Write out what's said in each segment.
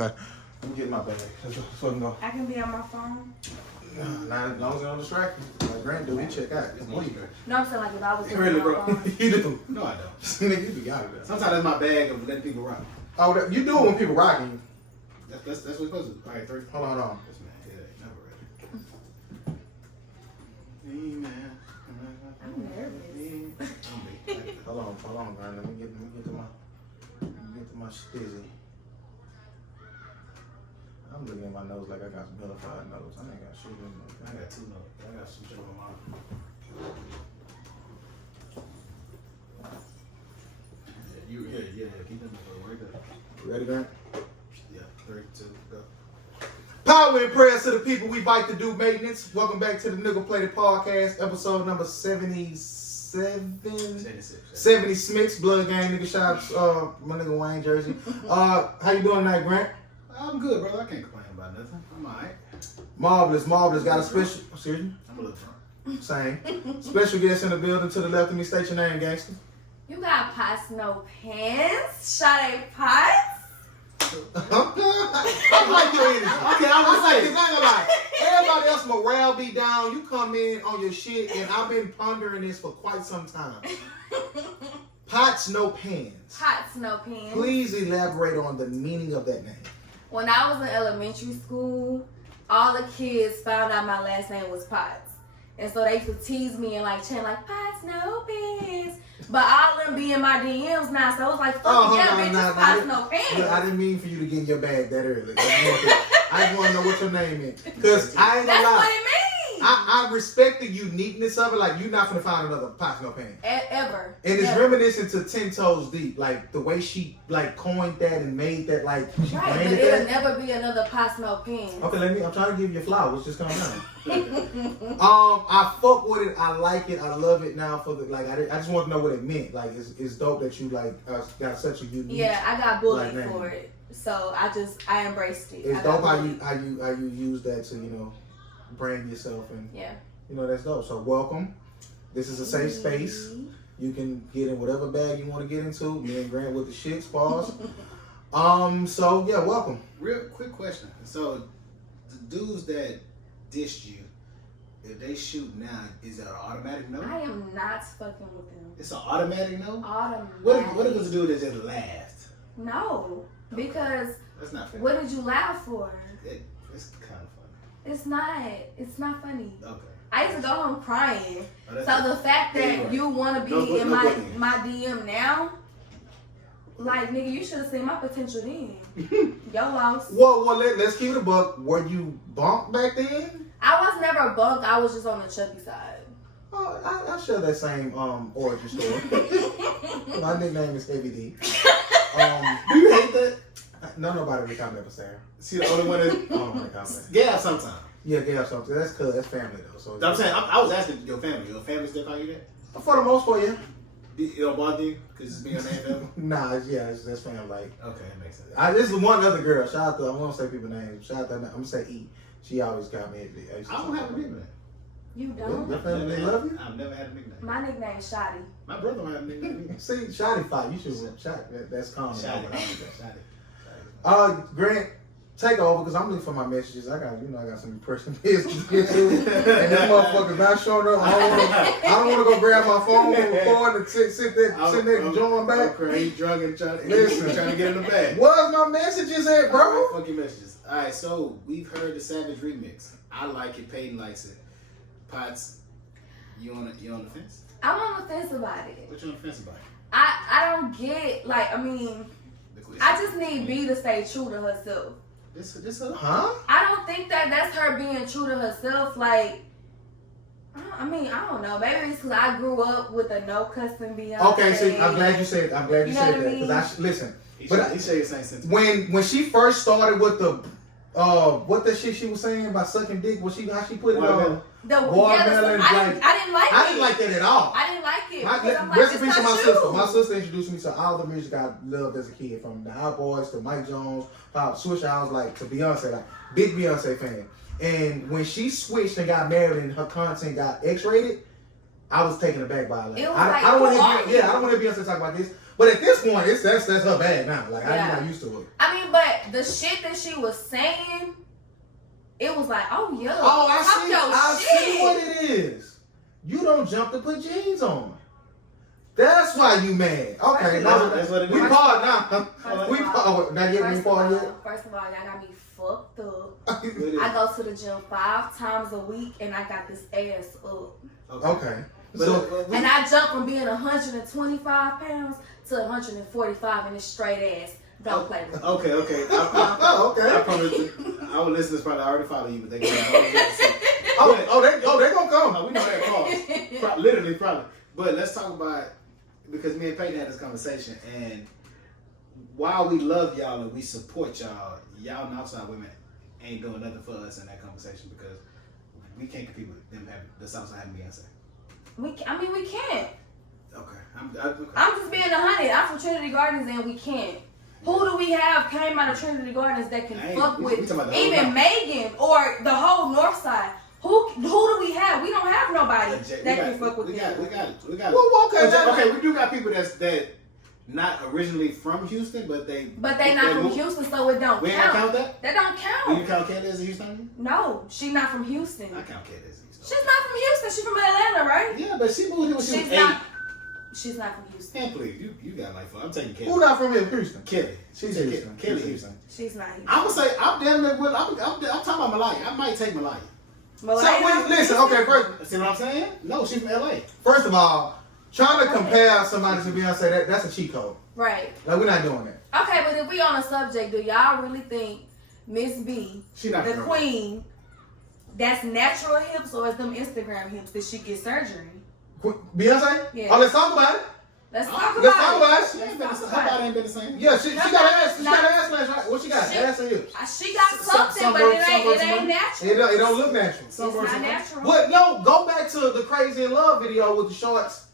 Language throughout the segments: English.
Okay. Let me get my bag. Let's go. I can be on my phone. Not as long as it don't distract you. Like Grant do, we check out. No, I'm saying like if I was on Really, my bro? phone. You do. No, I don't. Nigga, you be out of there. Sometimes that's my bag of letting people rock. Oh, you do it when people rocking you. That's what we're supposed to do. All right, three. Hold on. This man, it ain't never ready. Amen. I'm nervous. Hold on, Grant. Let me get to my stizzy. I'm looking at my nose like I got some hellified nose. I ain't got shit in there. I got two notes. I got some shit on my mouth. Yeah. Keep them right there. You ready, Grant? Yeah, 3, 2, go. Power and prayers to the people we bike to do maintenance. Welcome back to the Nigga Plated Podcast, episode number 77. 70 Smiths, Blood Gang, nigga shops, my nigga Wayne Jersey. How you doing tonight, Grant? I'm good, brother. I can't complain about nothing. I'm alright. Marvelous. Got a special, excuse me? I'm a little drunk. Same. Special guest in the building to the left of me. State your name, gangster. You got pots, no pants. Sade pots. I like your energy. Okay, I was I like, ain't gonna lie. Everybody else morale be down. You come in on your shit, and I've been pondering this for quite some time. Pots, no pans. Pots, no pants. Please elaborate on the meaning of that name. When I was in elementary school, all the kids found out my last name was Potts. And so they could tease me and like chant like, Potts, no pants. But all of them be in my DMs now, so it was like, fuck bitches, Potts, no pants. Look, I didn't mean for you to get in your bag that early. I just want to know what your name is. Because I ain't gonna That's lie. what it means. I respect the uniqueness of it. Like, you're not gonna find another Potts, no pants. Ever. And it's Never. reminiscent to 10 Toes Deep. Like, the way she, like, coined that and made that, like, she Right, but branded it'll that. never be another Potts, no pants. Okay, I'm trying to give you flowers. Just calm down. I fuck with it. I like it. I love it now. I just want to know what it meant. Like, it's dope that you like got such a unique. Yeah, I got bullied like, for it, so I embraced it. It's I got dope how bullied. you use that to brand yourself and Yeah. That's dope. So welcome. This is a safe space. You can get in whatever bag you want to get into. Me and Grant with the shits, pause. So yeah, welcome. real quick question. So, the dudes that dissed you, if they shoot now, is that an automatic no? I am not fucking with them. It's an automatic no? Automatic. What if it's a dude that just laughed? No, because That's not fair. what did you laugh for? It's kind of funny. It's not. It's not funny. Okay. I used to go home crying. Oh, that's So the fact that right. you want to be in No my blaming. DM now, like nigga, you should have seen my potential then. Your loss. Well, let's keep it a buck. Were you bumped back then? I was never bunked. I was just on the chubby side. Oh, I share that same origin story. My nickname is Heavy D. Do you hate that? Nobody really comment ever saying. See, the only one that Nobody comment. yeah, sometimes. Yeah, they have something. That's family though. So I'm saying, I was asking your family. Your family still call you that? for the most part, yeah. It don't bother you because it's being a man family? Nah, that's family. Like, Okay, that makes sense. this is one other girl. Shout out to, I won't say people's names. Shout out to, I'm gonna say E. She always got me. I don't have a nickname. You Your don't? family, they love you? I've never had a nickname. My nickname's Shoddy. My brother don't have a nickname. See, Shotty fight. You should win. Shot. That's common. Shotty. Grant, take over because I'm looking for my messages. I got some personal business to get to, and this motherfucker's not showing up. I don't want to go grab my phone and record and sit there and join back. Okay, he's drunk and trying Listen. to get in the bag. Where's my messages at, bro? Fuck your messages. Alright, so we've heard the Savage remix. I like it. Peyton likes it. Potts, you on the fence? I'm on the fence about it. What you on the fence about? I don't get, like, I mean, The quiz. I just need B to stay true to herself. This her? Huh? I don't think that's her being true to herself. Like, I don't know. Maybe it's because I grew up with a no cussing Beyonce. Okay, see, I'm glad you said that because listen. He But share the same sentiment. When she first started with the what the shit she was saying about sucking dick, how she put it on watermelon. I didn't like that at all. I didn't like it. Because I'm like, Recipe it's for not my you. sister. My sister introduced me to all the music I loved as a kid, from the Hot Boys to Mike Jones, Pop Swisher. I was like to Beyonce, like big Beyonce fan. And when she switched and got married and her content got X-rated, I was taken aback by it. Like, I don't want to hear Beyonce talk about this. But at this point, that's her bad now. Like I'm not used to it. I mean, but the shit that she was saying, it was like, oh yeah. Oh, I see what it is. You don't jump to put jeans on. That's why you mad. Okay, that's what it is. We part now. We part. Now you ain't part yet. First of all, y'all got me fucked up. I go to the gym 5 times a week, and I got this ass up. Okay. And I jump from being 125 pounds to 145 in a straight ass. Don't play with me. Okay. Okay. I promise you, our listeners probably already follow you, but they can't they gonna come. No, we know that pause. Literally, probably. But let's talk about, because me and Peyton had this conversation, and while we love y'all and we support y'all, y'all Northside women ain't doing nothing for us in that conversation because we can't compete with them having the Southside having Beyonce. We can't. Okay. I'm just being 100. I'm from Trinity Gardens and we can't. Who do we have came out of Trinity Gardens that can fuck with even Megan or the whole North Side? Who do we have? We don't have nobody that can fuck with them. We got. Well, okay, we do got people that not originally from Houston, but they not from Houston, so it don't count. We ain't count that? That don't count. Do you count Kelly as a Houston? No, she's not from Houston. I count Kelly as a Houston. She's not from Houston. She's from Atlanta, right? Yeah, but she moved here when she was 8. She's not from Houston. Can't believe you got like 4. I'm taking Kelly. Who not from here? Houston. Kelly. She's Houston. Kelly Houston. She's not Houston. I'm gonna say I'm damn near with. I'm talking about Malaya. I might take Malaya. So listen, okay, first. See what I'm saying? No, she's from LA. First of all, trying to compare somebody to Beyonce, that's a cheat code. Right. Like we're not doing that. Okay, but if we on a subject, do y'all really think Miss B, the queen, that's natural hips or is them Instagram hips? Did she get surgery? Beyonce? Yeah. Oh, let's talk about it. Let's talk about it. Her body ain't been the same. Yeah, she got an ass. She got an ass flash, right? What she got? Ass and hips. She got something, but it ain't natural. It don't look natural. It's not natural. But no, go back to the Crazy in Love video with the shorts.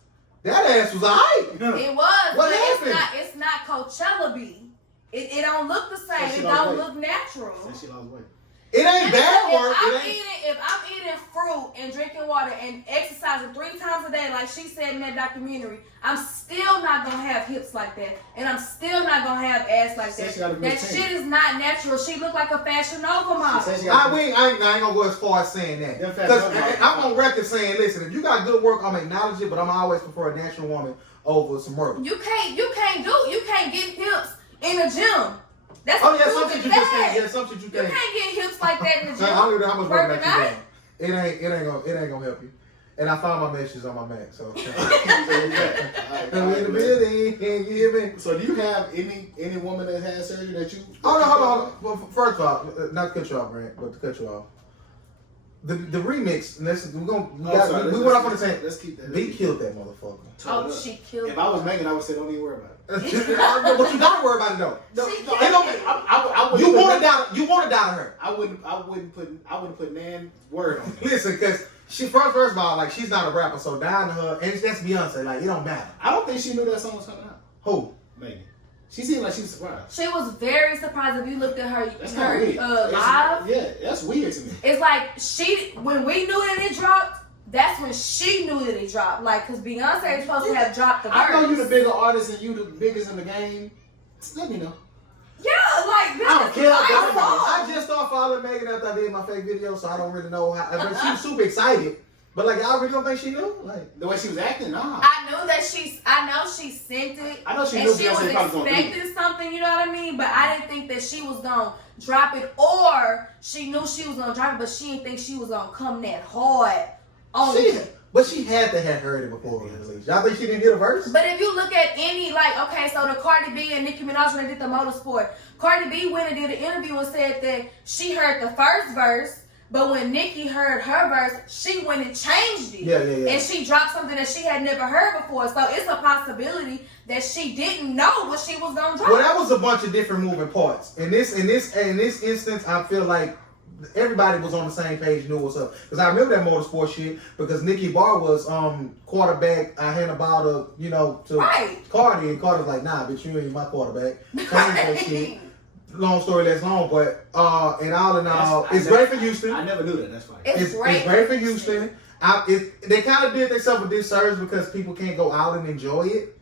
That ass was alright. It was. What but happened? It's not Coachella B. It don't look the same. It don't look natural. Since she lost weight. It ain't bad work. If I'm eating fruit and drinking water and exercising 3 times a day, like she said in that documentary, I'm still not gonna have hips like that, and I'm still not gonna have ass like that. That shit is not natural. She look like a Fashion Nova model. I ain't gonna go as far as saying that. Because I'm on record saying, listen, if you got good work, I'm acknowledge it, but I'm always prefer a natural woman over some work. You can't get hips in the gym. That's something you just saying. Yeah, something you can't get hips like that in the gym. I don't know how much work that you doing. It ain't gonna help you. And I found my messages on my Mac, so. So do you have any woman that has surgery that you? Hold on. Well, first of all, not to cut you off, Grant, but to cut you off. The remix. We went off on the same. Let's keep that. B killed that motherfucker. Oh, she killed. If I was Megan, I would say don't even worry about it. But you gotta worry about it though. You want to doubt her. I wouldn't put nan word on it. Listen, because she first of all, like she's not a rapper, so down to her, and that's Beyonce. Like it don't matter. I don't think she knew that song was coming out. Who? Megan. She seemed like she was surprised. She was very surprised if you looked at her live. Yeah, that's weird to me. It's like when we knew that it dropped, that's when she knew that it dropped. Like, because Beyonce was supposed to have dropped the verse. I know you the bigger artist and you the biggest in the game. Just let me know. Yeah, like, I don't care. I just started following Megan after I did my fake video, so I don't really know how. But she was super excited. But like, y'all really don't think she knew? Like the way she was acting, nah. I know she sent it. I know she knew Beyonce was expecting something, you know what I mean? But I didn't think that she was gonna drop it, or she knew she was gonna drop it, but she didn't think she was gonna come that hard on it. But she had to have heard it before it was released. Y'all think she didn't hear the verse? But if you look at any, so the Cardi B and Nicki Minaj when they did the motorsport, Cardi B went and did an interview and said that she heard the first verse, but when Nicki heard her verse, she went and changed it. Yeah. And she dropped something that she had never heard before. So it's a possibility that she didn't know what she was gonna drop. Well, that was a bunch of different moving parts. In this instance, I feel like everybody was on the same page, knew what's up. Because I remember that motorsport shit because Nikki Barr was quarterback. I handed the ball to Cardi, and Cardi was like, nah, bitch, you ain't my quarterback. Change that shit. Long story less long, but and all in all, it's great for Houston. I never knew that. That's fine. It's great for Houston. They kind of did themselves a disservice because people can't go out and enjoy it.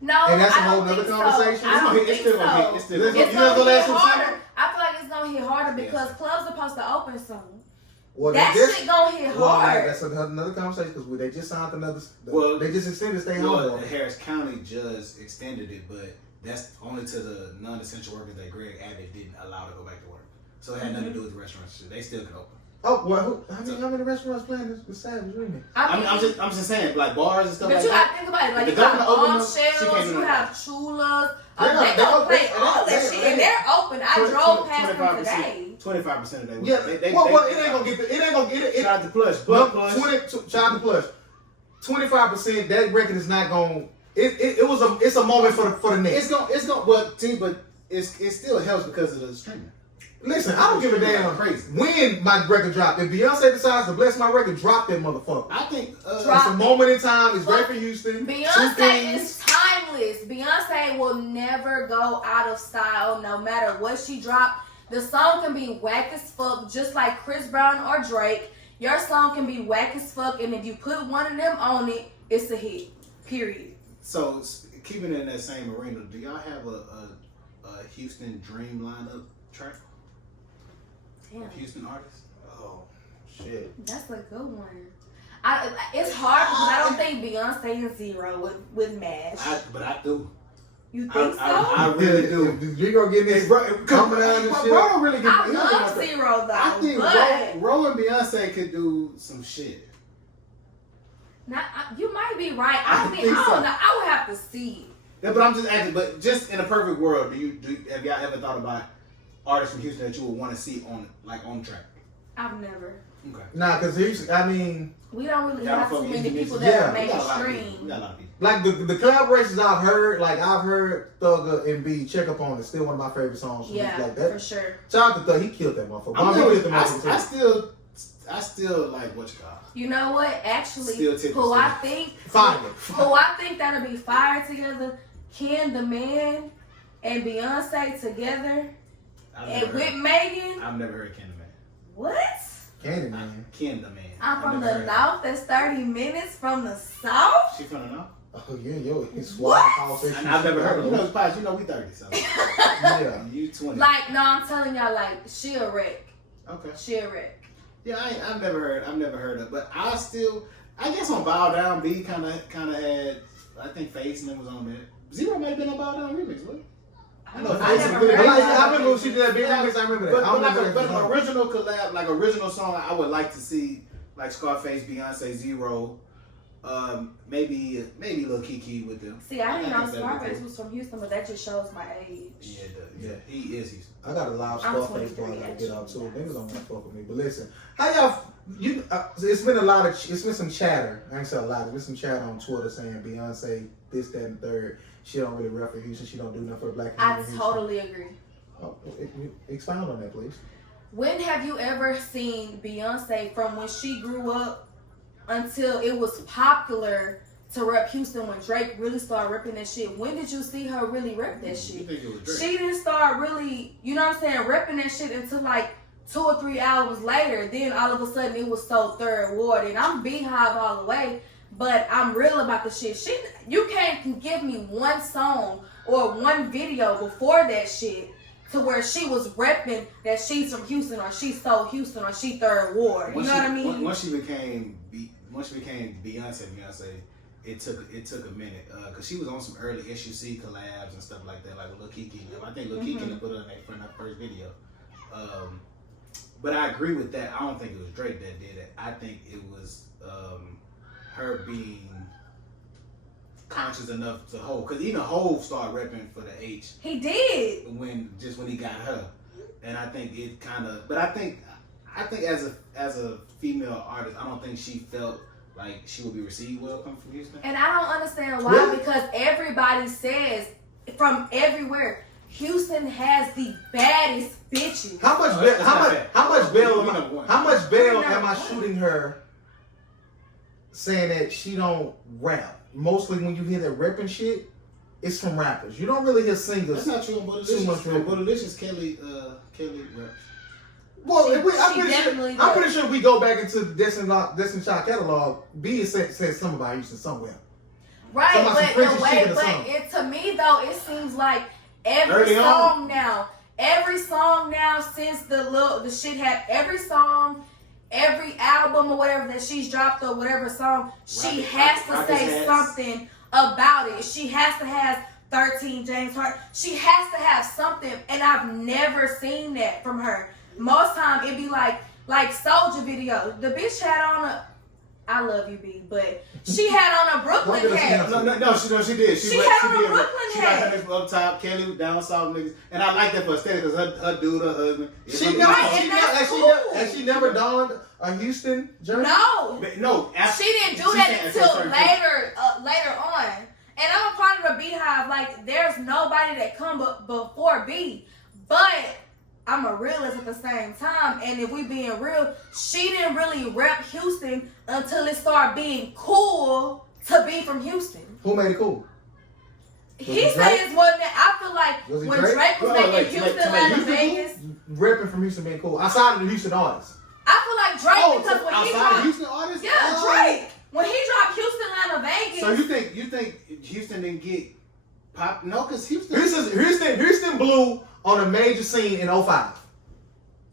No, And that's a I whole don't nother think conversation. So. I don't It's think still so. gonna hit. It's still It's gonna It's hit. gonna gonna last hit some harder. time? I feel like it's gonna hit harder because Yes. clubs are supposed to open soon. Well, That they just, shit gonna hit well, hard. that's another conversation because they just signed another. Well, they just extended stay Well, home. the Harris County judge extended it, but that's only to the non-essential workers that Greg Abbott didn't allow to go back to work. So it had nothing to do with the restaurants. They still could open. Oh well, how many restaurants playing this Savage Remix? I'm just saying, like bars and stuff But like you that. gotta think about it. Like The you got governor opened them, she can't bombshells, do you nothing. have chulas. Yeah, They gonna play they- all that they- shit, they- and they're open. I drove past them today. 25% of that. Yeah, it ain't gonna get. It ain't gonna get it. Shout out to Plush. Look, Plush. 20 shout out to Plush. 25%. That record is not going. It's a moment for the next. It's gonna. But it still helps because of the streaming. Listen, I don't give a damn Crazy. when my record dropped. If Beyonce decides to bless my record, drop that motherfucker. I think It's a moment in time. It's great for Houston. Two Beyonce things. is timeless. Beyonce will never go out of style no matter what she dropped. The song can be whack as fuck, just like Chris Brown or Drake. Your song can be whack as fuck, and if you put one of them on it, it's a hit. Period. so. Keeping it in that same arena, do y'all have a Houston Dream lineup track? Damn, Houston artists? Oh shit. that's a good one. It's hard because I don't think Beyonce and Zero with Mash. But I do. You think so? I really do. If you gonna get this coming out and shit. Bro don't really get. I he don't love get- Zero though, I think but Ro and Beyonce could do some shit. you might be right. I I think don't so. know. I would have to see. Yeah, but I'm just asking. But just in a perfect world, have y'all ever thought about artists from Houston that you would want to see on track? I've never. Okay. Nah, cause I mean, We don't really Y'all have too fucking many Houston people music. that are We got a lot of people. mainstream. We got a lot of people. like the collaborations I've heard Thugger and B Check Up On is still one of my favorite songs. Yeah, like that. for sure. Shout out to Thug, he killed that motherfucker. I'm Bobby killed the I motherfucker. I still like what you call. You know what? Actually, Still tipping who I still. think Fire. who I think that'll be fire together, Ken the Man and Beyonce together, and with Megan. I've never heard Ken the Man. What? Candyman. Ken the Man. I'm I've from never the heard north. That's 30 minutes from the south. She from the north? Oh yeah, yo, it's What? And I've never heard of her. You know we 30, so. Yeah. You 20. Like, no, I'm telling y'all, like, she a wreck. Okay. She a wreck. Yeah, I've never heard of, but I guess on Bow Down B kind of had, I think Face and them was on there. Zero might have been on Bow Down remix, what? I know I Face never and Good. heard I of remember when she did that big remix. I remember that. But, I don't remember but that an original collab, like original song, I would like to see like Scarface, Beyonce, Zero, maybe Lil Kiki with them. See, I didn't know think that'd be Scarface cool. was from Houston, but that just shows my age. Yeah, he is Houston. I got a live I'm Scarface 23 one I gotta get out too. actually. Niggas don't want to fuck with me. But listen, how y'all? It's been a lot of. It's been some chatter. I ain't say a lot. There's been some chatter on Twitter saying Beyonce this, that, and third. She don't really rep for Houston. She don't do nothing for the black I community. totally agree. Oh, expound on that, please. When have you ever seen Beyonce from when she grew up until it was popular to rep Houston when Drake really started repping that shit? When did you see her really rep that You shit? think it was Drake? She didn't start really, you know what I'm saying, repping that shit until like 2 or 3 hours later. Then all of a sudden it was so third ward. And I'm Beehive all the way, but I'm real about the shit. You can't give me one song or one video before that shit to where she was repping that she's from Houston or she's so Houston or she third ward. You know what I mean? Once she became Beyonce, it took a minute because she was on some early SUC collabs and stuff like that, like with Lil Kiki. I think Lil Kiki put her in her first video. But I agree with that. I don't think it was Drake that did it. I think it was her being conscious enough to Hov, because even Hov started repping for the H. He did. when he got her, and I think it kind of. But I think as a female artist, I don't think she felt like she would be received well coming from Houston. And I don't understand why, Really? because everybody says from everywhere, Houston has the baddest bitches. How much? Oh, that's not bad. How much bail? We number one. How much bail We're am I number one. shooting her? Saying that she don't rap. Mostly when you hear that rapping shit, it's from rappers. You don't really hear singers. That's not true on Too much Bootylicious. rapping. Bootylicious, Kelly raps. Well, She I'm pretty definitely sure. I'm does. pretty sure if we go back into the Destiny Child catalog, B has said something about Houston somewhere. Right, Talking about some but French the way, chicken or but something. it to me though, it seems like every Early song now since the shit had every song, every album or whatever that she's dropped or whatever song, she has to say something about it. She has to have 13 James Hart. She has to have something, and I've never seen that from her. Most time it be like Soulja video. The bitch had on a I love you, B, but she had on a Brooklyn hat. No, she did. She had on a Brooklyn She hat. got her niggas up top, Kelly down south niggas, and I like that for aesthetic because her dude, her husband. She never donned a Houston jersey. No, she didn't do that until later on. And I'm a part of the Beehive. Like, there's nobody that come before B, but I'm a realist at the same time, and if we being real, she didn't really rep Houston until it started being cool to be from Houston. Who made it cool? He said it wasn't that. I feel like when Drake was making Houston, Atlanta, Vegas, repping from Houston being cool. Outside of the Houston artists. I feel like Drake because when he dropped Houston artists, Drake when he dropped Houston, Atlanta, Vegas. So you think Houston didn't get pop? No, because Houston blew on a major scene in 05.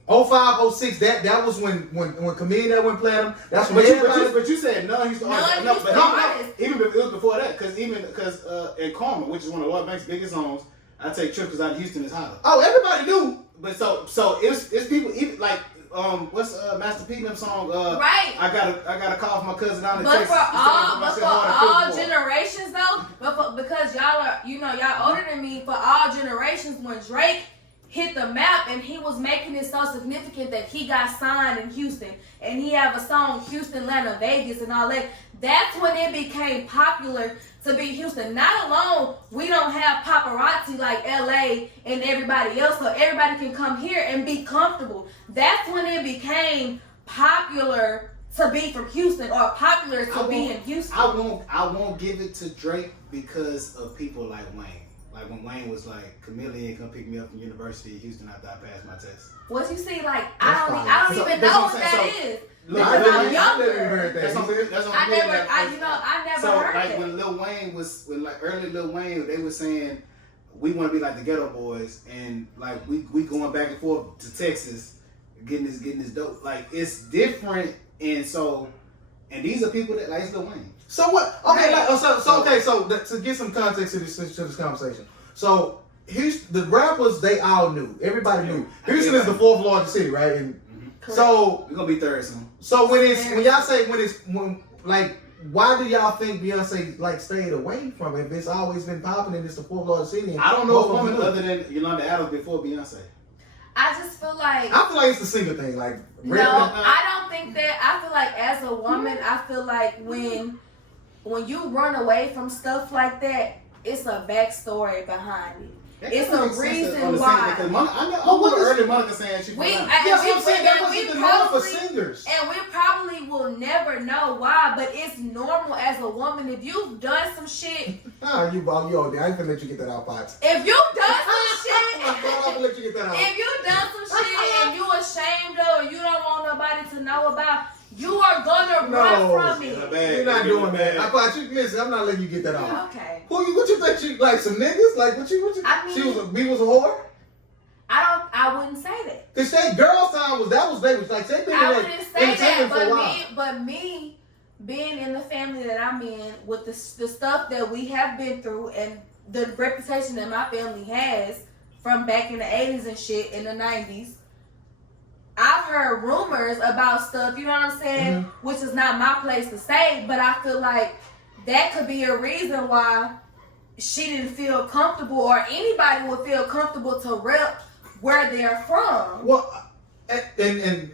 05, 06, that was when Chameleon went platinum. That's when but you said non-Houston artists. Even it was before that, because in Karma, which is one of Lloyd Banks' biggest songs, I take trips because out of Houston is hotter. Oh, everybody knew. But so it's people even like what's Master P them song? Right. I got a call from my cousin down in But Texas. for all generations though, because y'all are y'all older than me, for all generations when Drake hit the map and he was making it so significant that he got signed in Houston and he have a song Houston, Atlanta, Vegas and all that. That's when it became popular to be Houston. Not alone, we don't have paparazzi like LA and everybody else, so everybody can come here and be comfortable. That's when it became popular to be from Houston or popular to be in Houston. I won't give it to Drake because of people like Wayne. Like when Wayne was like, Chameleon come pick me up from University of Houston after I passed my test. What you see, like I don't even know what that is. Look, I'm younger. I never heard like that. when Lil Wayne early Lil Wayne, they were saying we want to be like the Ghetto Boys, and like we going back and forth to Texas, getting this dope. Like it's different, and these are people that like it's Lil Wayne. So what? Okay, right. So to get some context to this conversation. So the rappers, they all knew. Everybody knew. Houston is the fourth largest city, right? And so we're gonna be third soon. So when y'all say why do y'all think Beyonce like stayed away from it? If it's always been popping and it's the fourth largest city. I don't know a woman other than Yolanda Adams before Beyonce. I just feel like it's the singer thing. Like no, I don't think that. I feel like as a woman, I feel like when you run away from stuff like that, it's a backstory behind it. It's a reason why. I remember early Monica saying she. For singers. And we probably will never know why, but it's normal as a woman if you've done some shit. I ain't gonna let you get that out, Potts. If you've done some shit, I'm gonna let you get that out. If you've done some shit and you ashamed of, or you don't want nobody to know about, you are gonna run from it. You're not doing that. Listen, I'm not letting you get that out. Okay. What you think? She like some niggas? Like what you? I mean, B was a whore. I wouldn't say that. Cause Girls Time was like they been I wouldn't say that, but me being in the family that I'm in with the stuff that we have been through and the reputation that my family has from back in the 80s and shit in the 90s. I've heard rumors about stuff, you know what I'm saying? Mm-hmm. Which is not my place to say, but I feel like that could be a reason why she didn't feel comfortable or anybody would feel comfortable to rep where they're from. Well, and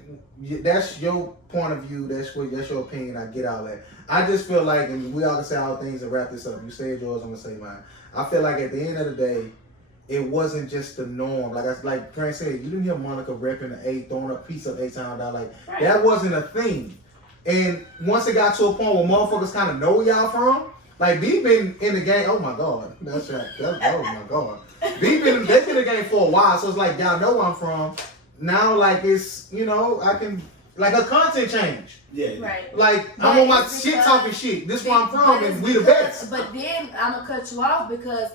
that's your point of view. That's your opinion. I get all that. I just feel like, and we all can say all things and wrap this up. You said yours, I'm gonna say mine. I feel like at the end of the day, it wasn't just the norm. Like Prince said, you didn't hear Monica repping throwing a piece of $8 down. Like that wasn't a thing. And once it got to a point where motherfuckers kind of know where y'all from, like B been in the game. Oh my God, that's right. Oh my God, they've been in the game for a while. So it's like y'all know where I'm from. Now like it's I can Like her content changed. Yeah. Right. Like But I'm on my it's shit because- talking shit. This where I'm But from, it's and we the because- best. But then I'm gonna cut you off because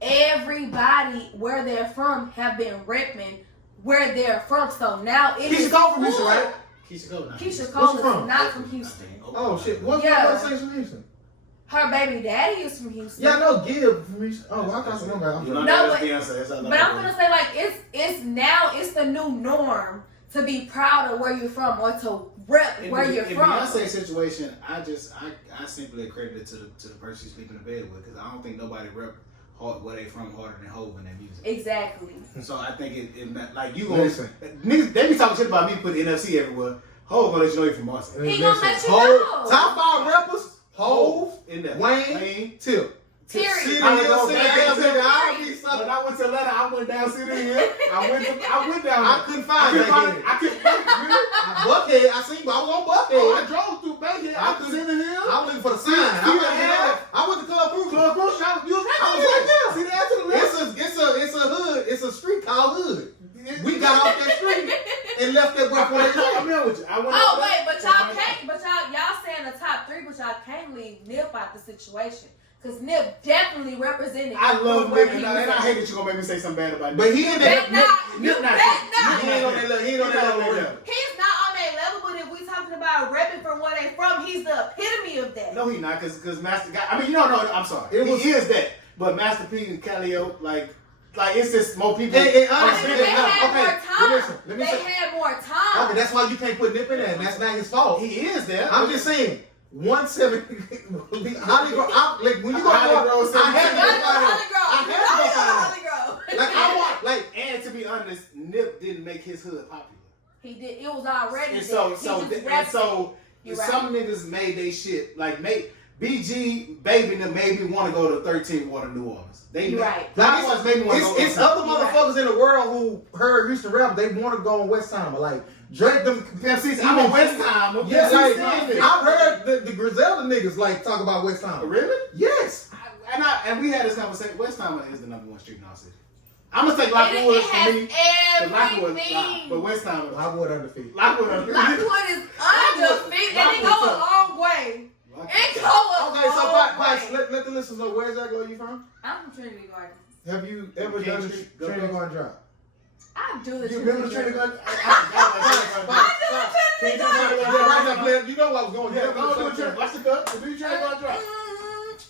everybody where they're from have been repping where they're from. So now it Keisha is Cole from Houston, cool. right? Keisha Cole. now. Keisha What's Cole she from? is not from Houston. Oh shit, what's Yeah. my first from Houston? Her baby daddy is from Houston. Yeah, I know Gib from Houston. Oh, I thought something about. You know, No, that's but- Beyonce. That's But I'm gonna say like it's the new norm to be proud of where you're from or to rep where you're in from. Beyonce's situation, I simply accredit it to the person she's sleeping in bed with because I don't think nobody rep hard where they from harder than Hov in their music. Exactly. So I think it like you gonna Listen. niggas, they be talking shit about me putting NFC everywhere. Hov gonna let you know you from Marcy. He gonna let you Hov, know. Top 5 rappers: Hov, In there. Wayne, Tip. Period. City I was Hill, on City that Hill, day. City Hill. I be When something. I went to Atlanta, I went down City Hill. I went down. I couldn't find that find. kid. I couldn't find it. Really? Buckhead, I seen, but I was on Buckhead. Oh, I drove through Bankhead. I I couldn't- was in the hill. I was looking for the sign. I went to Club Fruit. Club Bush, I was right there. See that to the left? It's a hood. It's a street called Hood. We got off that street and left that work on that I'm street. in with you. I went Oh over wait, there. but y'all saying the top 3, but y'all can't leave Nip out the situation. Cause Nip definitely represented. I love where Nick, he and was I at. hate that you're gonna make me say something bad about Nick. But he in Bet that. not. You Nip not. bet not. He ain't on that level. He ain't on that level. He's not on that level, but if we talking about repping from where they from, he's the epitome of that. No, he not, cause Master Guy. I mean, you don't know. I'm sorry. He is that, but Master P and Calio, like it's just more people. And I honestly, mean, they had okay, more time. listen, let me They say. had more time. Okay, that's why you can't put Nip in there. And that's not his fault. He is there. I'm just saying. 170. Holly Grove. Like when you go, Holly Grove, I had to You gotta go go find Holly out. Grove. I You had to gotta go go find out. Holly Grove. Like I want, like, And to be honest, Nip didn't make his hood popular. He did. It was already And there. so, He so, just and rapped so, You're right. some niggas made they shit like BG Baby that made me want to go to 13 Water New Orleans. They You're right. That was made me want to go. it's other motherfuckers in the world who heard Houston rap. They want to go on West Time, but like Drake, them MCs, I'm on West Time. Yeah, like MCs. I've heard the Griselda niggas like talk about West Time. Really? Yes. And we had this conversation. West Time is the number 1 street in our city. I'm gonna take It Lockwood for has me. 'Cause Lockwood, everything. but West Time. Lockwood undefeated. Lockwood. Lockwood is undefeated, and it go a long way. It go a Okay, so long Pice, way. let the listeners know where exactly are you from? I'm from Trinity Gardens. Have you ever King done the Street, go Trinity go. Garden Drive? I do the You remember the Trinity Gardens. Garden? I do the Trinity Gardens. Yeah, right now, player. You know what I was going. Yeah, go do it. Watch the gun. Do you try to go drop?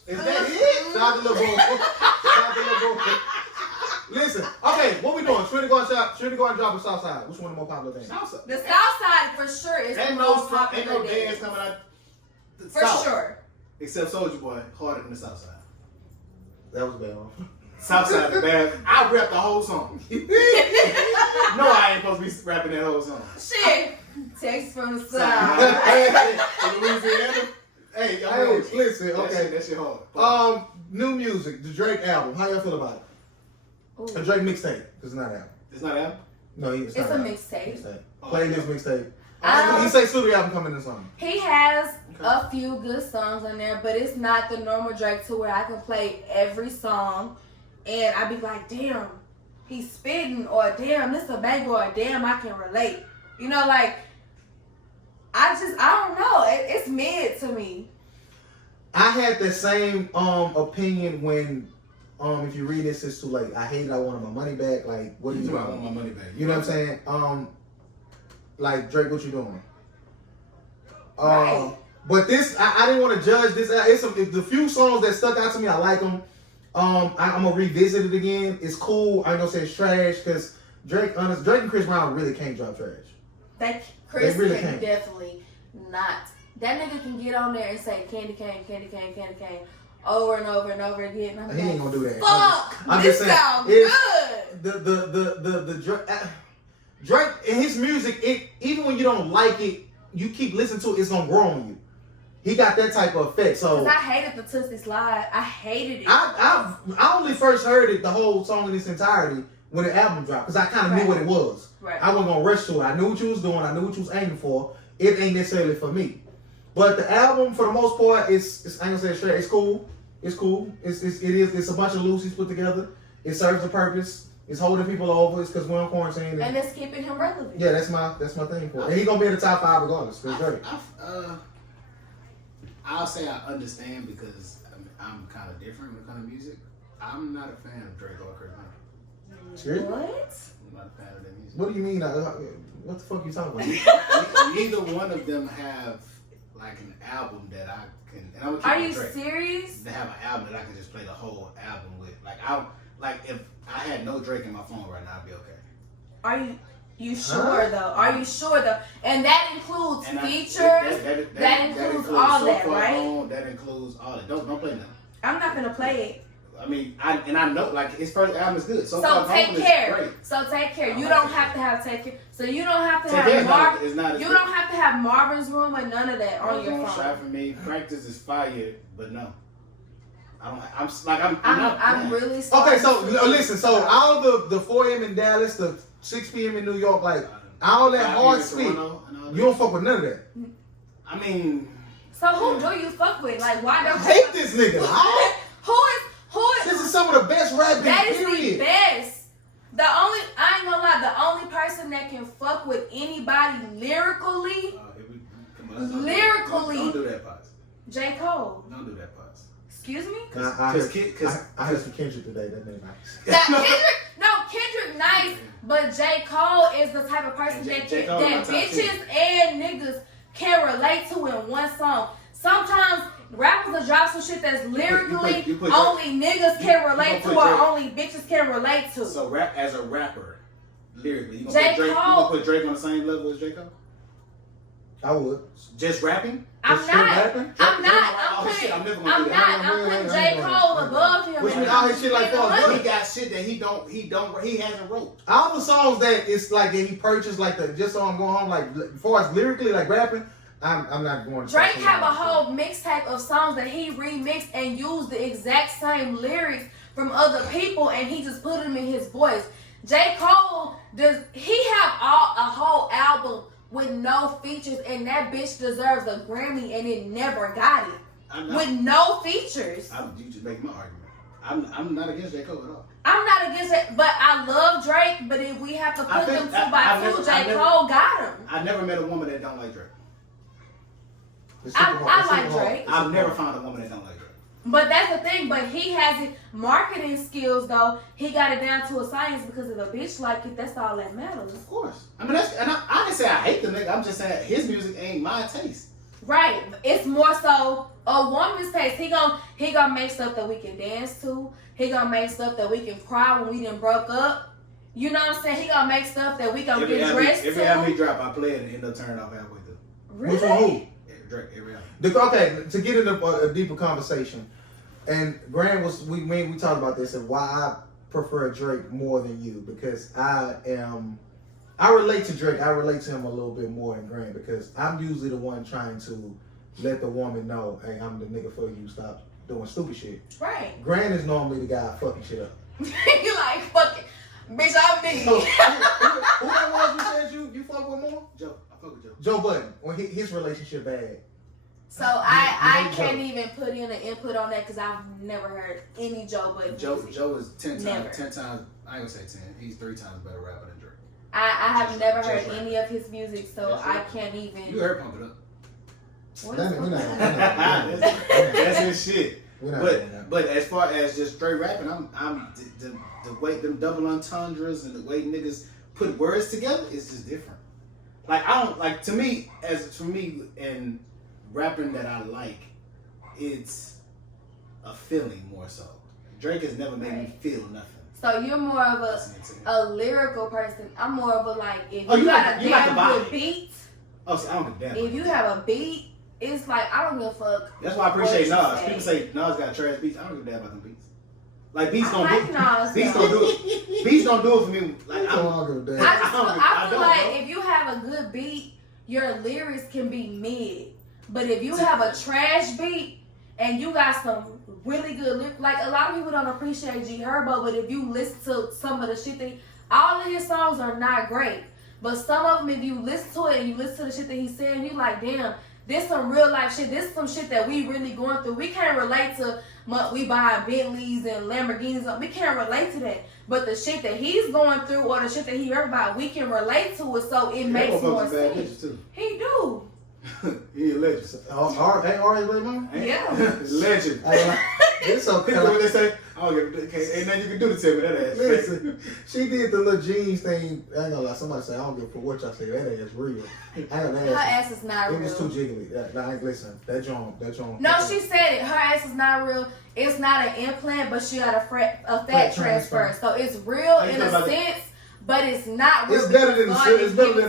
Is that it? Shout out to Lil Bo. Shout out to Lil Bo. Listen, okay, what we doing? Trinity Garden Drop or Southside? Which one the more popular thing? Southside. The South Side for sure is the Ain't most no popular dance dance. coming out. the For South. sure. Except Soulja Boy, harder than the Southside. That was bad. Southside is bad. I rap the whole song. No, I ain't supposed to be rapping that whole song. Shit. Text from the South. South. Louisiana. Hey, Hey, listen, That okay. shit hard. New music, the Drake album. How y'all feel about it? Ooh. A Drake mixtape. It's not an album. It's not out. No, it's It's not a an album. mixtape. Playlist mixtape. Um, He say studio album coming in something. He has a few good songs on there, but it's not the normal Drake to where I can play every song and I be like, damn, he's spitting, or damn, this a banger, or damn, I can relate. You know, like, I don't know. It's mid to me. I had the same opinion when if you read this, it's too late. I hate it. I wanted my money back. Like, what are you I want my doing? money back. You know what I'm saying? Like Drake, what you doing? Right. But this, I didn't want to judge this. It's the few songs that stuck out to me. I like them. I'm gonna revisit it again. It's cool. I ain't gonna say it's trash because Drake and Chris Brown really can't drop trash. Chris They really can can't. definitely not. That nigga can get on there and say candy cane, candy cane, candy cane over and over and over again. And I'm He ain't like, gonna do that. fuck, I'm this just saying, sounds it's- good. The Drake and his music, even when you don't like it, you keep listening to it, it's gonna grow on you. He got that type of effect. So Cause I hated the Tootsie Slide. I hated it. I only first heard it, the whole song in its entirety, when the album dropped, because I kind of knew what it was. Right. I wasn't gonna rush to it. I knew what you was doing. I knew what you was aiming for. It ain't necessarily for me. But the album, for the most part, it's I ain't gonna say it's straight. It's cool. It's cool. It's a bunch of loosies put together. It serves a purpose. It's holding people over. It's because we're on quarantine. And it's keeping him relevant. Yeah, that's my thing for it. And he gonna be in the top 5 regardless. Cause Drake. I'll say I understand because I'm kind of different when it comes to music. I'm not a fan of Drake or Chris Brown. Seriously? What? I'm not a fan of their music. What do you mean? What the fuck you talking about? Neither one of them have like an album that I can. And I'm Are you serious? They have an album that I can just play the whole album with. Like if I had no Drake in my phone right now, I'd be okay. Are you sure though? Are you sure though? And that includes features. That includes all that, right? That includes all that. Don't play nothing. I'm not gonna play it. I mean, I know like his first album is good. So take care. So take care. You don't have to have take care. So you don't have to have you don't have to have Marvin's Room and none of that on your phone. Shy for me. Practice is fire, but no. I don't. I'm really okay. So listen. So all the 4 a.m. in Dallas, the 6 p.m. in New York, like all that hard spit, you don't fuck with none of that. I mean. So who do you fuck with? Like why don't I hate this nigga? Who is? This is some of the best rapping. That is the best. I ain't gonna lie, the only person that can fuck with anybody lyrically. Don't do that, Pots. J. Cole. Don't do that, Pots. Excuse me? I heard some Kendrick today. That made nice. Kendrick nice, but J. Cole is the type of person that bitches and niggas can relate to in one song. Sometimes rappers will drop some shit that's lyrically only niggas can relate to or only bitches can relate to. So rap as a rapper, lyrically, you gonna put Drake on the same level as J. Cole? I would. Just rapping? I'm not. I'm putting J. Cole above him. Which means all his shit like he got shit that he hasn't wrote. All the songs that it's like that he purchased, like just so I'm going home, like as far as lyrically, like rapping, I'm not going to. Drake have a whole mixtape of songs that he remixed and used the exact same lyrics from other people, and he just put them in his voice. J. Cole he have a whole album with no features, and that bitch deserves a Grammy, and it never got it with no features. You just make my argument. I'm not against J. Cole at all. I'm not against it, but I love Drake. But if we have to put them 2 by 2, J. Cole got him. I never met a woman that don't like Drake. I like Drake. I've never found a woman that don't like Drake. But that's the thing. But he has it marketing skills though. He got it down to a science because if a bitch like it, that's all that matters. Of course. I mean, I didn't say I hate the nigga. I'm just saying his music ain't my taste. Right. It's more so a woman's taste. He gonna make stuff that we can dance to. He gonna make stuff that we can cry when we done broke up. You know what I'm saying? He gonna make stuff that we gonna get dressed to. Every album he drop, I play it and end up turning off halfway through. Really? Which one? Who? Drake. Every album. Okay, to get into a deeper conversation, and Grant we talked about this and why I prefer Drake more than you, because I relate to Drake. I relate to him a little bit more than Grant because I'm usually the one trying to let the woman know, hey, I'm the nigga for you. Stop doing stupid shit. Right. Grant is normally the guy fucking shit up. You like fucking bitch, I'm me. So, who that was you said you fuck with more? Joe. I fuck with Joe. Joe Budden. When his relationship bad. So I can't even put in an input on that because I've never heard any Joe Budden. Joe is 10 times. I ain't gonna say 10. He's 3 times better rapper than Drake. I have never heard any of his music, so I can't even. You heard Pump It Up. That's his shit. But as far as just straight rapping, I'm the way them double entendres and the way niggas put words together is just different. Like I don't like, to me, as for me in rapping that I like, it's a feeling more so. Drake has never made me feel nothing. So you're more of a lyrical person. I'm more of a like, if you got a damn good beat. Oh, see, I don't give a damn. If you have a beat, it's like I don't give a fuck. That's why I appreciate Nas. People say Nas got trash beats. I don't give a damn about them beats. Like beats don't do it. Beats don't do it for me. Like I feel like if you have a good beat, your lyrics can be mid. But if you have a trash beat and you got some really good lyrics, like a lot of people don't appreciate G Herbo, but if you listen to some of the shit that all of his songs are not great. But some of them, if you listen to it and you listen to the shit that he's saying, you like, damn, this some real life shit. This is some shit that we really going through. We can't relate to we buying Bentleys and Lamborghinis. We can't relate to that. But the shit that he's going through or the shit that he heard about, we can relate to it, so it makes more sense. Too. He do. He a legend. Ain't Ari great man? Yeah. Legend. It's okay. What they say? Oh, ain't nothing you can do to tell me that ass. Listen, she did the little jeans thing. I ain't gonna lie. Somebody say I don't give a fuck what y'all say. That ass real. Her ass is not real. It was too jiggly. Listen, that joint. No, she said it. Her ass is not real. It's not an implant, but she got a fat transfer. So it's real in a sense, but it's not real. It's better than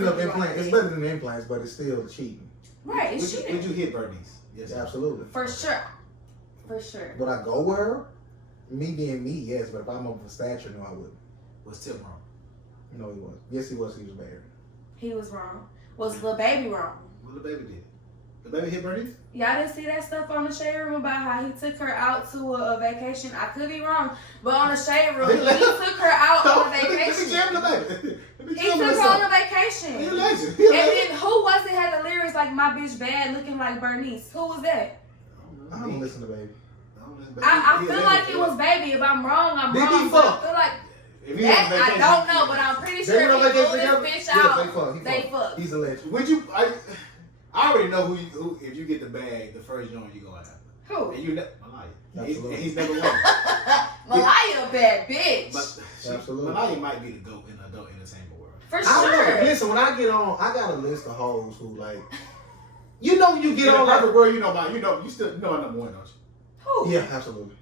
the implant. It's better than the implants, but it's still cheating. Right, it's cheating. Would you hit Bernice? Yes, absolutely. For sure. For sure. Would I go with her? Me being me, yes. But if I'm up for stature, no, I wouldn't. Was Tip wrong? No, he was. Yes, he was. He was married. He was wrong. Was the baby wrong? What the baby did? The baby hit Bernice? Y'all didn't see that stuff on the Shade Room about how he took her out to a vacation? I could be wrong, but on the Shade Room, he took her out on a vacation. Let me the baby. He took her on a vacation. He a legend. And then who was it had the lyrics like "My bitch bad, looking like Bernice"? Who was that? I don't listen to Baby. I feel like it was Baby. If I'm wrong, I'm wrong. Did he fuck? I feel like that, I don't know, but I'm pretty sure if he pulled this bitch out, they fuck. He's a legend. Would you? I already know who. If you get the bag, the first joint you going after. Who? And you Malaya. He's number one. Malaya, bad bitch. But Absolutely. Malaya might be the GOAT in the adult entertainment world. For sure. Listen, when I get on, I got a list of hoes who like. You know, you get in on the perfect world, you still know I'm number one, don't you? Who? Yeah, absolutely.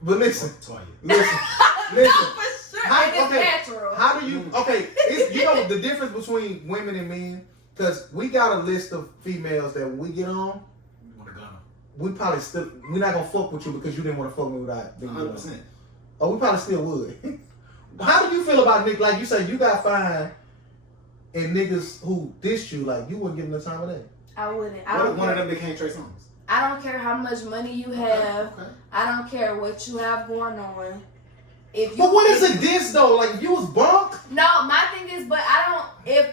But listen, Toya. listen. For sure. How, and it's natural. How do you? Okay, you know the difference between women and men, because we got a list of females that when we get on, we probably still we're not gonna fuck with you because you didn't want to fuck me without being 100%. Oh, we probably still would. How do you feel about niggas? Like you say, you got fine, and niggas who dissed you, like you wouldn't give them the time of day. I wouldn't. One of them that can't trace songs. I don't care how much money you have. Okay. I don't care what you have going on. If you, But what is a diss though? Like if you was bunk? No, my thing is, but I don't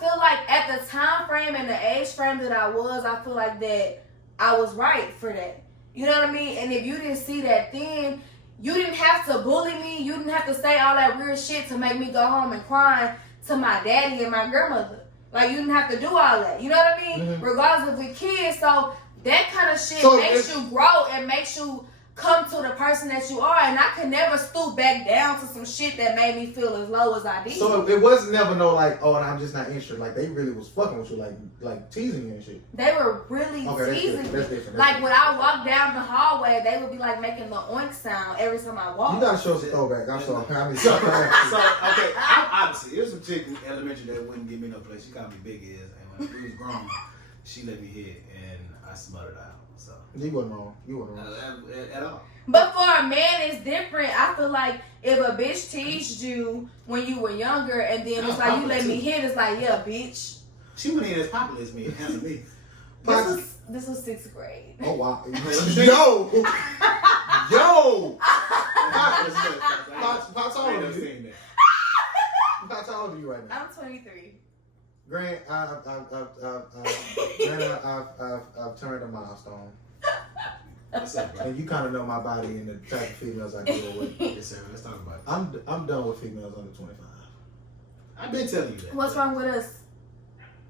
feel like at the time frame and the age frame that I was, I feel like that I was right for that. You know what I mean? And if you didn't see that then, you didn't have to bully me. You didn't have to say all that weird shit to make me go home and cry to my daddy and my grandmother. Like, you didn't have to do all that. You know what I mean? Mm-hmm. Regardless of the kids. So, that kind of shit makes you grow and makes you come to the person that you are. And I could never stoop back down to some shit that made me feel as low as I did. So, it was never no like, oh, and I'm just not interested. Like, they really was fucking with you, like teasing you and shit. They were really teasing me. That's different. Like, when I walk down the hallway, they would be like making the oink sound every time I walk. You gotta show us a throwback. I'm sorry. So, okay, obviously, there's some chick in elementary that wouldn't give me no place. She called me big ass, and when we was grown, she let me hit, and I smuttered out. So you wasn't wrong. You wasn't wrong at all. But for a man, it's different. I feel like if a bitch teased you when you were younger, and then it's like you let me hit, it's like, yeah, bitch. She wasn't even as popular as me. It handled me. This was 6th grade. Oh wow! Yo! How tall are you? How tall are you right now? I'm 23. Grant, I've turned a milestone. What's up, bro? And you kind of know my body and the type of females I deal with. Yes, sir. Let's talk about it. I'm done with females under 25. I've been telling you that. What's wrong with us?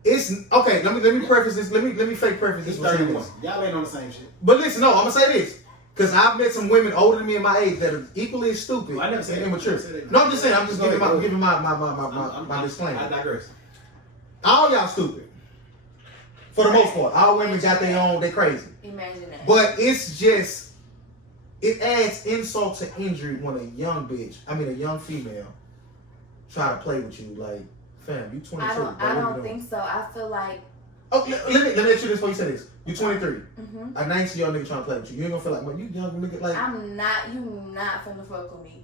It's okay. Let me preface this. Let me fake preface this. 31. Y'all ain't on the same shit. But listen, no, I'm gonna say this because I've met some women older than me in my age that are equally as stupid I never said and immature. that. No, I'm just saying. I'm just giving my disclaimer. I digress. All y'all stupid. For the most part, all women got their own. They crazy. Imagine that. But it's just, it adds insult to injury when a young female, try to play with you. Like, fam, you 22. I don't think so. I feel like. Oh, let me ask you this before you say this. You 23. Mm-hmm. A 19-year-old nigga trying to play with you. You ain't gonna feel like, well, you young nigga like. You not finna fuck with me.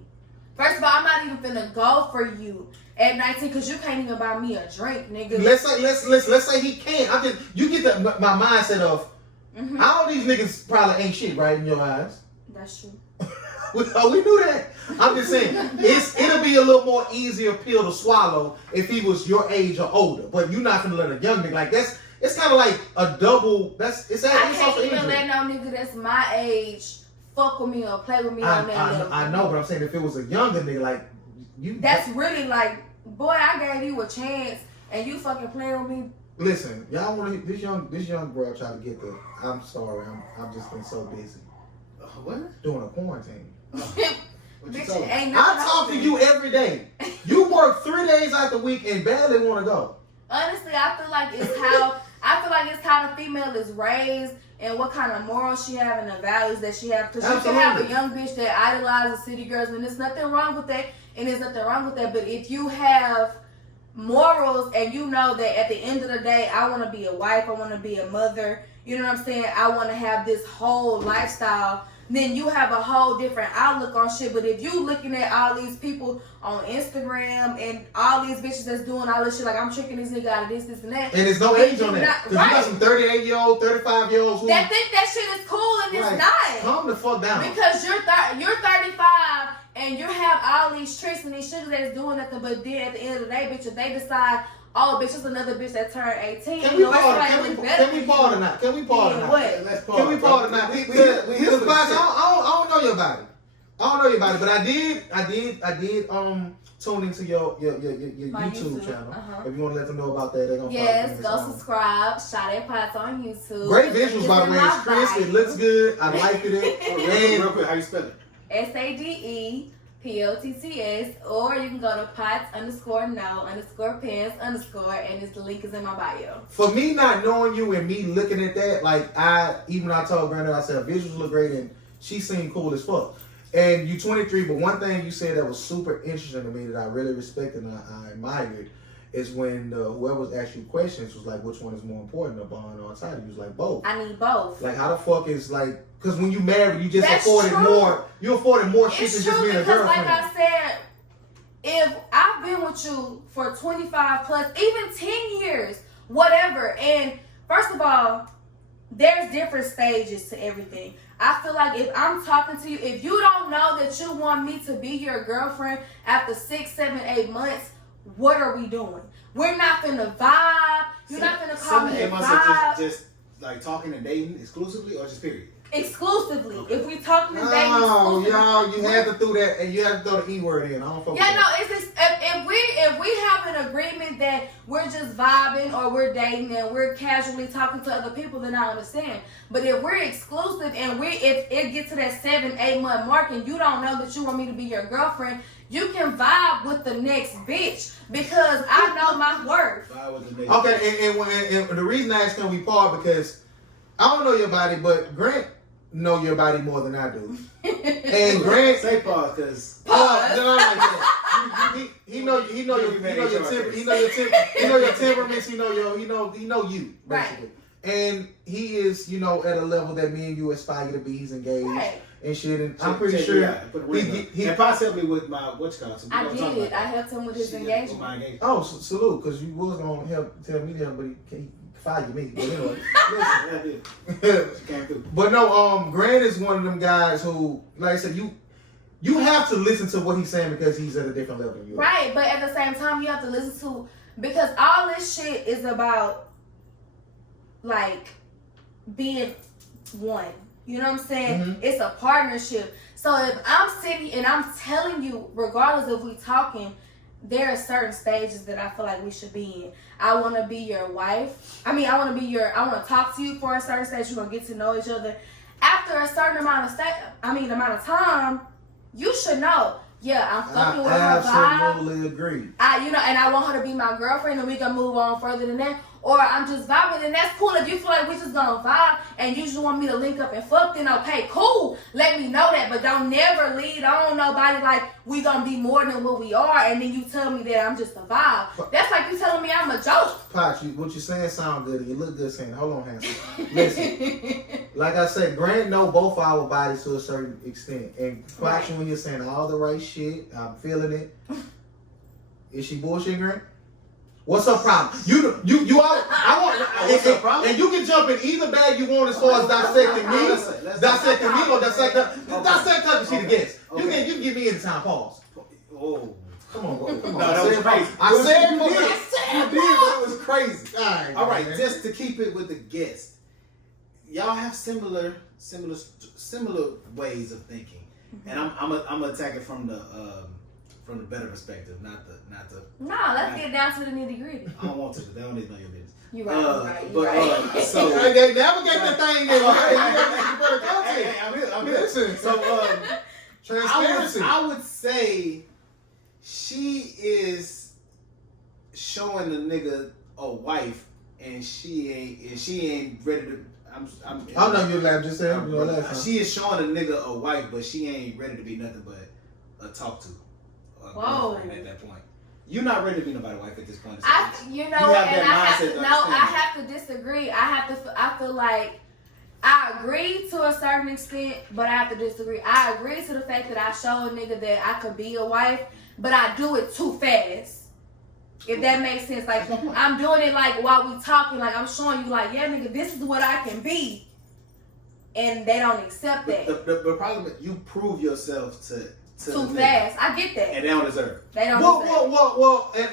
First of all, I'm not even finna go for you at 19 because you can't even buy me a drink, nigga. Let's say he can't. You get my mindset of all these niggas probably ain't shit, right, in your eyes. That's true. We knew that. I'm just saying it'll be a little more easier pill to swallow if he was your age or older. But you're not gonna let a young nigga like it's kind of like a double. I can't even let no nigga that's my age fuck with me or play with me on that level. I know, but I'm saying if it was a younger nigga like you, that's really like, boy, I gave you a chance and you fucking playing with me. Listen, y'all want to this young girl try to get the. I'm sorry, I'm just been so busy. What? Doing a quarantine. Bitch, ain't I talk to you every day. You work 3 days out the week and barely want to go. Honestly, I feel like it's how the female is raised and what kind of morals she have and the values that she have. Because you can have a young bitch that idolizes city girls, and there's nothing wrong with that. But if you have morals and you know that at the end of the day, I want to be a wife, I want to be a mother, you know what I'm saying? I want to have this whole lifestyle. Then you have a whole different outlook on shit. But if you looking at all these people on Instagram and all these bitches that's doing all this shit, like I'm tricking this nigga out of this, and that. And there's no age on that. Because you got some 38-year-old, 35-year-olds who that think that shit is cool and it's not. Calm the fuck down. Because you're 35 and you have all these tricks and these sugar that's doing nothing, but then at the end of the day, bitch, if they decide, oh, bitch, it's another bitch that turned 18. Can we pause tonight? Can we pause tonight? What? Let's pause. Can we pause tonight? Because I don't know your body. But I did tune into your YouTube channel. Uh-huh. If you want to let them know about that, they're gonna yes, go subscribe. Shot at Pots on YouTube. Great visuals, by the way. It's crisp. It looks good. I liked it. Real quick, how you spell it? SADEPOTTS, or you can go to pots_no_pants_ and the link is in my bio. For me not knowing you and me looking at that, like I told Brandon, I said visuals look great and she seemed cool as fuck. And you 23, but one thing you said that was super interesting to me that I really respected and I admired is when whoever asked you questions was like, which one is more important, a bond or a title? You was like, both. I need both. Like, how the fuck is like, because when you married, you just That's afforded true. more. You afforded more shit than just being a girlfriend. Like I said, if I've been with you for 25 plus, even 10 years, whatever, and first of all, there's different stages to everything. I feel like if I'm talking to you, if you don't know that you want me to be your girlfriend after 6, 7, 8 months, what are we doing? We're not finna vibe. You're not finna call me a vibe. Just like talking and dating exclusively, or just period? Exclusively. Okay. If we talking and dating No, exclusively. y'all, you had to throw that, and you had to throw the E word in. I don't fuck with Yeah, no, that. it's just if we have an agreement that we're just vibing or we're dating and we're casually talking to other people, then I understand. But if we're exclusive and if it gets to that 7, 8 month mark and you don't know that you want me to be your girlfriend, you can vibe with the next bitch because I know my worth. Vibe with the next. Okay, and the reason I asked can we pause because I don't know your body, but Grant know your body more than I do. And Grant Say pause, cause no, like that. He know your temperaments. He know you basically. Right. And he is, at a level that me and you aspire to be. He's engaged and shit. And I'm pretty sure he and possibly with my what's called. I did. I helped him with his engagement. Oh, salute, because you was gonna help tell me that, but he can't fire me. But anyway, listen. But no, Grant is one of them guys who, like I said, you have to listen to what he's saying because he's at a different level than you. Right, but at the same time, you have to listen to, because all this shit is about like being one. You know what I'm saying? Mm-hmm. It's a partnership. So if I'm sitting and I'm telling you, regardless if we talking, there are certain stages that I feel like we should be in. I want to be your wife. I want to talk to you for a certain stage. We're going to get to know each other. After a certain amount of time, you should know. Yeah, I'm fucking with her vibe. I absolutely agree. And I want her to be my girlfriend and we can move on further than that. Or I'm just vibing, and that's cool. If you feel like we just gonna vibe and you just want me to link up and fuck, then okay, cool. Let me know that. But don't never lead on nobody like we gonna be more than what we are, and then you tell me that I'm just a vibe. That's like you telling me I'm a joke. Potch, what you're saying sound good, and you look good saying, hold on, handsome. Listen, like I said, Grant know both our bodies to a certain extent. And Potch, when you're saying all the right shit, I'm feeling it. Is she bullshit, Grant? What's her problem? What's her problem? And you can jump in either bag you want as far as dissecting me or dissect her. Dissect her because she the guest. You can give me any time. Pause. Oh, Come on, bro. Come on. No, that was crazy. I said, you did, but it was crazy. All Right, man. just to keep it with the guest, y'all have similar ways of thinking, and I'm gonna attack it from the better perspective, not the. No, let's get down to the nitty gritty. I don't want to. They don't need to know your business. You right. You but right. so they never get the thing there. hey, I'm here. Listen. So Transparency. I would say she is showing the nigga a wife, and she ain't ready to. I know you laugh just said. She is showing a nigga a wife, but she ain't ready to be nothing but a talk to. Whoa. Girlfriend at that point. You're not ready to be nobody's wife at this point. I have to disagree. I feel like I agree to a certain extent, but I have to disagree. I agree to the fact that I show a nigga that I could be a wife, but I do it too fast. If that makes sense. Like, I'm doing it like while we talking, like I'm showing you like, yeah, nigga, this is what I can be. And they don't accept that. The problem is you prove yourself to too fast. I get that. And they don't deserve it. They don't deserve it. Well, and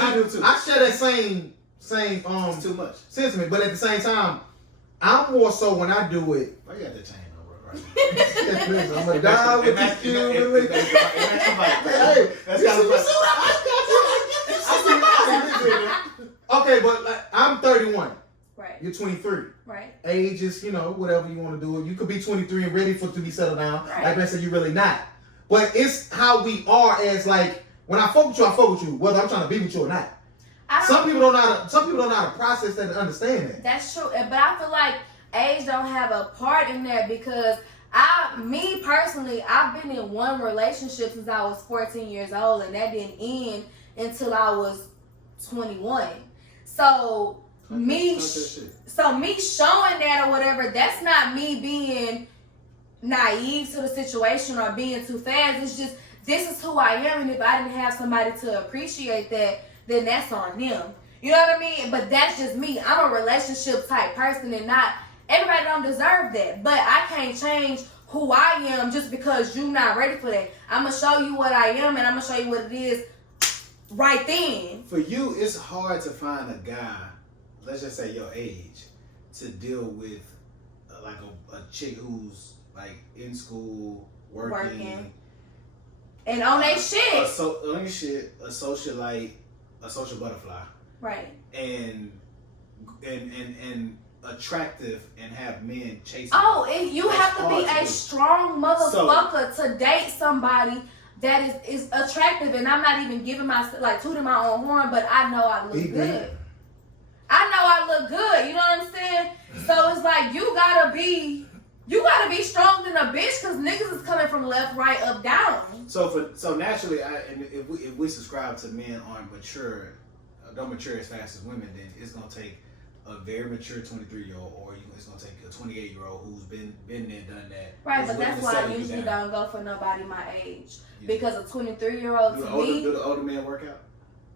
I do too. I share that same it's too much sentiment, but at the same time, I'm more so when I do it. Why you got the chain on, bro? Right? Listen, I'm gonna die with this Cuban. Okay, but like, I'm 31. Right. You're 23. Right. Age is, whatever you want to do. You could be 23 and ready to be settled down. Right. Like I said, you're really not. But it's how we are as like, when I fuck with you, I fuck with you, whether I'm trying to be with you or not. Some people don't know how to process that and understand that. That's true. But I feel like age don't have a part in there because me personally, I've been in one relationship since I was 14 years old, and that didn't end until I was 21. So me showing that or whatever, that's not me being naive to the situation or being too fast. It's just, this is who I am, and if I didn't have somebody to appreciate that, then that's on them. You know what I mean? But that's just me. I'm a relationship type person, and not everybody don't deserve that. But I can't change who I am just because you're not ready for that. I'm gonna show you what I am, and I'm gonna show you what it is right then. For you, it's hard to find a guy, let's just say your age, to deal with like a chick who's like in school, working. And on their shit. A socialite, a social butterfly. Right. And attractive and have men chasing. Oh, you have to be a strong motherfucker to date somebody that is attractive, and I'm not even giving tooting my own horn, but I know I look good. I know I look good. You know what I'm saying? So it's like you gotta be strong than a bitch, because niggas is coming from left, right, up, down. So naturally, if we subscribe to men aren't mature, don't mature as fast as women, then it's gonna take a very mature 23-year-old, or it's gonna take a 28-year-old who's been there, done that. Right, but that's why I usually don't go for nobody my age, because a 23-year-old to me. Do the older men work out?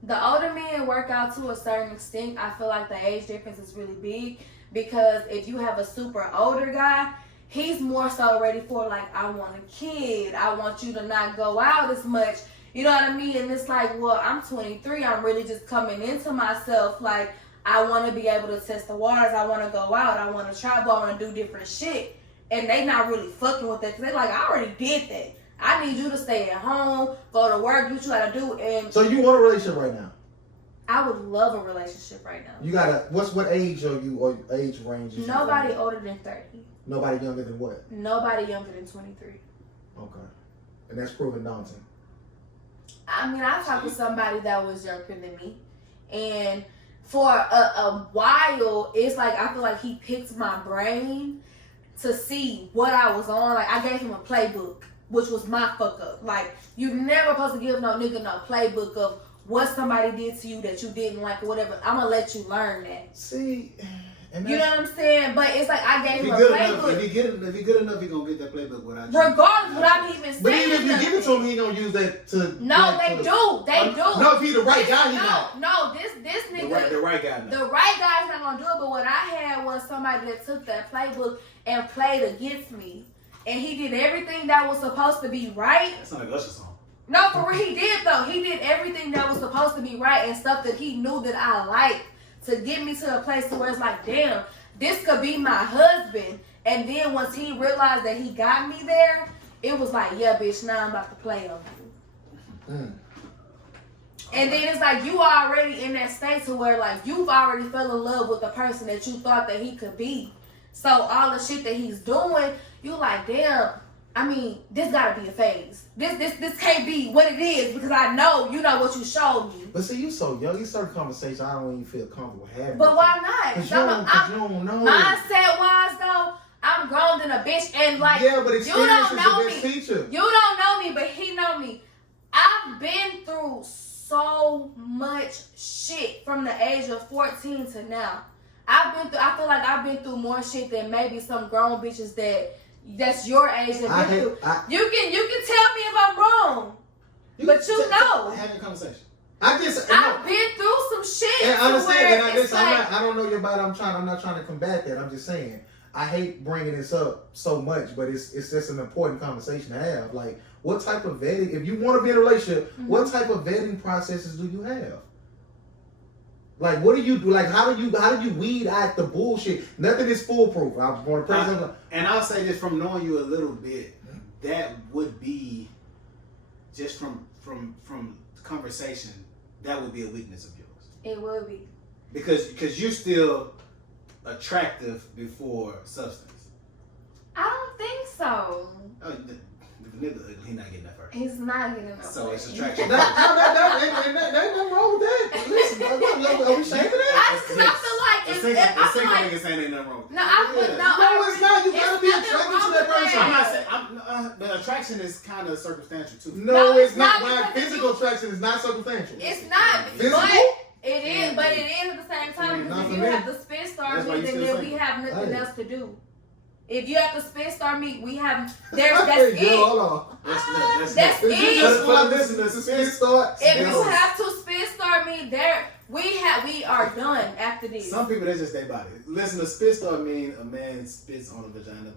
The older men work out to a certain extent. I feel like the age difference is really big, because if you have a super older guy, he's more so ready for like, I want a kid. I want you to not go out as much. You know what I mean? And it's like, well, I'm 23. I'm really just coming into myself. Like, I want to be able to test the waters. I want to go out. I want to travel. I want to do different shit. And they not really fucking with that, because they like, I already did that. I need you to stay at home, go to work, do what you got to do. And so you want a relationship right now? I would love a relationship right now. You gotta. What age are you, or age range? Nobody older than 30. Nobody younger than what? Nobody younger than 23. Okay, and that's proven daunting. I mean, I talked to somebody that was younger than me, and for a while, it's like I feel like he picked my brain to see what I was on. Like, I gave him a playbook, which was my fuck up. Like, you never supposed to give no nigga no playbook of what somebody did to you that you didn't like or whatever. I'm gonna let you learn that. See, and you know what I'm saying? But it's like I gave him a playbook. If he good enough, he gonna get that playbook without you. Regardless without even saying. But even if you give it to him, he gonna use that to. No, they do. They do. No, if he's the right guy, he not. No, this nigga. The right guy. The right guy's not gonna do it. But what I had was somebody that took that playbook and played against me, and he did everything that was supposed to be right. That's not like Usher song. No, for real, he did though. He did everything that was supposed to be right and stuff that he knew that I liked to get me to a place to where it's like, damn, this could be my husband. And then once he realized that he got me there, it was like, yeah, bitch, now I'm about to play on you. And then it's like you already in that state to where like you've already fell in love with the person that you thought that he could be. So all the shit that he's doing, you like, damn, I mean, this gotta be a phase. This can't be what it is because I know you know what you showed me. But see, you so young. These certain conversations I don't even feel comfortable having. But why not? Because you don't know. Mindset wise though, I'm grown than a bitch and like yeah, but you don't know me. Teacher. You don't know me, but he know me. I've been through so much shit from the age of 14 to now. I feel like I've been through more shit than maybe some grown bitches that's your age that been through. You can tell me if I'm wrong. But you know. Have a conversation. I've been through some shit. And understand that I don't know your body. I'm not trying to combat that. I'm just saying I hate bringing this up so much, but it's just an important conversation to have. Like, what type of vetting? If you want to be in a relationship, what type of vetting processes do you have? Like, what do you do? Like, how do you weed out the bullshit? Nothing is foolproof. I want to and I'll say this from knowing you a little bit, that would be just from conversation. That would be a weakness of yours. It would be because you're still attractive before substance. I don't think so. Oh, the nigga, he's not getting that first. He's not getting that. So it's attraction. Ain't nothing wrong with that. Listen, are we shaming that? I feel like the single nigga saying ain't nothing wrong. No, it's not. You gotta be attracted to that person. I'm not saying. But attraction is kind of circumstantial too. No, it's not. Physical attraction is not circumstantial. It's not. Physical? It is, but it is at the same time because if you have to spit star me, then we have nothing else to do. If you have to spit star me, we have that's it. Hold on. That's it. Just for listeners, spit star. If you have to spit star me, we are done after this. Some people that's just their body. Listen, a spit star mean a man spits on a vagina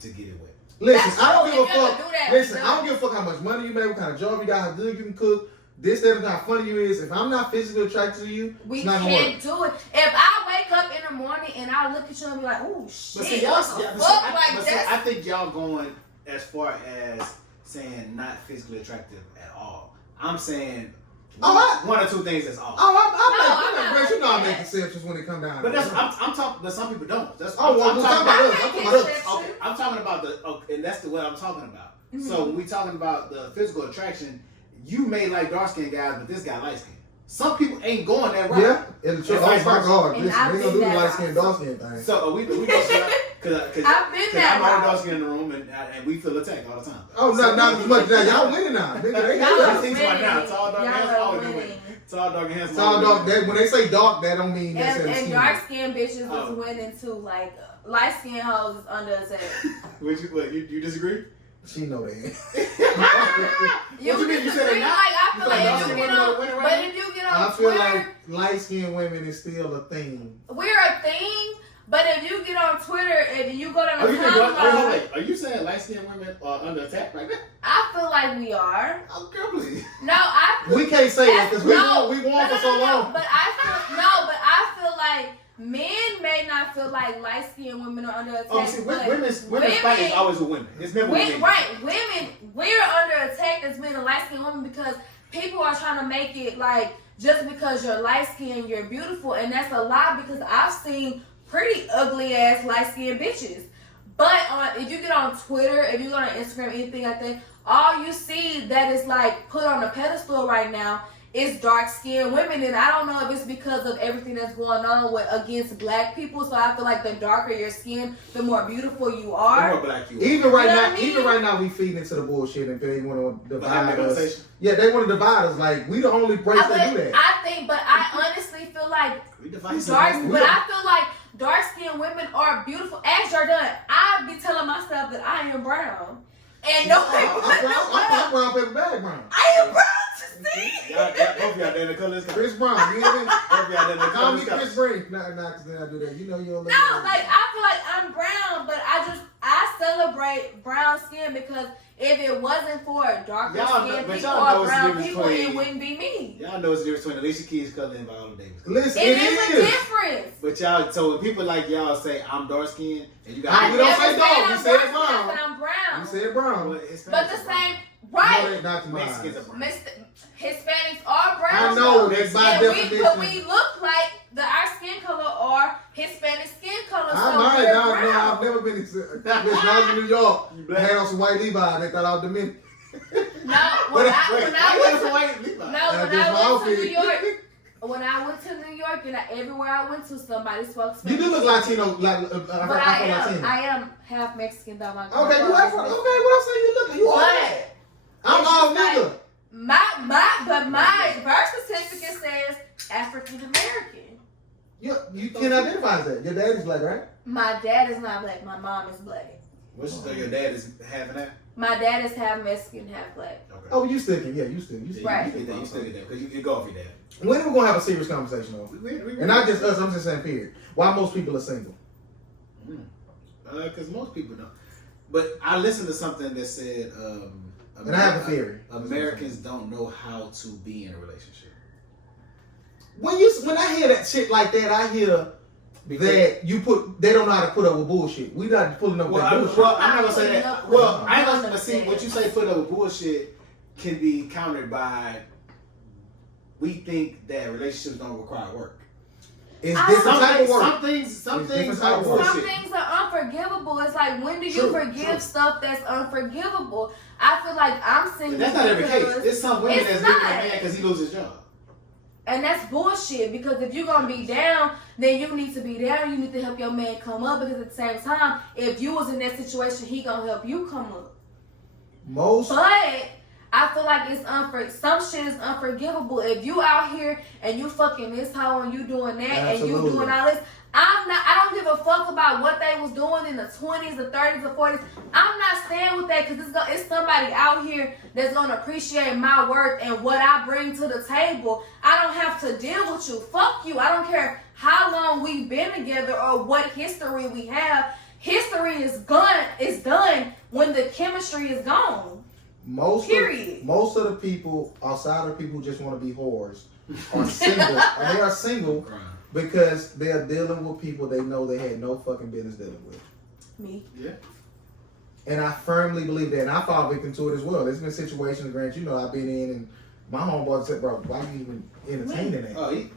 to get it wet. Listen, I don't give a fuck. Listen, I don't give a fuck how much money you make, what kind of job you got, how good you can cook. This, that, and how funny you is. If I'm not physically attracted to you, we can't do it. If I wake up in the morning and I look at you and be like, "Oh shit, but see, I think y'all going as far as saying not physically attractive at all. I'm saying one or two things that's all. I'm like, you know, I make exceptions when it comes down. But I'm talking. But some people don't. I'm talking about us. Okay, I'm talking about and that's what I'm talking about. Mm-hmm. So when we talking about the physical attraction. You may like dark skinned guys, but this guy light skinned. Some people ain't going that route. Yeah, and the truth, oh my God, listen, they gonna do the light skinned, dark skinned thing. So we go because I'm all dark skinned in the room, and we feel attacked all the time. Oh, not as much now. Y'all winning now. Y'all winning now. Tall, dark, handsome, always winning. Tall, dark, handsome. Tall, dark. When they say dark, that don't mean and dark skinned bitches is winning too. Like light skinned hoes is under attack. You disagree? She know that. What you mean? You said I feel like if you get on, but if you get on Twitter, I feel like light-skinned women is still a thing. We're a thing, but if you get on Twitter and you go down the timeline, are you saying light-skinned women are under attack right now? I feel like we are. I'm probably. No, we can't say that because we won for so long. But I feel like. Men may not feel like light-skinned women are under attack. Oh, see, women's fight is always with women. It's never with men. Right, women, we're under attack as being a light-skinned woman because people are trying to make it like just because you're light-skinned, you're beautiful, and that's a lie because I've seen pretty ugly-ass light-skinned bitches. But if you get on Twitter, if you go on Instagram, anything like that, all you see that is like put on a pedestal right now is dark-skinned women, and I don't know if it's because of everything that's going on against black people. So I feel like the darker your skin, the more beautiful you are. The more black you are. Even right now, we feeding into the bullshit, and they want to divide us. Yeah, they want to divide us. Like we the only place that do that. I honestly feel like dark-skinned women are beautiful. As Jordan, I be telling myself that I am brown, and I'm brown paper bag brown. I am brown Y'all, both y'all there in the colors. Chris Brown, you hear me? Both y'all there in the Call me colors. Chris Brown. Nah, cause then I do that. You know you don't look. No, like I feel like I'm brown, but I celebrate brown skin because if it wasn't for darker skin people or brown people, it wouldn't be me. Y'all know what's the difference between Alicia Keys' color and Viola Davis. Listen, It is a difference. But y'all, so when people like y'all say I'm dark skinned and you got I I we never don't say said dark, I'm we said dark brown. skin, but I'm brown. You said brown. But the same, No, right? they not to my Mexicans are eyes. brown. Hispanics are brown. I know that's by And definition. but we look like our skin color or Hispanic skin color. I So might we're not. brown. No, I've never been in. Listen, I was in New York. I had on some white Levi's. They thought I was Dominican. No, when I went to New outfit. York, when I went to New York and everywhere I went to, somebody spoke Spanish. You do look Latino, like But Latino. I am half Mexican though. My Okay, you have. Okay, what I'm saying, you look. You all that. I'm it's all just nigga. like, my birth certificate says African American. You can identify as that. Your dad is black, right? My dad is not black. My mom is black. What's your dad is having that? My dad is half Mexican, half black. Okay. Oh, you still can. Yeah, you still. Right. You still get that because you go off your dad. When are we gonna have a serious conversation though? And not just us. I'm just saying, period. Why most people are single? Because most people don't. But I listened to something that said, And I have a theory. Americans don't know how to be in a relationship. When I hear that shit like that, I hear that they don't know how to put up with bullshit. We not pulling up with bullshit. Well, I'm not gonna say that. Well, I ain't none gonna of see that. what you say. Put up with bullshit can be countered by we think that relationships don't require work. It's different type of work. Some It's things different are type of work. Some bullshit. things are unforgivable. It's like, when do you True, forgive true. stuff that's unforgivable? I feel like I'm single. That's not every case. because- There's some women It's that's leaving a not. man because he loses his job. And that's bullshit, because if you're gonna be down, then you need to be down. You need to help your man come up, because at the same time, if you was in that situation, he gonna help you come up. Most. But I feel like it's some shit is unforgivable. If you out here and you fucking this hoe and you doing that and you Absolutely. doing all this, I don't give a fuck about what they was doing in the 20s, the 30s, the 40s. I'm not staying with that, because it's somebody out here that's gonna appreciate my work and what I bring to the table. I don't have to deal with you. Fuck you. I don't care how long we've been together or what history we have. History is done when the chemistry is gone. Most of the people outside of people who just want to be whores are single. And they are single because they are dealing with people they know they had no fucking business dealing with. Me. Yeah. And I firmly believe that. And I fall victim to it as well. There's been situations, Grant, I've been in, and my homeboy said, bro, why you even entertaining that? Oh, you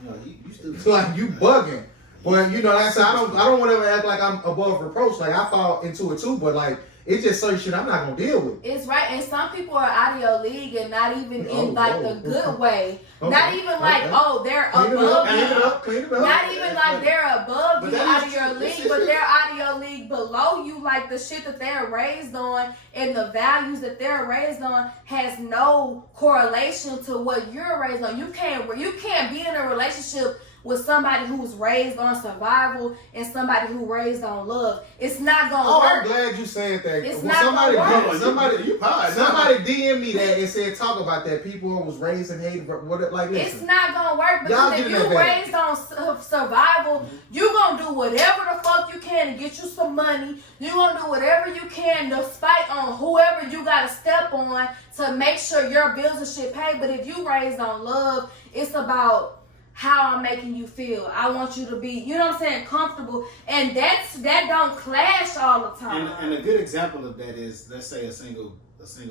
still. It's like, you bugging. But, that's I don't want to ever act like I'm above reproach. Like, I fall into it too, but like, it's just certain shit I'm not going to deal with. It's right, and some people are out of your league and not even in the good way. Okay. Not even like, they're Clean above you. Clean it up. Not even like they're above But you, that out is of your true. This league, is but true. they're out of your league below you. Like, the shit that they're raised on and the values that they're raised on has no correlation to what you're raised on. You can't be in a relationship with somebody who's raised on survival and somebody who raised on love. It's not gonna Oh, work. I'm glad you said that. It's When not somebody gonna work. somebody DM me that and said talk about that. People who was raised and hated. Like, listen. It's not gonna work, Y'all because if getting you that bad. raised on survival, you gonna do whatever the fuck you can to get you some money. You gonna do whatever you can to spite on whoever you gotta step on to make sure your bills and shit paid. But if you raised on love, it's about how I'm making you feel. I want you to be, comfortable, and that don't clash all the time. And a good example of that is, let's say a single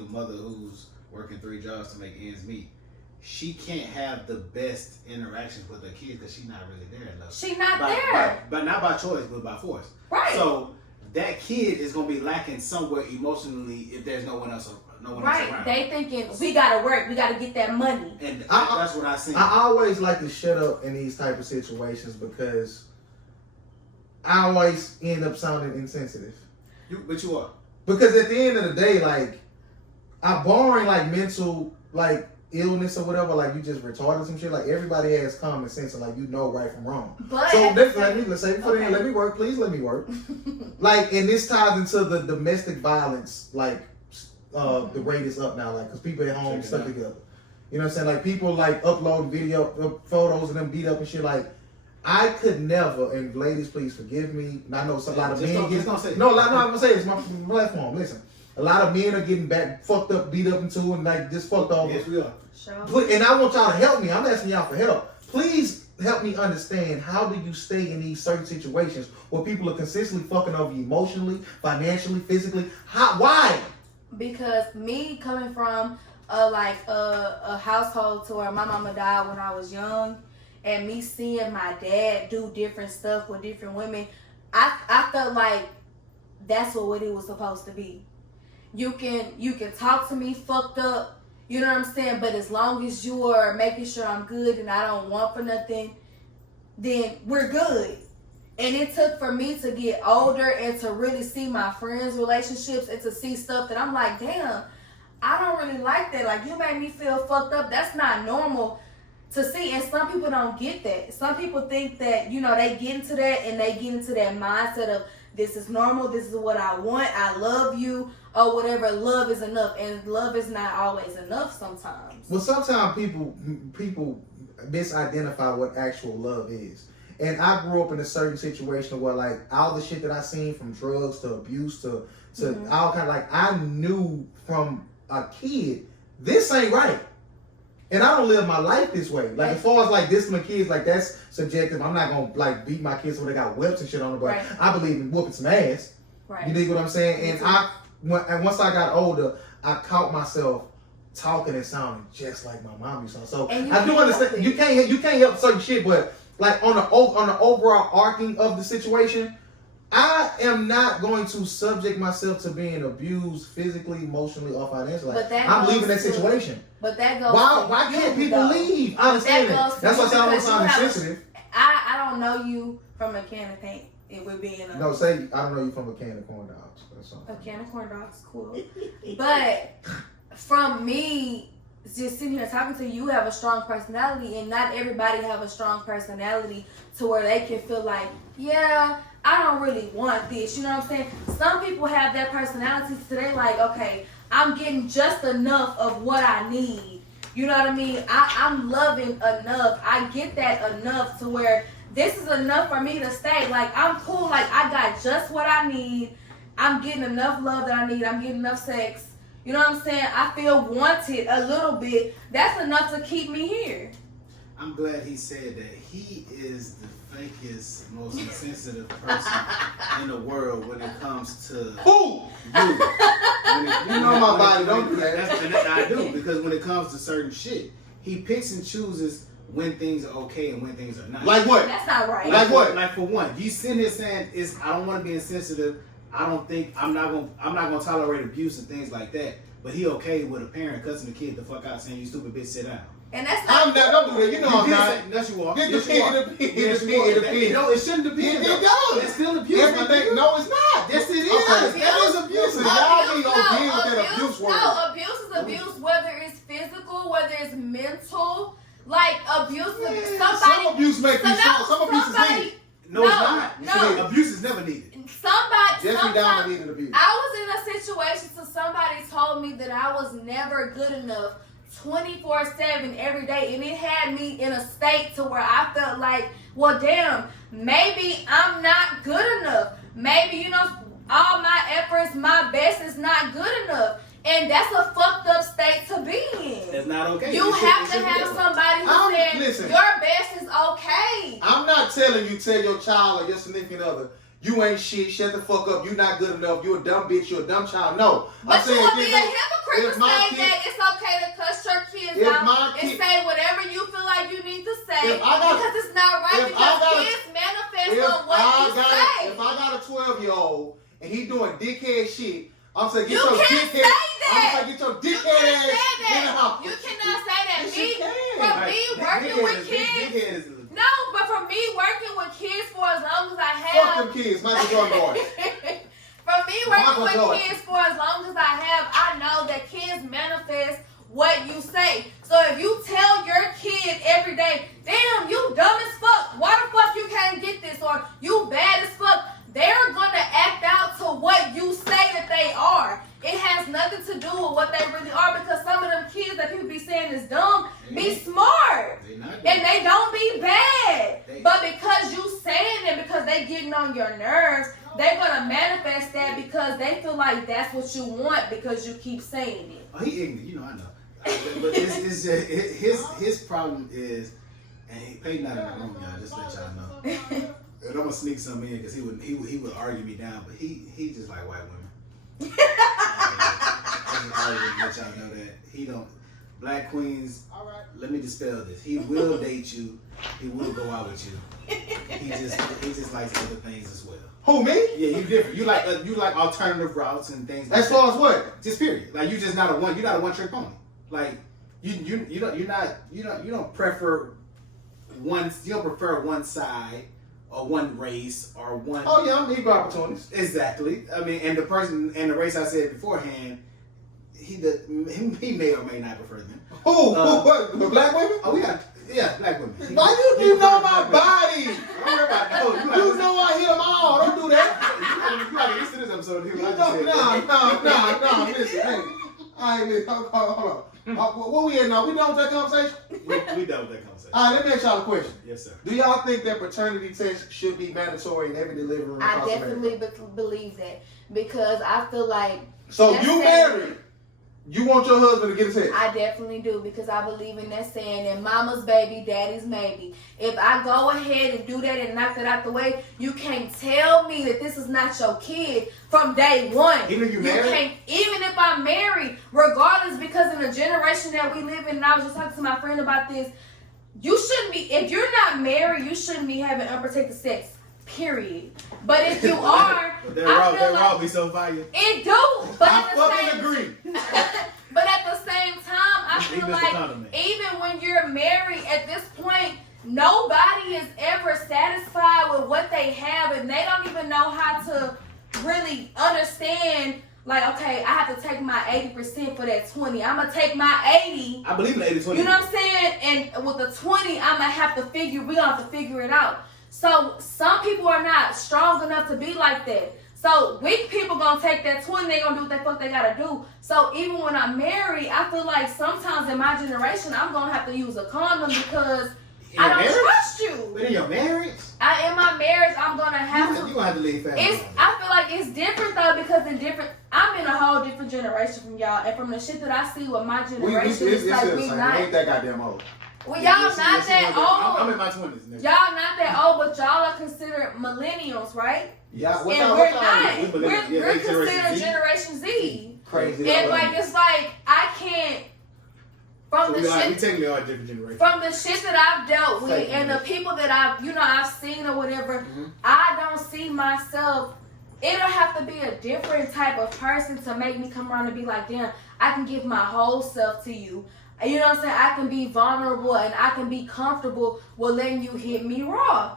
mother who's working 3 jobs to make ends meet. She can't have the best interactions with her kids because she's not really there enough. She's not there. But not by choice, but by force. Right. So that kid is gonna be lacking somewhere emotionally if there's no one else around. They thinking, we gotta work, we gotta get that money. And that's what I see. I always like to shut up in these type of situations because I always end up sounding insensitive. But you are. Because at the end of the day, like, I'm barring like mental like illness or whatever, like you just retarded some shit. Like, everybody has common sense and like right from wrong. But So let me work, please let me work. Like, and this ties into the domestic violence, like the rate is up now, like, because people at home stuck together. You know what I'm saying? Like people like upload video photos of them beat up and shit. Like I could never, and ladies, please forgive me. I know a lot of men I'm gonna say it's my platform. Listen, a lot of men are getting fucked up, beat up into, and like just fucked over. Yes, we are. Sure. And I want y'all to help me. I'm asking y'all for help. Please help me understand, how do you stay in these certain situations where people are consistently fucking over you emotionally, financially, physically? Why? Because me coming from a household to where my mama died when I was young, and me seeing my dad do different stuff with different women, I felt like that's what it was supposed to be. You can talk to me fucked up, you know what I'm saying, but as long as you are making sure I'm good and I don't want for nothing, then we're good. And it took for me to get older and to really see my friends' relationships and to see stuff that I'm like, damn, I don't really like that. Like, you made me feel fucked up. That's not normal to see. And some people don't get that. Some people think that, they get into that and they get into that mindset of, this is normal, this is what I want, I love you, or whatever. Love is enough. And love is not always enough sometimes. Well, sometimes people misidentify what actual love is. And I grew up in a certain situation where, like, all the shit that I seen, from drugs to abuse to all kind of, like, I knew from a kid, this ain't right. And I don't live my life this way. Like, as far as, like, this my kids, like, that's subjective. I'm not going to, like, beat my kids so they got whips and shit on them. But I believe in whooping some ass. Right. You dig what I'm saying? And once I got older, I caught myself talking and sounding just like my mom used to. So I do understand. You can't help certain shit, but, like, on the overall arcing of the situation, I am not going to subject myself to being abused physically, emotionally, or financially. Like, I'm leaving that situation. But that goes. Why can't people leave? I understand that. That's why I say I don't sound insensitive. I don't know you from a can of paint. It would be no, say I don't know you from a can of corn dogs. A can of corn dogs, cool. But from me, just sitting here talking to you, you have a strong personality, and not everybody have a strong personality to where they can feel like, yeah, I don't really want this. You know what I'm saying? Some people have that personality, so they like, okay, I'm getting just enough of what I need. You know what I mean? I'm loving enough. I get that enough to where this is enough for me to stay. Like, I'm cool. Like, I got just what I need. I'm getting enough love that I need. I'm getting enough sex. You know what I'm saying? I feel wanted a little bit. That's enough to keep me here. I'm glad he said that. He is the fakest, most insensitive person in the world when it comes to who? You know my body, don't do that. I do, because when it comes to certain shit, he picks and chooses when things are okay and when things are not. Like what? That's not right. Like what? Like, for one, you sitting here saying, I don't want to be insensitive. I don't think I'm not gonna tolerate abuse and things like that. But he okay with a parent cussing the kid the fuck out, saying, you stupid bitch, sit down. And that's not. I'm not. Don't do that. You know I'm not. Yes, you are. It Yes, you are. depends. No, it shouldn't depend. It does. It's still abuse. Everything. No, it's not. Yes, it is. Okay. That is abuse. Y'all be okay with that abuse word. No, abuse is abuse, whether it's physical, whether it's mental. Like, abuse, somebody. Some abuse makes you strong. Some abuse is needed. No, it's not. No. Abuse is never needed. Jeffrey Dahmer needed abuse. I was in a situation, so somebody told me that I was never good enough 24/7 every day, and it had me in a state to where I felt like, well, damn, maybe I'm not good enough. Maybe, all my efforts, my best is not good enough. And that's a fucked up state to be in. That's not okay. You have to have somebody who says your best is okay. I'm not telling you, tell your child or your significant other, you ain't shit, shut the fuck up, you not good enough, you a dumb bitch, you a dumb child. No. But you will be a hypocrite to say that it's okay to cuss your kids out and say whatever you feel like you need to say, because it's not right, because kids manifest on what you say. If I got a 12-year-old and he doing dickhead shit, I'm saying get you your can't dickhead. Say that. I'm saying get your dickhead ass in the house. You cannot say that. Yes, me working with kids. No, but for me working with kids for as long as I have. Fuck them kids, Michael Jordan boys. For me working with kids for as long as I have, I know that kids manifest what you say. So if you tell your kid every day, damn, you dumb as fuck, why the fuck you can't get this, or you bad as fuck, they're gonna act out to what you say that they are. It has nothing to do with what they really are, because some of them kids that people be saying is dumb, be smart. They not And they don't be bad. But because you saying it, because they getting on your nerves, they're gonna manifest that because they feel like that's what you want because you keep saying it. Oh, he ignorant, you know, I know. But his problem is, and Peyton not in the room, y'all. Just let y'all know. And I'm gonna sneak some in because he would argue me down, but he just like white women. I'm just arguing to let y'all know that he don't. Black queens. All right. Let me dispel this. He will date you. He will go out with you. He just likes other things as well. Who, me? Yeah, you different. You like alternative routes and things. As far as what? Just period. Like you just not a one. You're not a one trick pony. Like you don't prefer one. You don't prefer one side or one race or one. Oh yeah, I'm equal opportunities. Exactly. I mean, and the person and the race I said beforehand, he may or may not prefer them. Who? What? The black women? Oh, black women. Why you know my body? Don't worry about it. You know I hit them all. Don't do that. You gotta listen to this episode. No, listen. Hey, I ain't listen. Hold on. What we at now? We done with that conversation? We done with that conversation. All right, let me ask y'all a question. Yes, sir. Do y'all think that paternity tests should be mandatory in every delivery? I definitely believe that because I feel like. So you married. You want your husband to get a test? I definitely do because I believe in that saying that mama's baby, daddy's maybe. If I go ahead and do that and knock that out the way, you can't tell me that this is not your kid from day one. Even if you're married? Even if I'm married, regardless, because in the generation that we live in, and I was just talking to my friend about this, you shouldn't be, if you're not married, you shouldn't be having unprotected sex. Period. But if you are, that I raw be so fire. It do. But I fucking agree. But at the same time, I feel like even when you're married, at this point, nobody is ever satisfied with what they have, and they don't even know how to really understand. Like, okay, I have to take my 80% for that 20. I'm gonna take my 80. I believe in 80-20. You know what I'm saying? And with the 20, I'm gonna have to we gonna have to figure it out. So some people are not strong enough to be like that. So weak people gonna take that 20, they gonna do what the fuck they gotta do. So even when I'm married, I feel like sometimes in my generation, I'm gonna have to use a condom because I don't trust you. But in your marriage? In my marriage, I'm gonna have to. You gonna have to leave fast. I feel like it's different though because I'm in a whole different generation from y'all, and from the shit that I see with my generation, it's like we not. We ain't that goddamn old. Well, y'all not that old. I'm in my 20s. Nigga. Y'all not that old, but y'all are considered millennials, right? Yeah, and we're not. We're considered Generation Z. Crazy. And like it's like I can't from the shit. We technically are a different generation. From the shit that I've dealt with and the people that I've seen or whatever, I don't see myself. It'll have to be a different type of person to make me come around and be like, damn, I can give my whole self to you. You know what I'm saying? I can be vulnerable and I can be comfortable with letting you hit me raw.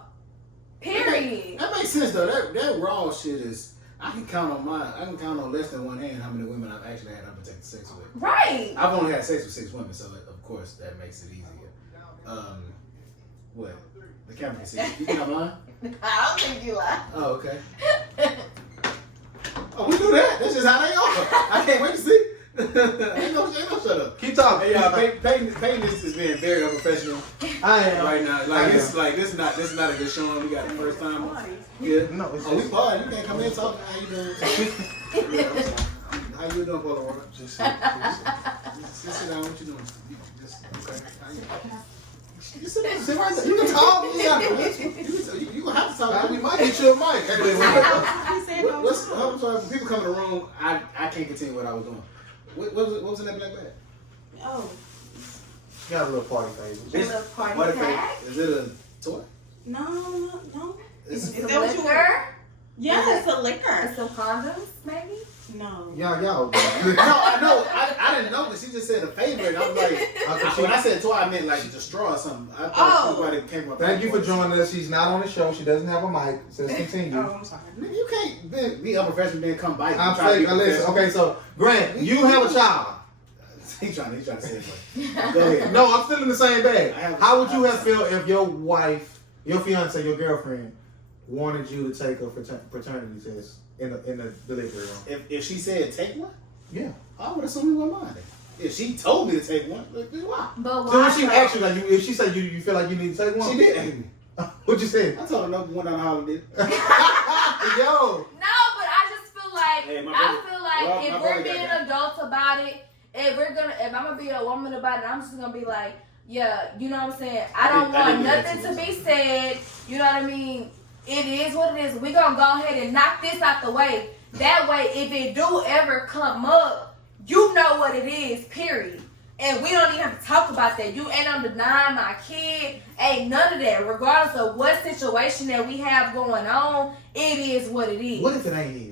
Period. That makes sense though. That raw shit is. I can count on less than one hand how many women I've actually had unprotected sex with. Right. I've only had sex with 6 women, so of course that makes it easier. What? The camera can see. You think I'm lying? I don't think you lie. Oh, okay. Oh, we do that. That's just how they are. I can't wait to see. ain't no shut up. Keep talking. Hey, Peyton is being very unprofessional. I am right now. Like this is not a good showing. We got the first time. Yeah. No, we party. You can't come in and talk. How you doing? How you doing, Polaroid? Just sit down. What you doing? You sit right there. You can talk. You gonna have to talk. We might get you a mic. I'm sorry. When people come in the room, I can't continue what I was doing. What was in that black bag? Oh. Got a little party favor. Is it a party bag? Is it a toy? No. Is it liquor? Yeah, it's a liquor. It's some condoms, maybe? No. Y'all. No, I know. I didn't know that. She just said a favorite. I was like, when I said toy, I meant like the straw or something. I thought somebody came up. Thank you for joining us. She's not on the show. She doesn't have a mic. So let's continue. Oh, I'm sorry. You can't be unprofessional and come by. I'm saying, listen. Okay, so Grant, you have a child. He's trying to say something. Go ahead. No, I'm still in the same bag. How would you have felt if your wife, your fiance, your girlfriend wanted you to take a paternity test in the delivery room? If she said take one, yeah, I would assume you wouldn't mind it. If she told me to take one, why? But So why? when she asked you, like, if she said you feel like you need to take one, She did ask me. What you said? I told her no one on holiday. Yo. No, but I just feel like Hey, my I brother- feel like well, my if brother we're got being that. adults about it, if I'm gonna be a woman about it, I'm just gonna be like, yeah, you know what I'm saying? I don't I want didn't do that nothing too. to be said. You know what I mean? It is what it is. We gonna go ahead and knock this out the way. That way, if it do ever come up, you know what it is. Period. And we don't even have to talk about that. You ain't on denying my kid. Ain't none of that. Regardless of what situation that we have going on, it is what it is. What if it ain't his?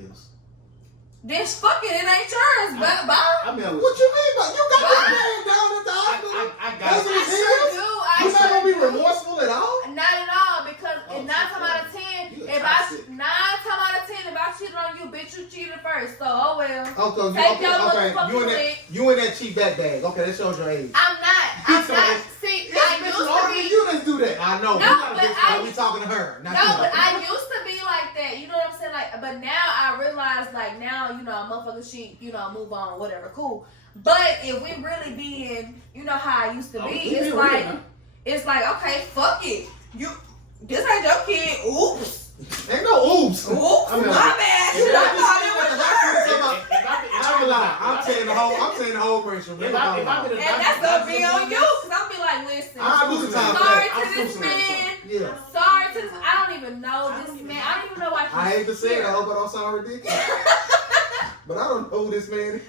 Then fuck it ain't yours. Bye. I mean, What you mean? But you got this man down at the hospital. I got That's it. what I it sure is? do. You not gonna be sure do. remorseful at all? Not at all, because Oh, if 9 times out of 10, you if toxic. 9 times out of 10, if I cheated on you, bitch, you cheated first. So oh well. Okay, Take your okay. motherfucking dick. You in that cheap back bag. Okay, that shows your age. I'm not. See, I used to be. You didn't do that. I know. No, but we talking to her. Not No, you. but I used to be like that. You know what I'm saying? Like, but now I realize, like, now, you know, a motherfucker cheat, you know, move on, whatever, cool. But if we really being, you know how I used to be, it's like, okay, fuck it. This ain't your kid. Oops. Ain't no oops. Oops. My bad. if I thought it was yours. I'm saying the whole racial. If I And that's gonna be on you, cause I'll be like, listen. I'll do the time for Sorry that. to this man. Yeah. Sorry to this. I don't even know this man. I don't even know why. I hate to say it. I here. hope I don't sound ridiculous. But I don't know who this man is.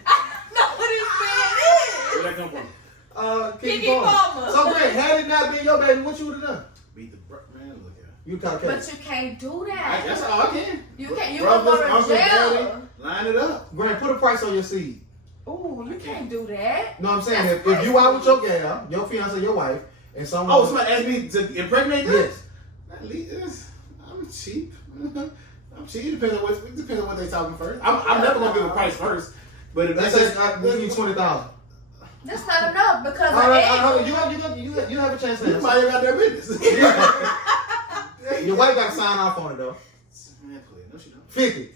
know who this man is. Where that come from? Kiki Kiki Palmer. Palmer. So, Greg, had it not been your baby, what you would have done? Beat the man. Look at her. You caught But case. you can't do that. That's all I can. You can't. You gonna Brothers, go to uncles, jail. daddy, line it up. Greg, put a price on your seed. Ooh, you can't do that. No, I'm saying That's if you out with your gal, your fiance, your wife, and someone. Oh, somebody asked me to impregnate them? Yes. At least, I'm cheap. I'm cheap. It depends on what they talking first. I'm never gonna give a price first. But if Let's that's say I give you 20,000. That's not enough because All right, of hold on. You have a chance to you answer. might have got their business. Your wife got to sign off on it though. Man, please. No, she don't. 50.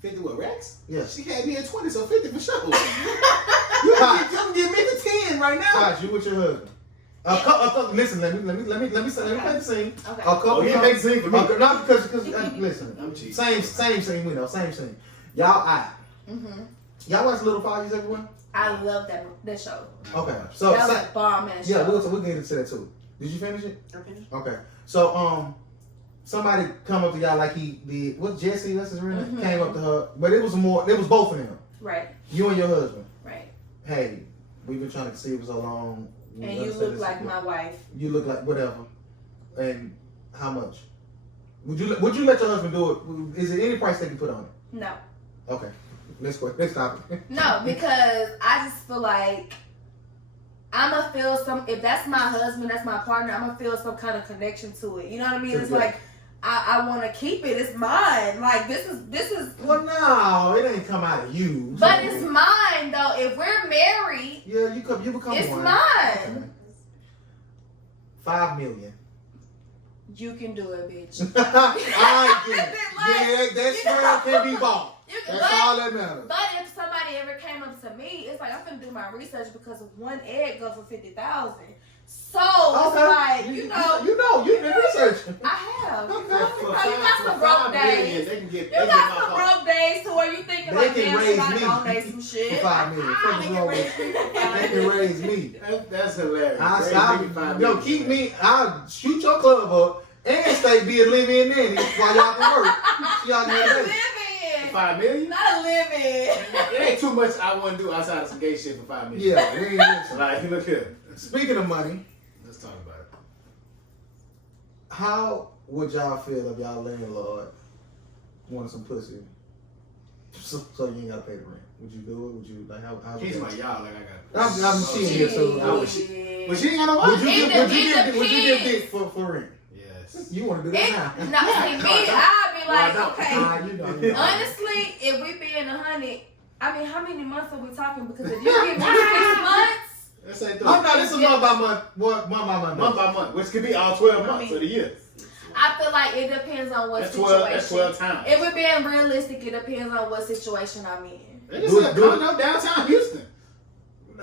50 what, racks? Yeah. She had me at 20, so 50 for sure. You can give me the 10 right now. Gosh, you with your husband. Listen, let me play the scene. Okay. A couple. Oh, you make the scene for me. Not because listen. I'm cheap. Same scene. We know. Same scene. Y'all out. Mhm. Y'all watch Little Fires everyone? I love that show. Okay. So That was a bomb ass show. yeah, we'll get into that too. Did you finish it? I finished. Okay. So somebody come up to y'all like he did. What Jesse? That's his real name. Mhm. Came up to her, but it was both of them. Right. You and your husband. Right. Hey, we've been trying to conceive for so long. We And you understand look this like is- my wife. You look like whatever. And how much? Would you let your husband do it? Is there any price they can put on it? No. Okay. Let's stop it. No, because I just feel like I'ma feel if that's my husband, that's my partner, I'ma feel some kind of connection to it. You know what I mean? It's like I want to keep it. It's mine. Like this is. Well, no, it ain't come out of you. But it's mine though. If we're married, Yeah, you become it's one. mine. Okay. 5 million. You can do it, bitch. I get it. Like, Yeah, that square can be bought. You That's all that matters. But if somebody ever came up to me, it's like I'm gonna do my research because one egg goes for $50,000. So it's like you been researching. I have. Okay. You got some broke days. They can get. You got some broke days to where you thinking They like, can damn, raise should I me donate some shit? for 5 million. Ah, they can raise me for 5 They can million. raise me. That's hilarious. Keep me. I'll shoot your club up and stay be a live-in nanny while y'all can work. Y'all Not a can work. living. 5 million? Not a living. It ain't too much I want to do outside of some gay shit for 5 million. Yeah, they ain't Like, look here. Speaking of money, Let's talk about it. how would y'all feel if y'all landlord wanted some pussy? So you ain't gotta pay the rent. Would you do it? Would you like how would He's that- like y'all, like I got. I'm she in here too. I would- Shit. But she ain't got no Would money. you It give depends. dick for rent? Yes. You want to do that now? No, see me, I'd be like, okay. You know. Honestly, if we being 100, I mean, how many months are we talking? Because if you give me 6 months, Let's say Oh no, this is month by month. What month by month? month by month, which could be all 12 months of the year. I feel like it depends on what That's situation. 12. That's 12 times. If we're being realistic, it depends on what situation I'm in. They just said condo downtown Houston.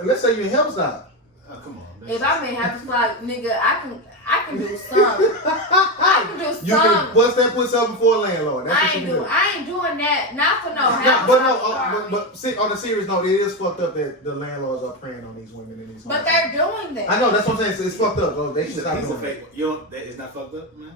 Let's say you in help stop. Oh, come on. If I'm in half like nigga, I can do something. I can do You something. can bust that pussy up before a landlord. That's what you do. I ain't doing that. Not for no No, house. but see, on a serious note, it is fucked up that the landlords are preying on these women in these. But homes. they're doing that. I know that's what I'm saying. It's fucked up. Bro. They should He's stop a doing fake. that. You know, that is not fucked up, man.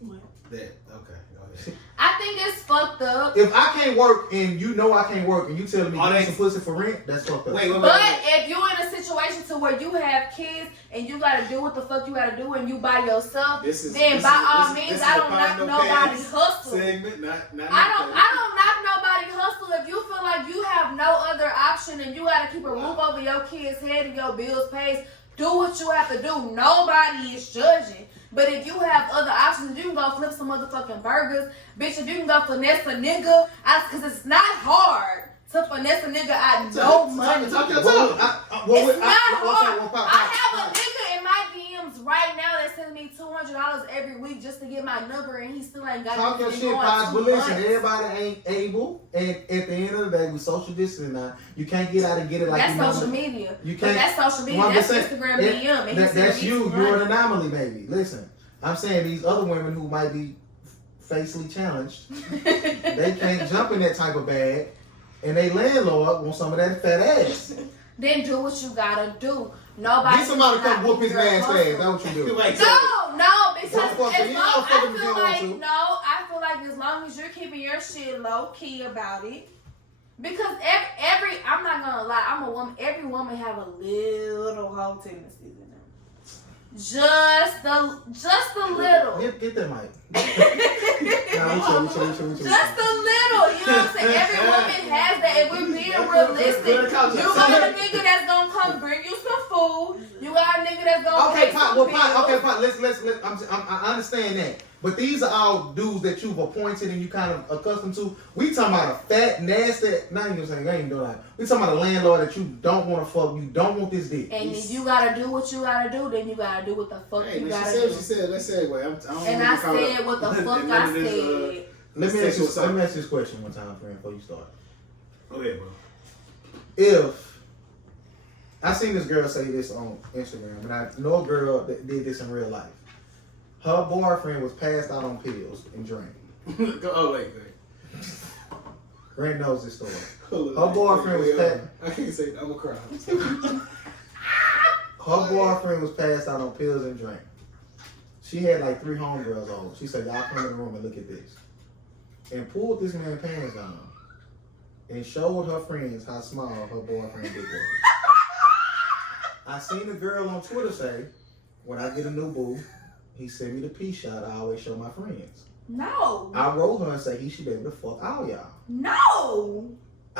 What? That okay. Go ahead. I think it's fucked up. If I can't work and you know I can't work and you telling me Oh, you need they- some pussy for rent, that's fucked up. Wait. But if you're in a situation to where you have kids and you gotta do what the fuck you gotta do and you by yourself, then by all means, I don't knock nobody's hustle. Segment, not I don't knock nobody's hustle. If you feel like you have no other option and you gotta keep a roof over your kid's head and your bills paid, do what you have to do. Nobody is judging. But if you have other options, you can go flip some motherfucking burgers. Bitch, if you can go finesse a nigga, because it's not hard to finesse a nigga out no money. Talk your It's talk. not hard. I have a nigga in my DMs right now that sends me $200 every week just to get my number, and he still ain't got Talk your shit, Pods, but listen, everybody ain't able, and at the end of the day, we social distancing now. You can't get out and get it like that's you social normally- media. You But can't. that's social media. Well, I'm That's just saying, Instagram DM. And he that's sent me you. You're an $200. anomaly, baby. Listen, I'm saying these other women who might be facially challenged, they can't jump in that type of bag, and they landlord want some of that fat ass. Then do what you gotta do. Nobody. Get somebody to come should whoop his not be ass your fast. hustle. That's what you do. Like, No, because Don't fuck with as me. long, I don't fuck I with feel you like if you want no, I feel like as long as you're keeping your shit low key about it, because every I'm not gonna lie, I'm a woman. Every woman have a little hoe tendencies in them. Just a little. Get that mic. Nah, we chill. Just a little, you know what I'm saying? Every woman has that. If we're being realistic, you got a nigga that's gonna come bring you some food. You got a nigga that's gonna Okay, pay Pot. some Well, bills. Pot. Okay, Pot. Let's. I understand that, but these are all dudes that you've appointed and you kind of accustomed to. We talking about a fat, nasty. Not even saying I ain't doing that. We talking about a landlord that you don't want to fuck. You don't want this dick. And if you gotta do what you gotta do, then you gotta do what the fuck Hey, you man, gotta she do. said, let's segue. And I said what the fuck I said. Let me ask you this question one time, friend, before you start. Go ahead, bro. If I seen this girl say this on Instagram, and I know a girl that did this in real life. Her boyfriend was passed out on pills and drank. Oh, wait. Grant knows this story. Her Her boyfriend was passed. I can't say that. I'm gonna cry. Her boyfriend was passed out on pills and drank. She had like 3 homegirls over. She said, "Y'all come in the room and look at this," and pulled this man's pants down and showed her friends how small her boyfriend dick was. I seen a girl on Twitter say, "When I get a new boo, he send me the pee shot. I always show my friends." No. I wrote her and say he should be able to fuck all y'all. No.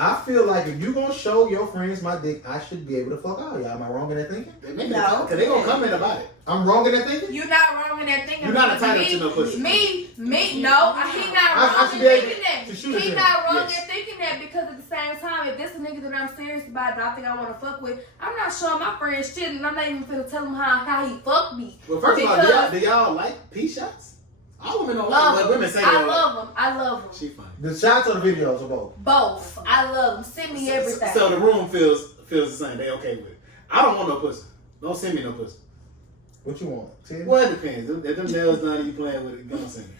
I feel like if you gonna show your friends my dick, I should be able to fuck all y'all. Am I wrong in that thinking? No. Because they gonna comment about it. I'm wrong in that thinking? You're not wrong in that thinking. You're not because entitled to no pussy. No, he not I wrong should in be able thinking that. to shoot He at not them. wrong Yes. in thinking that because at the same time, if this a nigga that I'm serious about and I think I want to fuck with, I'm not showing my friends shit and I'm not even finna tell him how he fucked me. Well, first of all, Because- do y'all like pee shots? All women don't Love like, but them. women say I they don't love them. I love them. She fine. The shots or the videos or both? Both. I love them. Send me everything. So the room feels the same. They okay with it. I don't want no pussy. Don't send me no pussy. What you want? Titty? Well, it depends. If them nails done, you playing with it, you gonna send me.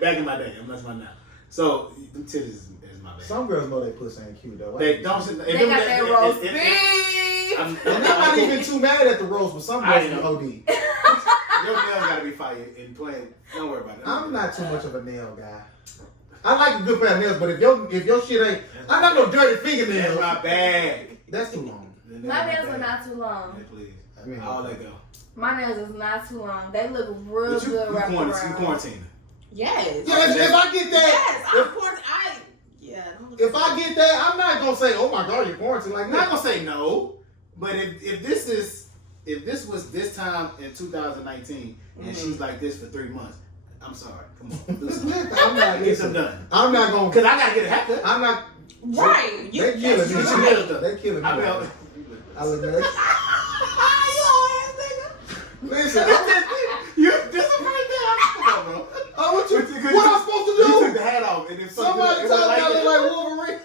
Back in my day, I'm not my now. So them titties is my bad. Some girls know they pussy ain't cute though. They don't. They got that roast beef. And I'm not even too mad at the roast, but some girls be OD. Your nails gotta be fire and playing. Don't worry about it. I'm not too much of a nail guy. I like a good pair of nails, but if your shit ain't, I'm not no dirty That's fingernails. my bag. That's too long. My nails are not too long. Yeah, please. I mean, I'll let go. My nails is not too long. They look real But you good right quarantine. around. Yes. yeah, if I get that, Yeah. if I get that, I'm not gonna say, "Oh my God, you're quarantined." Like, I'm not gonna say no, but if this was this time in 2019 and she's like this for 3 months, I'm sorry. Come on, do something. I'm not. Get some done. I'm not gonna. Cause I gotta get a haircut. I'm not. Right. They killing me. You're right. They killing me. I mean, I look at Listen, you're disappointed. Come on, bro. what I'm supposed to You took do? the hat off, and if Somebody it tell me was I look like Wolverine.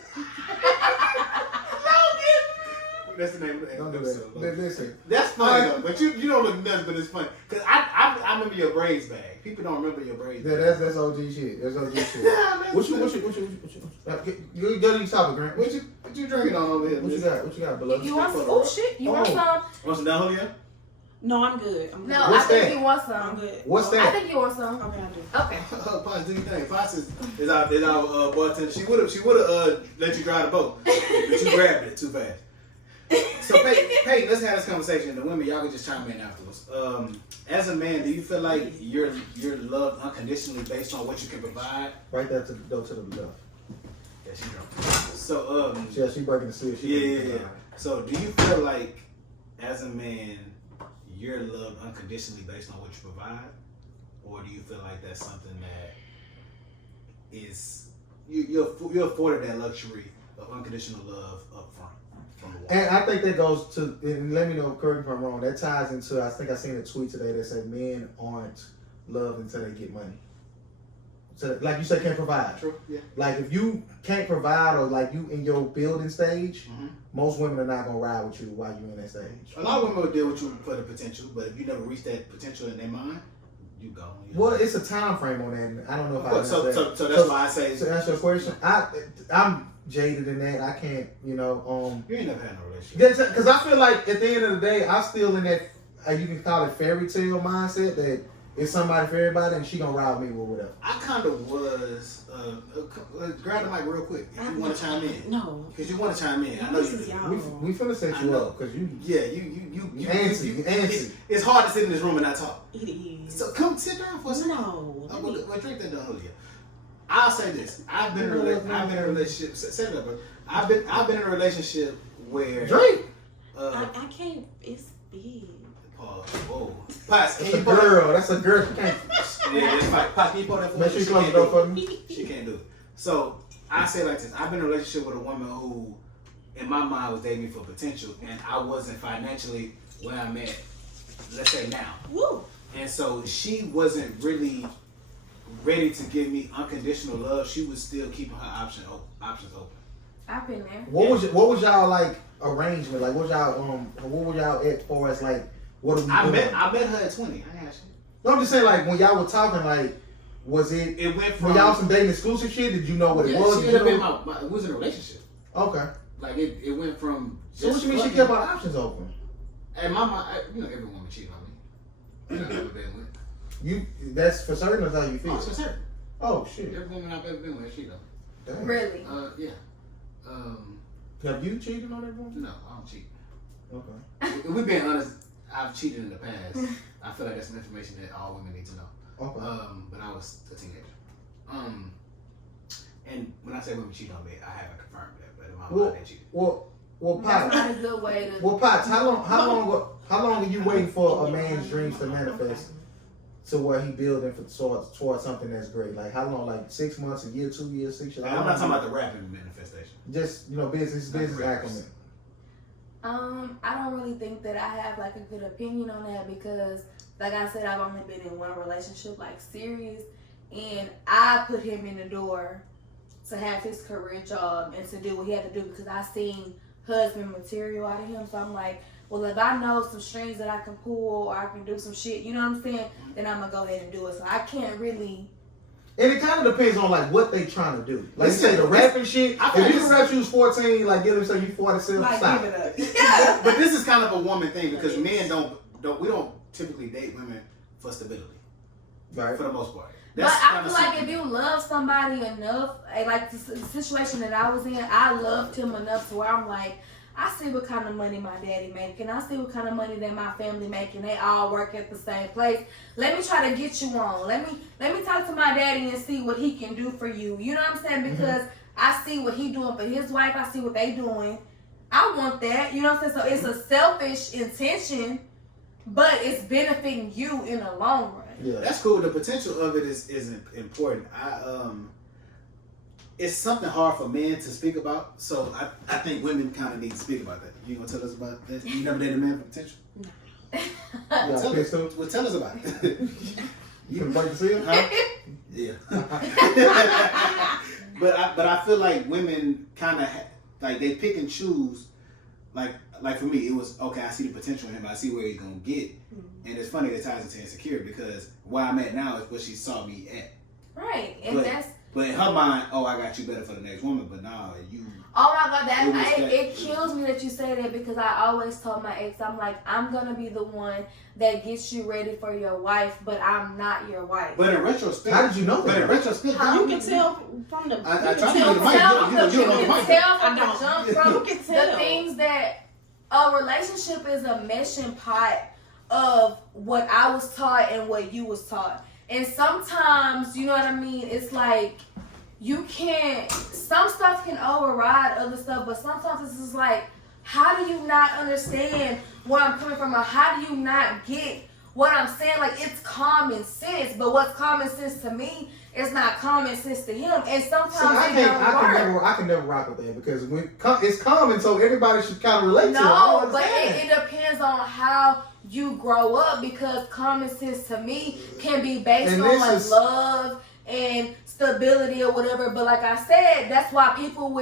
That's the name of the don't look nuts, but it's funny. Because I remember your braids bag. People don't remember your braids Yeah, bag. that's OG shit. That's OG shit. Yeah, What you you go to your topic, Grant. What you drinking on over here? What you got, below? You want some? Oh shit! You want some? Want some down here? No, I'm good. I'm good. No, What's I think that? you want I'm some. good. What's I that? think you want some. Okay, I do. Okay. Pots, do your thing. Pots is our bartender. She would have let you drive the boat, but you grabbed it too fast. So Peyton, let's have this conversation. The women, y'all can just chime in afterwards. As a man, do you feel like you're loved unconditionally based on what you can provide? Right there to go to the left. Yeah, she drunk. So Yeah, she breaking the seal. yeah. So do you feel like as a man you're loved unconditionally based on what you provide, or do you feel like that's something that is you're afforded that luxury of unconditional love up front from the woman? And I think that goes to, and let me know, correct me if I'm wrong, that ties into, I think I seen a tweet today that said men aren't loved until they get money. So, like you said, can't provide. True. Yeah. Like if you can't provide, or like you in your building stage, most women are not gonna ride with you while you in that stage. A lot of women will deal with you for the potential, but if you never reach that potential in their mind, you go. Well, it's a time frame on that. And I don't know if I so understand. that's why I say. To answer your question, I'm jaded in that. I can't, You ain't never had no relationship. because I feel like at the end of the day, I'm still in that, you can call it fairy tale mindset that it's somebody for everybody and she gonna ride with me with whatever. I kind of was. Grab the mic real quick. If you want to chime in. No. Because you want to chime in. I know This is you do. y'all. We finna set you up because you. Yeah, you antsy. It's hard to sit in this room and not talk. It is. So come sit down for a second. No. We'll drink that down here. I'll say this. I've been in a relationship. Set it up, bro. I've been in a relationship where Drink. I can't. It's big. Pause. Whoa. Pots, can That's you a pull that? girl. That's a girl. She can't. Yeah, it's fine. Pots, can you pull that for me? Make sure you She close the can't door do for it. me. She can't do it. So I say it like this. I've been in a relationship with a woman who, in my mind, was dating me for potential, and I wasn't financially where I'm at. Let's say now. Woo. And so she wasn't really ready to give me unconditional love. She was still keeping her options open. I've been there. What was y'all like arrangement? Like what were y'all at for as like what are we doing? I met her at 20. I ain't had shit. No, I'm just saying like when y'all were talking like was it went from were y'all some dating exclusive shit? Did you know what it was? She Did ended you up being it was in a relationship. Okay. Like it went from. So what you mean she kept her options open? And my mind, every woman cheated on me. You know, I've been with. That's for certain or how you feel? Oh, it's for certain. Oh shit. Every woman I've ever been with cheated on me. Damn. Really? Yeah. Have you cheated on that woman? No, I don't cheat. Okay. If we're being honest, I've cheated in the past. I feel like that's some information that all women need to know. Okay. But I was a teenager. And when I say women cheat on me, I haven't confirmed that, but in my mind they cheated. Well, That's Potts. not a good way to. Well, Potts, how long are you waiting for a man's dreams to manifest to where he building towards something that's great? Like how long? Like 6 months, a year, 2 years, 6 years? And I'm not talking about the rapping manifestation. Just business acumen. I don't really think that I have like a good opinion on that because, like I said, I've only been in one relationship, like serious, and I put him in the door to have his career job and to do what he had to do because I seen husband material out of him. So I'm like, well, if I know some strings that I can pull or I can do some shit, you know what I'm saying? Then I'm gonna go ahead and do it. So I can't really. And it kind of depends on like what they trying to do. Like you say the rapping shit. If you can rap, you was 14. Like give them say you 47. Like, Stop. give it up. Yeah. But this is kind of a woman thing because men don't typically date women for stability. Right. For the most part. But I feel like if you love somebody enough, like the situation that I was in, I loved him enough to where I'm like, I see what kind of money my daddy making. I see what kind of money that my family making. They all work at the same place. Let me try to get you on. Let me talk to my daddy and see what he can do for you. You know what I'm saying? Because I see what he doing for his wife. I see what they doing. I want that. You know what I'm saying? So it's a selfish intention, but it's benefiting you in the long run. Yeah. That's cool. The potential of it is important. It's something hard for men to speak about, so I think women kind of need to speak about that. You gonna tell us about that? You never dated a man for potential? Well, tell us about it. You can break the seal? Huh? Yeah. But I feel like women kind of like they pick and choose. Like like for me, it was okay. I see the potential in him. I see where he's gonna get, and it's funny that ties into insecurity because where I'm at now is what she saw me at. Right, and but in her mind, oh, I got you better for the next woman. But nah, you. Oh my God, it kills me that you say that because I always told my ex, I'm like, I'm gonna be the one that gets you ready for your wife, but I'm not your wife. But in retrospect, how did you know that? But in retrospect, you can tell from the. I tried to You get the mic. You don't know the mic. tell from the jump from You can tell. the things that a relationship is a meshing pot of what I was taught and what you was taught. And sometimes, you know what I mean, it's like you can't, some stuff can override other stuff, but sometimes it's just like, how do you not understand where I'm coming from, or how do you not get what I'm saying? Like, it's common sense, but what's common sense to me is not common sense to him, and sometimes I can never rock with that because when it's common, so everybody should kind of relate to it. No, but it depends on how you grow up because common sense to me can be based on like love and stability or whatever. But like I said, that's why people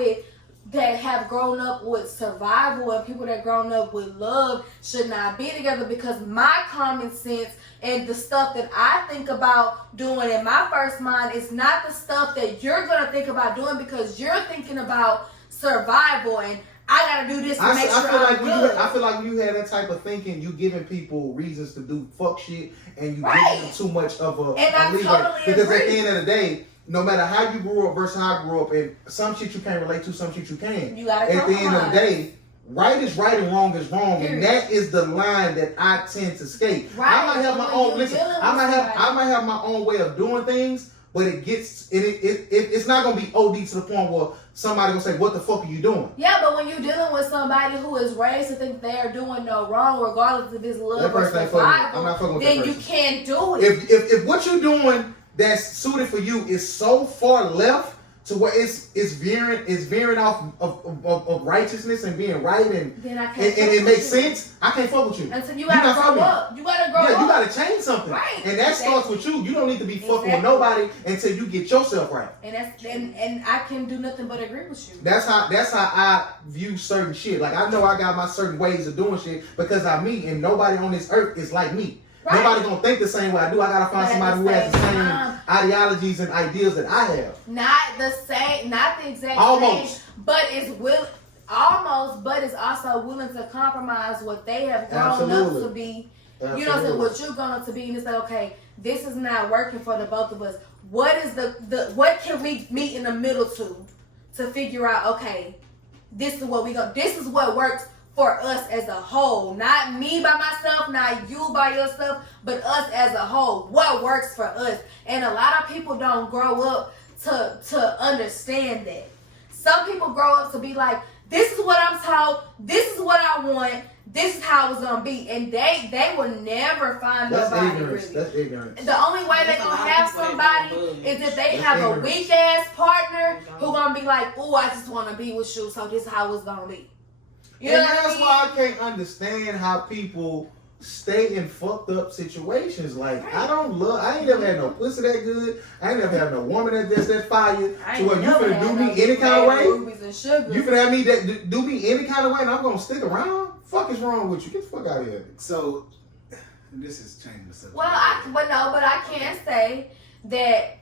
that have grown up with survival and people that grown up with love should not be together, because my common sense and the stuff that I think about doing in my first mind is not the stuff that you're going to think about doing because you're thinking about survival and I gotta do this to make sure I'm good. I feel like when you have that type of thinking, you giving people reasons to do fuck shit, and you giving them too much of a leeway. Totally because agree. at the end of the day, no matter how you grew up versus how I grew up, and some shit you can't relate to, some shit you can. You gotta at the end of the compromise. day, right is right and wrong is wrong, and that is the line that I tend to skate. Right. I might have my own. Listen, I might have my own way of doing things, but it's not gonna be OD to the point where somebody gonna say, "What the fuck are you doing?" Yeah, but when you're dealing with somebody who is raised to think they are doing no wrong, regardless of his love or survival, then you can't do it. If what you're doing that's suited for you is so far left to where it's veering off of righteousness and being right and it makes sense, I can't fuck with you. Until you gotta grow up. You gotta grow up. You gotta change something. Right. And that starts with you. You don't need to be fucking with nobody until you get yourself right. And I can do nothing but agree with you. That's how I view certain shit. Like, I know I got my certain ways of doing shit because I'm me, and nobody on this earth is like me. Right. Nobody gonna think the same way I do. I gotta find somebody who has the same ideologies and ideas that I have. Not the same, not the exact almost same, but is also willing to compromise what they have grown up to be. Absolutely. You know, so what you're grown up to be, and it's like, okay, this is not working for the both of us. What is what can we meet in the middle to figure out? Okay, this is what this is what works for us as a whole, not me by myself, not you by yourself, but us as a whole. What works for us? And a lot of people don't grow up to understand that. Some people grow up to be like, this is what I'm taught, this is what I want, this is how it's gonna be, and they will never find nobody really. That's ignorance. The only way they're gonna have somebody is if they have a weak ass partner who gonna be like, oh, I just wanna be with you, so this is how it's gonna be. You know that's why I can't understand how people stay in fucked up situations. Like, I ain't never had no pussy that good. I ain't never had no woman that's that fire. To where you finna do me any kind of way. You finna have me do me any kind of way and I'm gonna stick around? Fuck is wrong with you? Get the fuck out of here. So, this is changing the subject. But I can say that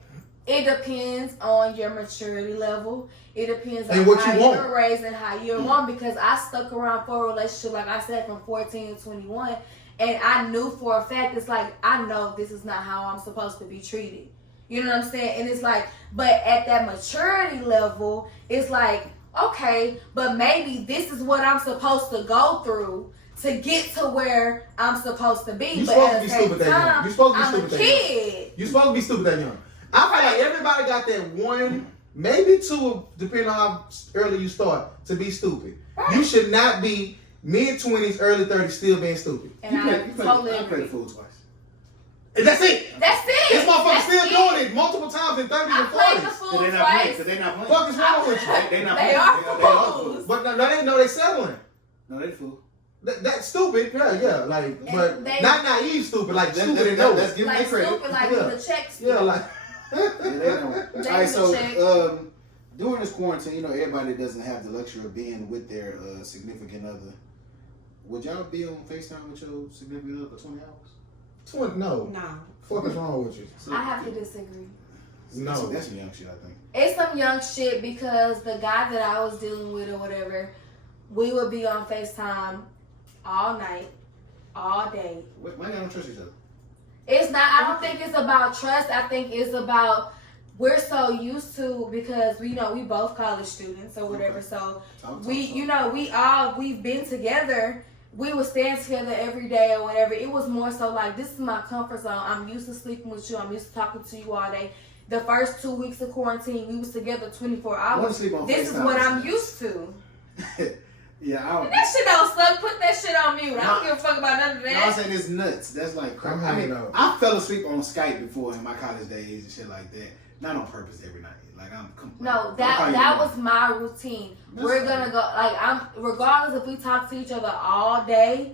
it depends on your maturity level. It depends on how you're raised and how you're one. Because I stuck around for a relationship, like I said, from 14 to 21. And I knew for a fact, it's like, I know this is not how I'm supposed to be treated. You know what I'm saying? And it's like, but at that maturity level, it's like, okay, but maybe this is what I'm supposed to go through to get to where I'm supposed to be. You're but supposed at to be the same stupid that time, young. You're supposed to be I'm stupid a that young. kid. You're supposed to be stupid that young. I feel like everybody got that one, maybe two, depending on how early you start, to be stupid. Right. You should not be mid-20s, early 30s still being stupid. And I totally agree. played the fool twice. And that's it. That's it. This motherfucker still doing it multiple times in 30s and 40s. I played the fool twice. So they not playing. Fuck is wrong with you? They not They playing. are fools. But no, they settling. No, they fool. That's stupid, yeah, like, And but they- not naive stupid, like stupid and know. Let's give them Like credit. stupid, like Yeah. the checks. Yeah, like. All right, so during this quarantine, you know, everybody doesn't have the luxury of being with their significant other would y'all be on FaceTime with your significant other for 20 hours? 20? No. No. Fuck is wrong with you? So, I have to disagree. No. That's some young shit, I think. It's some young shit because the guy that I was dealing with or whatever, we would be on FaceTime all night, all day. Why y'all don't trust each other? It's not, I don't think it's about trust. I think it's about, we're so used to, because we both college students or whatever. So we've been together. We would stand together every day or whatever. It was more so like, this is my comfort zone. I'm used to sleeping with you. I'm used to talking to you all day. The first 2 weeks of quarantine, we was together 24 hours. This is what I'm used to. Yeah, And that shit don't suck. Put that shit on mute. I don't give a fuck about none of that. No, I'm saying it's nuts. That's like crazy. I mean, I fell asleep on Skype before in my college days and shit like that. Not on purpose every night. Like No, that was my routine. We're gonna go regardless if we talk to each other all day.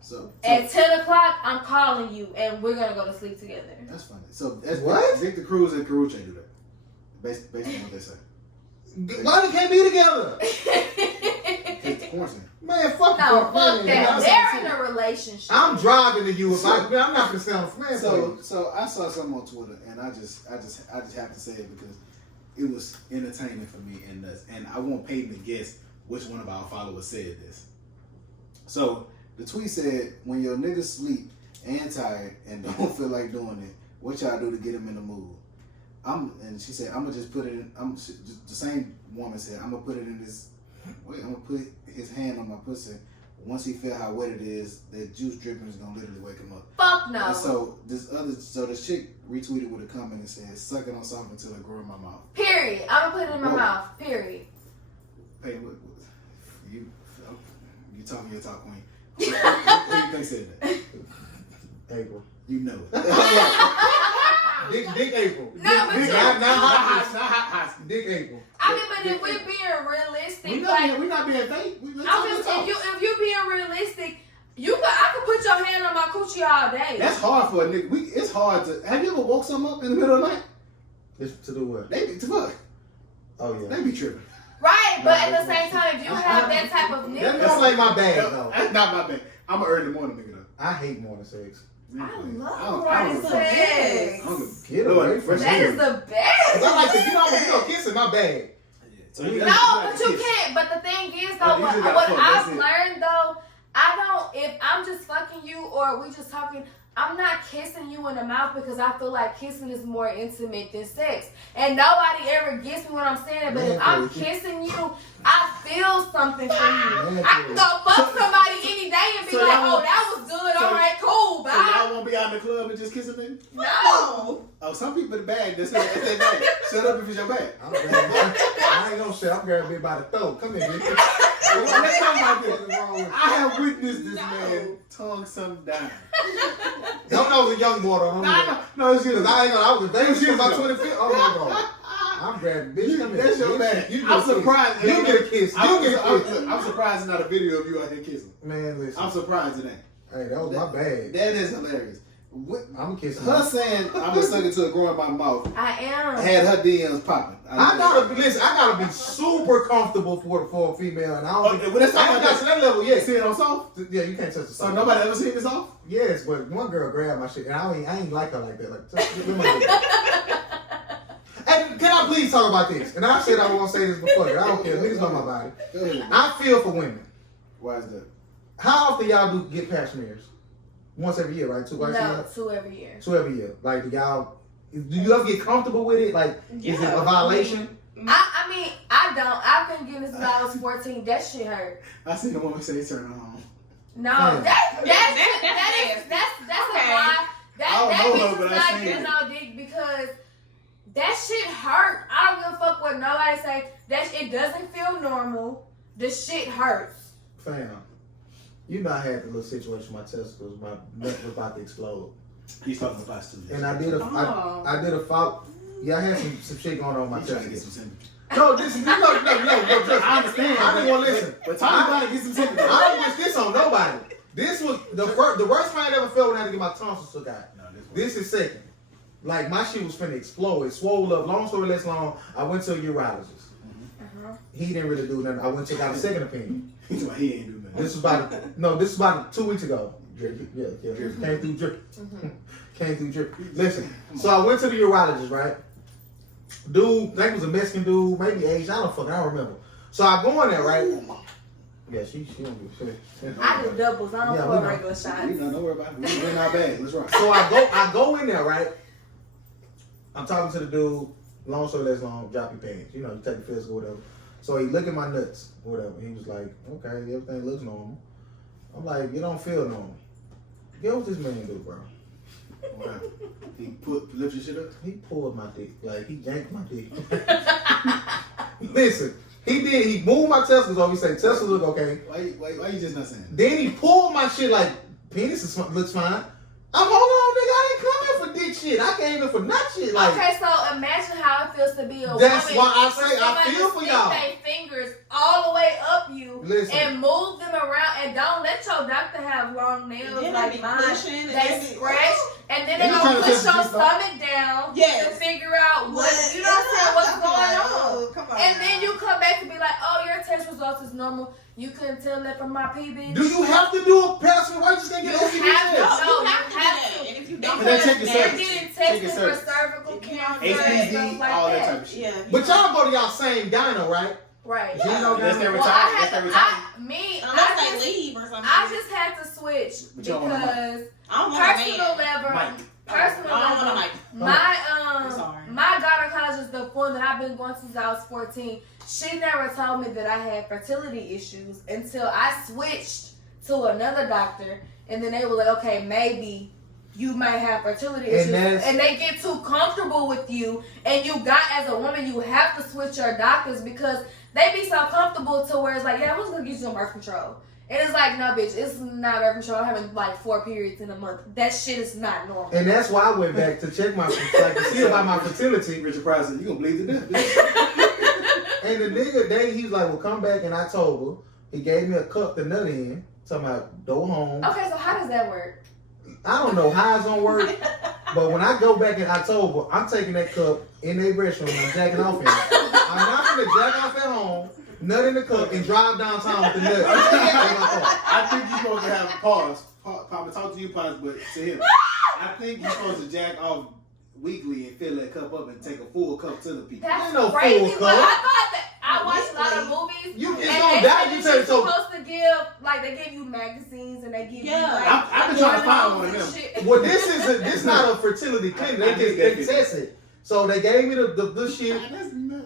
So at 10 o'clock, I'm calling you and we're gonna go to sleep together. That's funny. So that's what? Victor Cruz and Carucci do that. Based on what they say. Why they can't be together? It's quarantine. Man, fuck that. Man, they're in a relationship. I'm driving to you. I'm not gonna sound man. So I saw something on Twitter, and I just have to say it because it was entertaining for me and nuts. And I want Peyton to guess which one of our followers said this. So the tweet said, "When your niggas sleep and tired and don't feel like doing it, what y'all do to get them in the mood?" And she said, "I'm gonna just put it in." The same woman said, "I'm gonna put it in this. Wait, I'm gonna put his hand on my pussy. Once he feel how wet it is, that juice dripping is gonna literally wake him up." Fuck no. And so the chick retweeted with a comment and said, "Suck it on something until it grow in my mouth." Period. I'm gonna put it in my mouth. Period. Hey, you talking your talk, queen. Who do you think said that? April. You know it. Dick April. No, but not hot. Dick April. I mean, but if we're being realistic, we're not being fake. If you're being realistic, I could put your hand on my coochie all day. That's hard for a nigga. It's hard to. Have you ever woke something up in the middle of the night? To do what? They be to fuck. Oh yeah. They be tripping. Right, but at the same time, if you have that type of nigga, that's like my bag though. That's not my bag. I'm an early morning nigga though. I hate morning sex. I love morning sex. Get away from that is the best. I like to get on kissing my bag. But you can't. But the thing is though, what I've learned though, if I'm just fucking you or we just talking, I'm not kissing you in the mouth because I feel like kissing is more intimate than sex. And nobody ever gets me when I'm saying it, but if I'm kissing you, I feel something for you. I can go fuck somebody any day and be like, oh, that was good, alright, cool, bye. So y'all won't be out in the club and just kissing me? No. Oh, some people the bag, that's their bag. Shut up if it's your bag. I ain't gonna shut up, grabbing me by the throat. Come here, bitch. Let's talk about this. I have witnessed this man tongue some down. Don't know the young boy though. No, it's just I was a baby. She was about 25. Oh my god. I'm grabbing bitch. Come here. That's your bag. I'm surprised. You get a kiss. I'm surprised it's not a video of you out here kissing. Man, listen. I'm surprised it ain't. Hey, that was my bag. That is hilarious. I'm kissing her saying I'm gonna suck it till it grow in my mouth. I am. Had her DMs popping. I gotta be super comfortable for a female, and I don't. Okay, well, that's I ain't got to that level yet. See it on soft? Yeah, you can't touch the soft. So nobody ever seen this off? Yes, but one girl grabbed my shit, and I ain't like her like that. And can I please talk about this? And I said I won't say this before. I don't care. Niggas know my body. Go ahead. I feel for women. Why is that? How often y'all do get pap smears? Once every year, right? 2 every year. 2 every year. Like, do you ever get comfortable with it? Like, is it a violation? I mean, I don't. I've been getting this since I was 14. That shit hurt. I seen a woman say turn on. No, that's a lie. That bitch is not getting no dick because that shit hurt. I don't give a fuck what nobody say. It doesn't feel normal. The shit hurts. Fam, you know I had the little situation with my testicles. My nut was about to explode. He's talking about too. And I did a fault. Yeah, I had some shit going on with my testicles. No, this is no. I understand. I didn't want to listen. But talk about it, get some sympathy. I don't wish this on nobody. This was the worst pain I ever felt when I had to get my tonsils took out. No, this is second. Like my shit was finna explode. It swole up. Long story less long. I went to a urologist. He didn't really do nothing. I went to got a second opinion. He ain't do nothing. This was about 2 weeks ago. Yeah. Came through drip. Came through drip. Listen, so I went to the urologist, right? Dude, I think it was a Mexican dude, maybe Asian, I don't remember. So I go in there, right? Yeah, she don't give a shit. I do doubles. I don't pour regular shots. Don't worry about it. We're in our bag. Let's rock. So I go in there, right? I'm talking to the dude. Long story less long. Drop your pants. You take the physical, whatever. So he looked at my nuts, whatever. He was like, "Okay, everything looks normal." I'm like, "You don't feel normal." Get what this man do, bro? Wow. He lift your shit up? He pulled my dick. Like, he yanked my dick. Listen, he did. He moved my testicles over. He said, "Testicles look okay." Why you just not saying that? Then he pulled my shit like, "Penis looks fine." I'm, hold on, nigga. I didn't come here for dick shit. I came here for nut shit. Like, okay, so imagine how it feels to be a that's woman. why I say I feel for y'all. Their fingers all the way up you. Listen. And move them around, and don't let your doctor have long nails like mine. They scratch, and then they gonna push your stomach down to figure out what you know what's going on. Come on. And then you come back to be like, "Oh, your test results is normal. You couldn't tell that from my PB." Do you have to do a password? Why you just can't get OCD test? No, you have to. And if you don't, Then check your They're service. getting Check your tested for service. cervical cancer and HPV, stuff like all that that. type of shit. Yeah. But y'all go to y'all same gyno, right? Right. Gino That's their gyno. Well, I That's had their to, retirement. Unless they leave or something. I just had to switch But you don't want a mic. because I don't want a personal man. level, Mike. personal I don't want a level, mic. Sorry. my gynecologist, the one that I've been going since I was 14, she never told me that I had fertility issues until I switched to another doctor, and then they were like, "Okay, maybe you might have fertility issues," and they get too comfortable with you, and you got, as a woman, you have to switch your doctors because they be so comfortable to where it's like, "Yeah, I was gonna get you some birth control," and it's like, "No, bitch, it's not birth control. I'm having like 4 periods in a month. That shit is not normal." And that's why I went back to check my, to see about my fertility. Richard Pryor said, "You gonna bleed to death, bitch." And the nigga, he was like, "Well, come back in October." He gave me a cup to nut in. Talking about go home. Okay, so how does that work? I don't know how it's gonna work, but when I go back in October, I'm taking that cup in their restroom and I'm jacking off in it. I'm not gonna jack off at home, nut in the cup, and drive downtown with the nut. I think you're supposed to have pause. Papa, talk to you, pause, but to him. I think you're supposed to jack off weekly and fill that cup up and take a full cup to the people. That's no crazy, full but cup. I thought that I watched a lot of movies. You and it's they gonna said die. You that tell you're it so. supposed to give, like, they give you magazines and they give you like. I've been trying to find one of them. shit. Well, this not a fertility clinic. They test it. So they gave me the shit.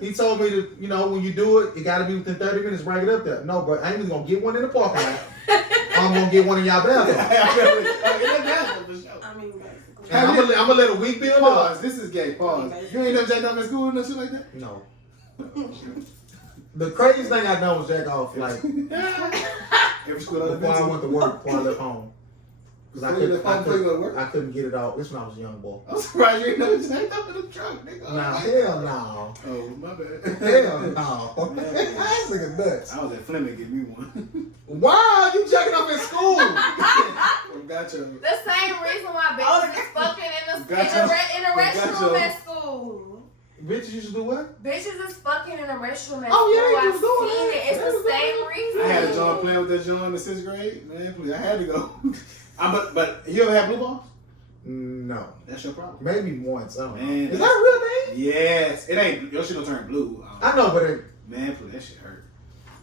He told me to, when you do it, it got to be within 30 minutes. Bring it up there. No, but I ain't even gonna get one in the parking lot. I'm gonna get one in y'all bathroom. I mean, And I'm gonna let a week build Pause. up. This is gay. Pause. You ain't never jacked off in school and no shit like that? No. The craziest thing I done was jack off like Every school other before I went to work, before I left home. Because I couldn't get it out. This when I was a young boy. I'm surprised you ain't never jacked up in the truck, nigga. Nah, hell no. Oh, my bad. Hell no. That's nigga nuts. I was at Fleming, give me one. Why are you jacking up in school? Gotcha. The same reason why bitches is fucking in the restroom at school. Bitches used to do what? Bitches is fucking in the restroom at Oh, school. yeah, they I've was doing seen that. it. It's They the was doing same that. reason. I had a joint playing with that joint in the 6th grade. Man, please, I had to go. But you ever had blue balls? No. That's your problem. Maybe once. I don't know. Man, Is that a real thing? Yes. It ain't. Your shit don't turn blue. I know, but it. Man, please, that shit hurt.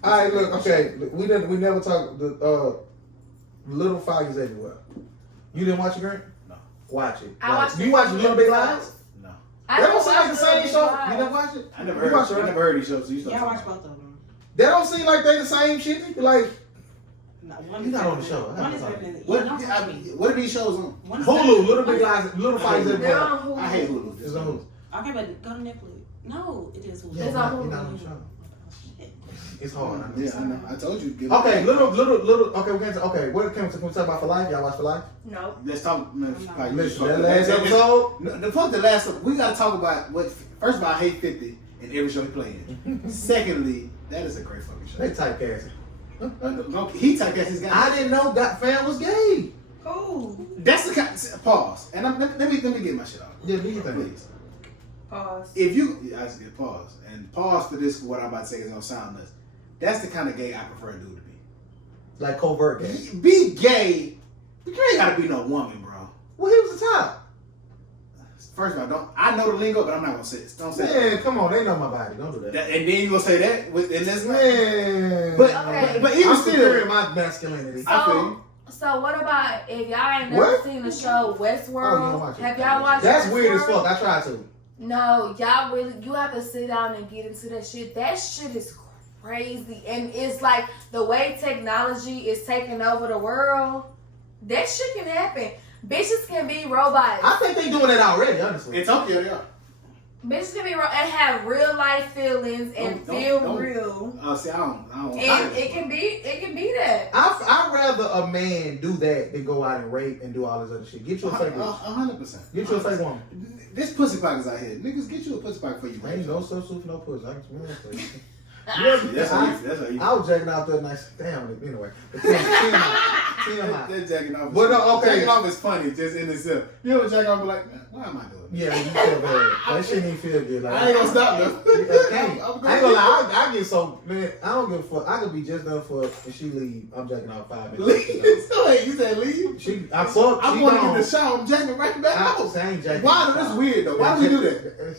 All right, look. Okay, we never talk the Little Fires Everywhere. You didn't watch it, Grant? No. Watch it. I watched You watch Little Big Lies? No. I That don't don't seem like the same Big show. Lies. You never watch it? I never You watch heard. it, I right? never heard these shows. So you yeah, I watch both of them. That don't seem like they the same shit. Like No, one You're is not on the better show. than- One is better than What are these shows on? One is Hulu, Little Big Lies, Little Fires They're Everywhere. on Hulu. I hate Hulu. It's on Hulu. Okay, but go to Netflix. No, it is Hulu. Yeah, It's you're on not Hulu. on the show. Shit. It's hard. I know. Yeah, I know. I told you. Okay, little. Okay, we're gonna. Okay, what can we talk about For Life? Y'all watch For Life? No. Let's talk. Man, like, Listen, fuck that the last episode. No, the fuck the last. We gotta talk about what. First of all, I hate 50 in every show he playing. Secondly, that is a great fucking show. They typecasting. He typecast his guy. I didn't know Got Fam was gay. Who? That's the kind. Pause. And let me get my shit off. Yeah, do you think? Please. Pause. If you, I just get pause and pause for this. What I'm about to say is gonna sound nuts. That's the kind of gay I prefer a dude to be. Like covert gay. Be gay. You ain't gotta be no woman, bro. Well, he was the top. First of all, I know the lingo, but I'm not gonna say it. Don't say Man, it. come on, they know my body. Don't do that. And then you gonna say that in this Man. But even I'm still, superior in my masculinity. I feel you. So what about if y'all ain't never seen the show Westworld? watch it. Have y'all watched That's Westworld? weird as fuck. I tried to. No, y'all really, you have to sit down and get into that shit. That shit is crazy. And it's like the way technology is taking over the world, that shit can happen. Bitches can be robots. I think they doing that already, honestly. In Tokyo, they are. Bitches can be and have real life feelings and feel real. See, I don't. And it can be that. I'd rather a man do that than go out and rape and do all this other shit. Get you a fake 100%. Get you a fake woman. This pussy pockets out here. Niggas, get you a pussy pocket for you. Ain't no substitute for no pussy. I can smell That's how you. I was jacking out there nice. Damn, anyway. TMI. That jacking off. But okay. Jacking off is funny just in itself. You ever jack off and be like, man, why am I doing this? Yeah, you feel bad. That shit ain't feel good. Like, I ain't gonna stop though. I ain't gonna lie. I get so, man, I don't give a fuck. I could be just done for if she leave. I'm jacking out 5 minutes. Leave. So wait, you said leave? I fuck. I'm going to get in the shower. I'm jacking right back out. I ain't jacking. Why? That's weird though. Why do we do that?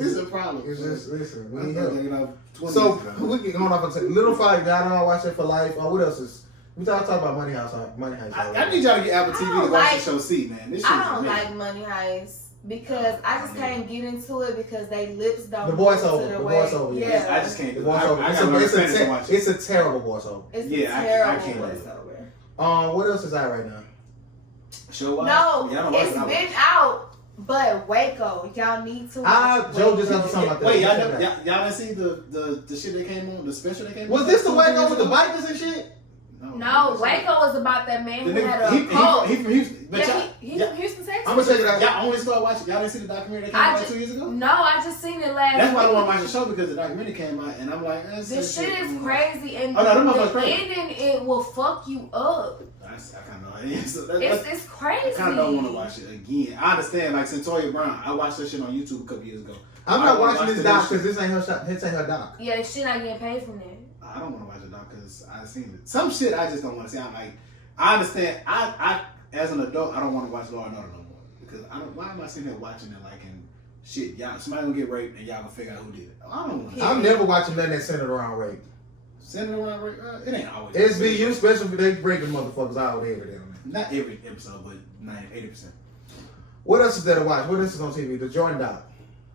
It's a problem. It's just, listen, we I'm need help. jacking off 20 So, years ago. we get going off and Little Fight, I don't watch it for life. What else is, we talk about Money House. I need y'all to get Apple TV to watch the show C, man. This shit I don't is like Money Heist because I just can't get into it because they lips don't. The voiceover. The voiceover. Yeah. I just can't The do it. voiceover. It's a terrible voiceover. It's Yeah, a I terrible can't do it. voiceover. What else is out right now? Show wise? No, Yeah, I don't watch it's it. been out, but Waco, y'all need to. Joe just had to talk about that. Wait, y'all didn't see the shit that came on, the special that came on? Was this the Waco with the bikers and shit? No, Waco was about that man who had a he cult. from Houston. But He's from Houston, Texas. I'm gonna check it out. Y'all only started watching. Y'all didn't see the documentary that came out 2 years ago? No, I just seen it last. That's why I don't week. want to watch the show because the documentary came out and I'm like, This shit is crazy, and Oh, no, them the motherfuckers crazy. ending it will fuck you up. I kind of know. So It's crazy. I kind of don't want to watch it again. I understand, like Centoria Brown. I watched that shit on YouTube a couple years ago. I'm not watching this doc because this ain't her doc. Yeah, she not getting paid from that. I don't want to watch it doc because I've seen it. Some shit I just don't want to see. I'm like, I understand. I as an adult, I don't want to watch Law and Order no more because I don't. Why am I sitting there watching it like and shit? Y'all, somebody gonna get raped and y'all gonna figure out who did it. I don't want to. I'm never watching nothing that's centered around rape. Centered around rape. It ain't always. SVU, special for they raping motherfuckers all over there. Not every episode, but 80%. What else is there to watch? What else is on TV? The Jordan doc.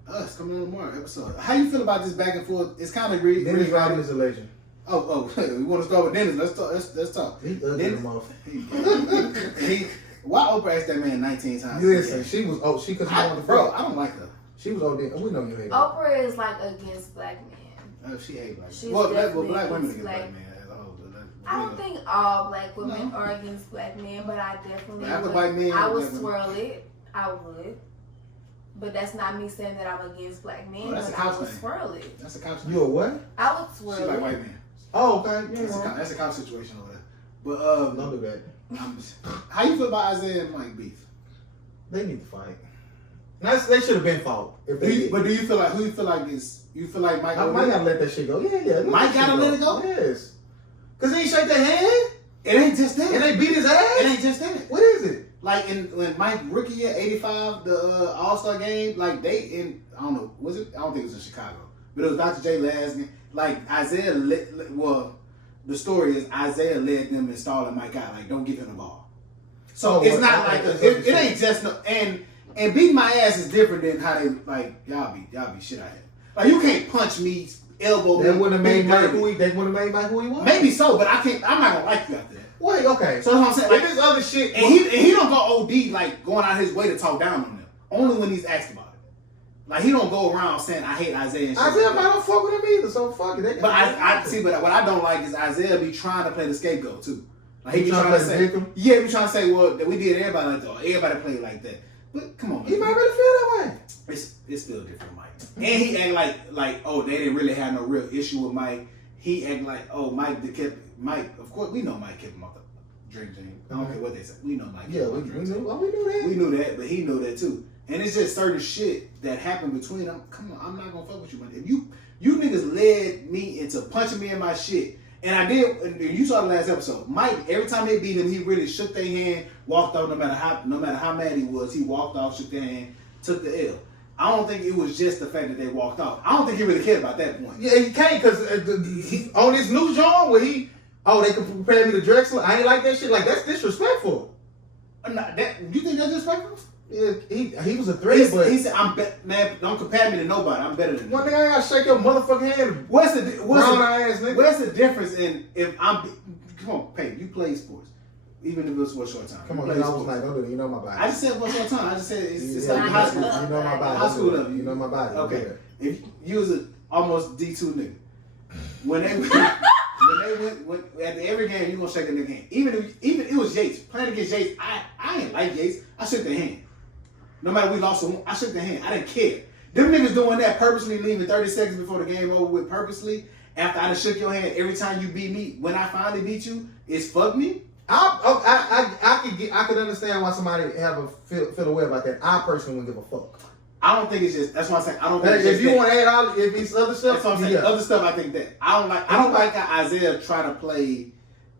Us coming on tomorrow episode. How you feel about this back and forth? It's kind of great. Dennis Rodman is a legend. Oh, we want to start with Dennis. Let's talk. He ugly Dennis, motherfucker. why Oprah asked that man 19 times? Listen, she was because she wanted to bro, fuck. I don't like her. She was OD. We know you hate her. Oprah is like against black men. She hate black She's men. Well, definitely black women against against black- black men as a whole. I don't think all black women are against black men, but I definitely After would. black men, I would black women. swirl it. I would. But that's not me saying that I'm against black men, that's but a I couch would thing. swirl it. That's a couch. You a what? I would She swirl like it. white men. Oh, okay. That's a couch situation over there. But Don't do that. how you feel about Isaiah and Mike beef? They need to fight. They should have been fought. If they did. But do you feel like who you feel like is? You feel like Mike? I might gotta let that shit go. Yeah. Mike gotta let it go? Yes. Cause he ain't shake their hand It ain't just that. and they beat his ass. It ain't just that. What is it? Like when Mike rookie year '85, the All-Star game, like I don't know, was it? I don't think it was in Chicago, but it was Dr. J last game. Like Isaiah, the story is Isaiah led them installing Mike out. Like, don't give him the ball. So it's not like it ain't just no and beating my ass is different than how they like y'all be shit out here. Like you can't punch me, elbow me. They wouldn't have made Mike dirty. who he. They wouldn't have made Mike who he was. Maybe so, but I can't. I'm not gonna like you after that. Wait, okay. So that's what I'm saying. Like Like, this other shit, and he don't go OD like going out his way to talk down on them. Only when he's asked about it. Like he don't go around saying I hate Isaiah and shit. Isaiah, like I that. don't fuck with him either. So fuck it. But I see, but what I don't like is Isaiah be trying to play the scapegoat too. Like he be trying to play the say, victim? yeah, he be trying to say, well, we did everybody like that. Or everybody played like that. But come on, He man. might really feel that way. It's still different, Mike. And he act like oh they didn't really have no real issue with Mike. He act like oh Mike of course we know Mike kept him off the drink team. I don't care what they say. We know Mike. Yeah, we kept him off the knew. drink team. Well, we knew that. We knew that, but he knew that too. And it's just certain shit that happened between them. Come on, I'm not gonna fuck with you, man. If you niggas led me into punching me in my shit And I did, and you saw the last episode. Mike, every time they beat him, he really shook their hand, walked off. No matter how mad he was, he walked off, shook their hand, took the L. I don't think it was just the fact that they walked off. I don't think he really cared about that point. Yeah, he can't because on this new John where they can prepare me to Drexler. I ain't like that shit. Like that's disrespectful. You think that's disrespectful? Yeah, he was a threat, but he said, man, don't compare me to nobody. I'm better than you. One thing I gotta shake your motherfucking hand. What's the difference in if I'm? Come on, Pay. You play sports, even if it was for a short time. Come on, I was like, don't do it. You know my body. I just said for a short time. I just said it's yeah, like high school. You know my body. High school level. You know my body. Okay. If you was an almost D2 nigga, when they went at every game, you gonna shake a nigga hand. Even it was Yates playing against Yates. I ain't like Yates. I shook their hand. No matter we lost or won, I shook their hand. I didn't care. Them niggas doing that purposely, leaving 30 seconds before the game over with purposely. After I done shook your hand every time you beat me, when I finally beat you, it's fuck me. I could understand why somebody have a feel away about that. I personally wouldn't give a fuck. I don't think it's just. That's why I'm saying I don't think it's if just you that. want to add all if it's other stuff, That's what I'm saying. yeah. Other stuff, I think that I don't like how Isaiah try to play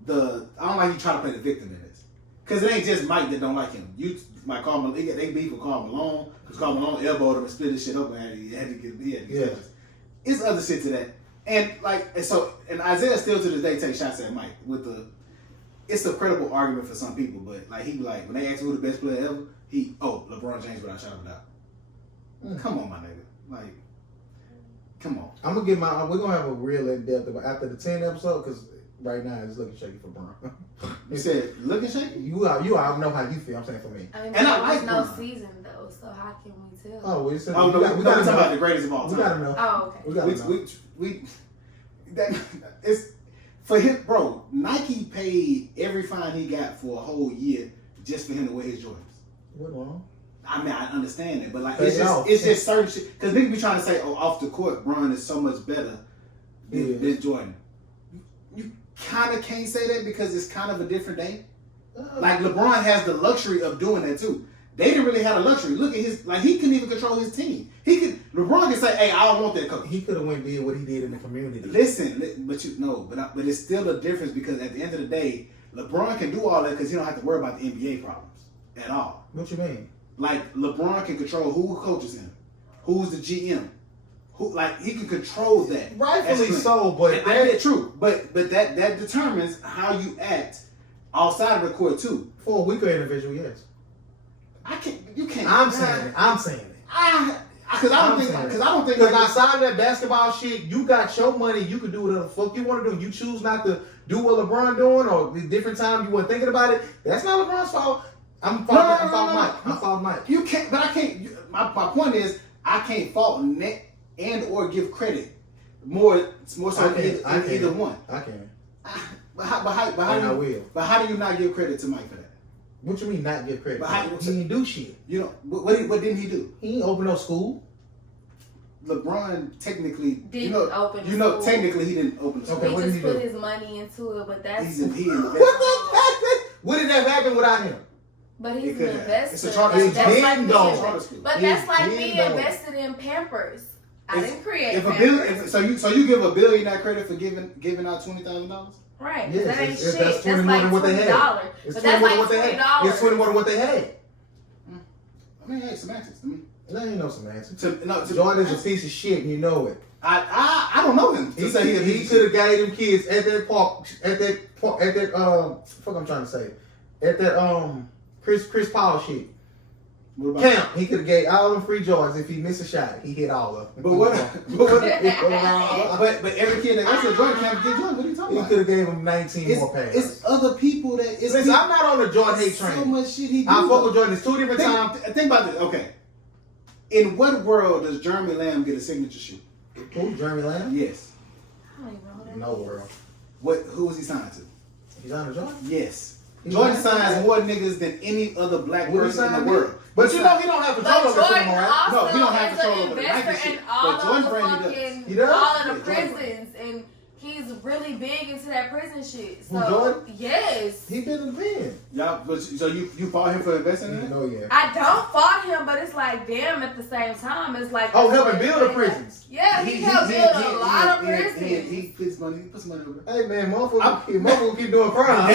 the. I don't like he try to play the victim in this because it ain't just Mike that don't like him. You might call him. They beef with Karl Malone because Karl Malone elbowed him and split his shit up and he had to get. Yeah. It's other shit to that, and Isaiah still to this day takes shots at Mike with the. It's a credible argument for some people, but like he be like when they ask who the best player ever, LeBron James without shouting out. Come on, my nigga. Like, come on. I'm gonna get we're gonna have a real in depth after the 10th episode because right now it's looking shaky for Bron. You said looking shaky? You I know how you feel. I'm saying for me. I mean, And I there's like no Bron. season though, so how can we tell? Oh, we said Oh no, we're talking about the greatest of all time. We gotta know. Oh, okay. We gotta know. It's for him, bro. Nike paid every fine he got for a whole year just for him to wear his Jordans. What wrong? I mean, I understand that, but like It's just certain shit. Because niggas be trying to say, oh, off the court, Bron is so much better than Jordan. You kind of can't say that because it's kind of a different day. Like LeBron has the luxury of doing that too. They didn't really have a luxury. Look at he couldn't even control his team. LeBron can say, hey, I don't want that coach. He could have went and did what he did in the community. Listen, but it's still a difference because at the end of the day, LeBron can do all that because he don't have to worry about the NBA problems at all. What you mean? Like LeBron can control who coaches him, who's the GM, he can control that. Rightfully so, but that's true. But that determines how you act outside of the court too. For a weaker individual, yes. You can't. I'm saying it. Because I don't think because outside of that basketball shit, you got your money. You can do whatever the fuck you want to do. You choose not to do what LeBron doing, or the different time you weren't thinking about it. That's not LeBron's fault. I'm fault Mike. You can't, but I can't. My point is, I can't fault or give credit more so than either one. I can. But how do you not give credit to Mike for that? What you mean not give credit? But he didn't do shit. You know what didn't he do? He ain't open no school. LeBron technically Didn't open school. School. Technically he didn't open the school. Okay, He what did just he put do? his money into it, but that's What did that happen without him? But It he's could an have. investor. It's a charter It school. That's didn't like me. though. Charter school. But It that's like me didn't though. invested in Pampers. I didn't create If a Pampers. billion, so you give a billionaire credit for giving out $20,000? Right. Yes, that ain't that's shit. 20 That's more like than what they had. $20. It's But 20 that's more like than what they had. $20. It's 20 more than what they had. I mean, hey, semantics. That ain't no semantics. To Jordan's a piece of shit, and you know it. I don't know him. He could have gave them kids at that park, fuck I'm trying to say, at that Chris Paul shit. Camp, he could have gave all them free Jordans if he missed a shot. He hit all of them. But every kid that goes to Jordan can't get Jordan. What are you talking He about? could have gave him 19 more passes. It's other people that. Listen, I'm not on the Jordan hate so train. much shit he do. I fuck with Jordan. It's two different times. Think about this. Okay. In what world does Jeremy Lamb get a signature shoe? Who? Jeremy Lamb? Yes. I don't even know who that No is. world. Who was he signed to? He's on the Jordan? Yes. He's Jordan on- signs more niggas than any other black What he person in signed the me? world. But you know he don't have But control over Jordan him, right? also No, he don't have is control an over the Nike investor shit. in all But Jordan of the Brand he does. fucking, He does? all of Yeah, the Jordan prisons, and He's really big into that prison shit. Who, So Jordan? yes. He been in the pen. Y'all, so you fought him for investing in it? No, yeah. I don't fault him, but it's like, damn, at the same time, it's like... Oh, helping build the prisons. Yeah, he helped build a lot of prisons. He puts money over there. Hey, man, motherfucker keep doing crime.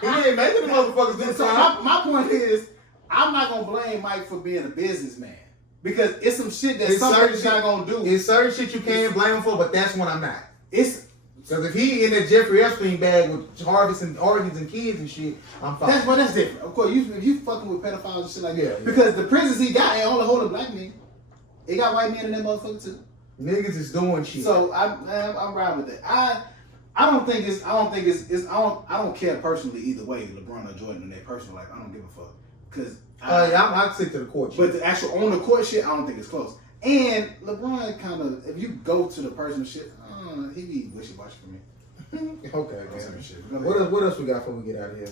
He ain't making the motherfuckers do So time. my point is, I'm not gonna blame Mike for being a businessman because it's some shit that It's some certain niggas not gonna do. It's certain shit you can't blame him for, but that's what I'm not. It's Because if he in that Jeffrey Epstein bag with harvests and organs and kids and shit, I'm fine. that's different. Of course, if you fucking with pedophiles and shit like that, Yeah. because the prisons he got ain't only holding black men. He got white men in that motherfucker too. Niggas is doing shit. So I'm right with that. I don't care personally either way, LeBron or Jordan in their personal life. I don't give a fuck. Cause I stick to the court shit. But the actual on the court shit, I don't think it's close. And LeBron kind of, if you go to the personal shit, he be wishy-washy for me. Okay, That's man. some shit. What else we got before we get out of here?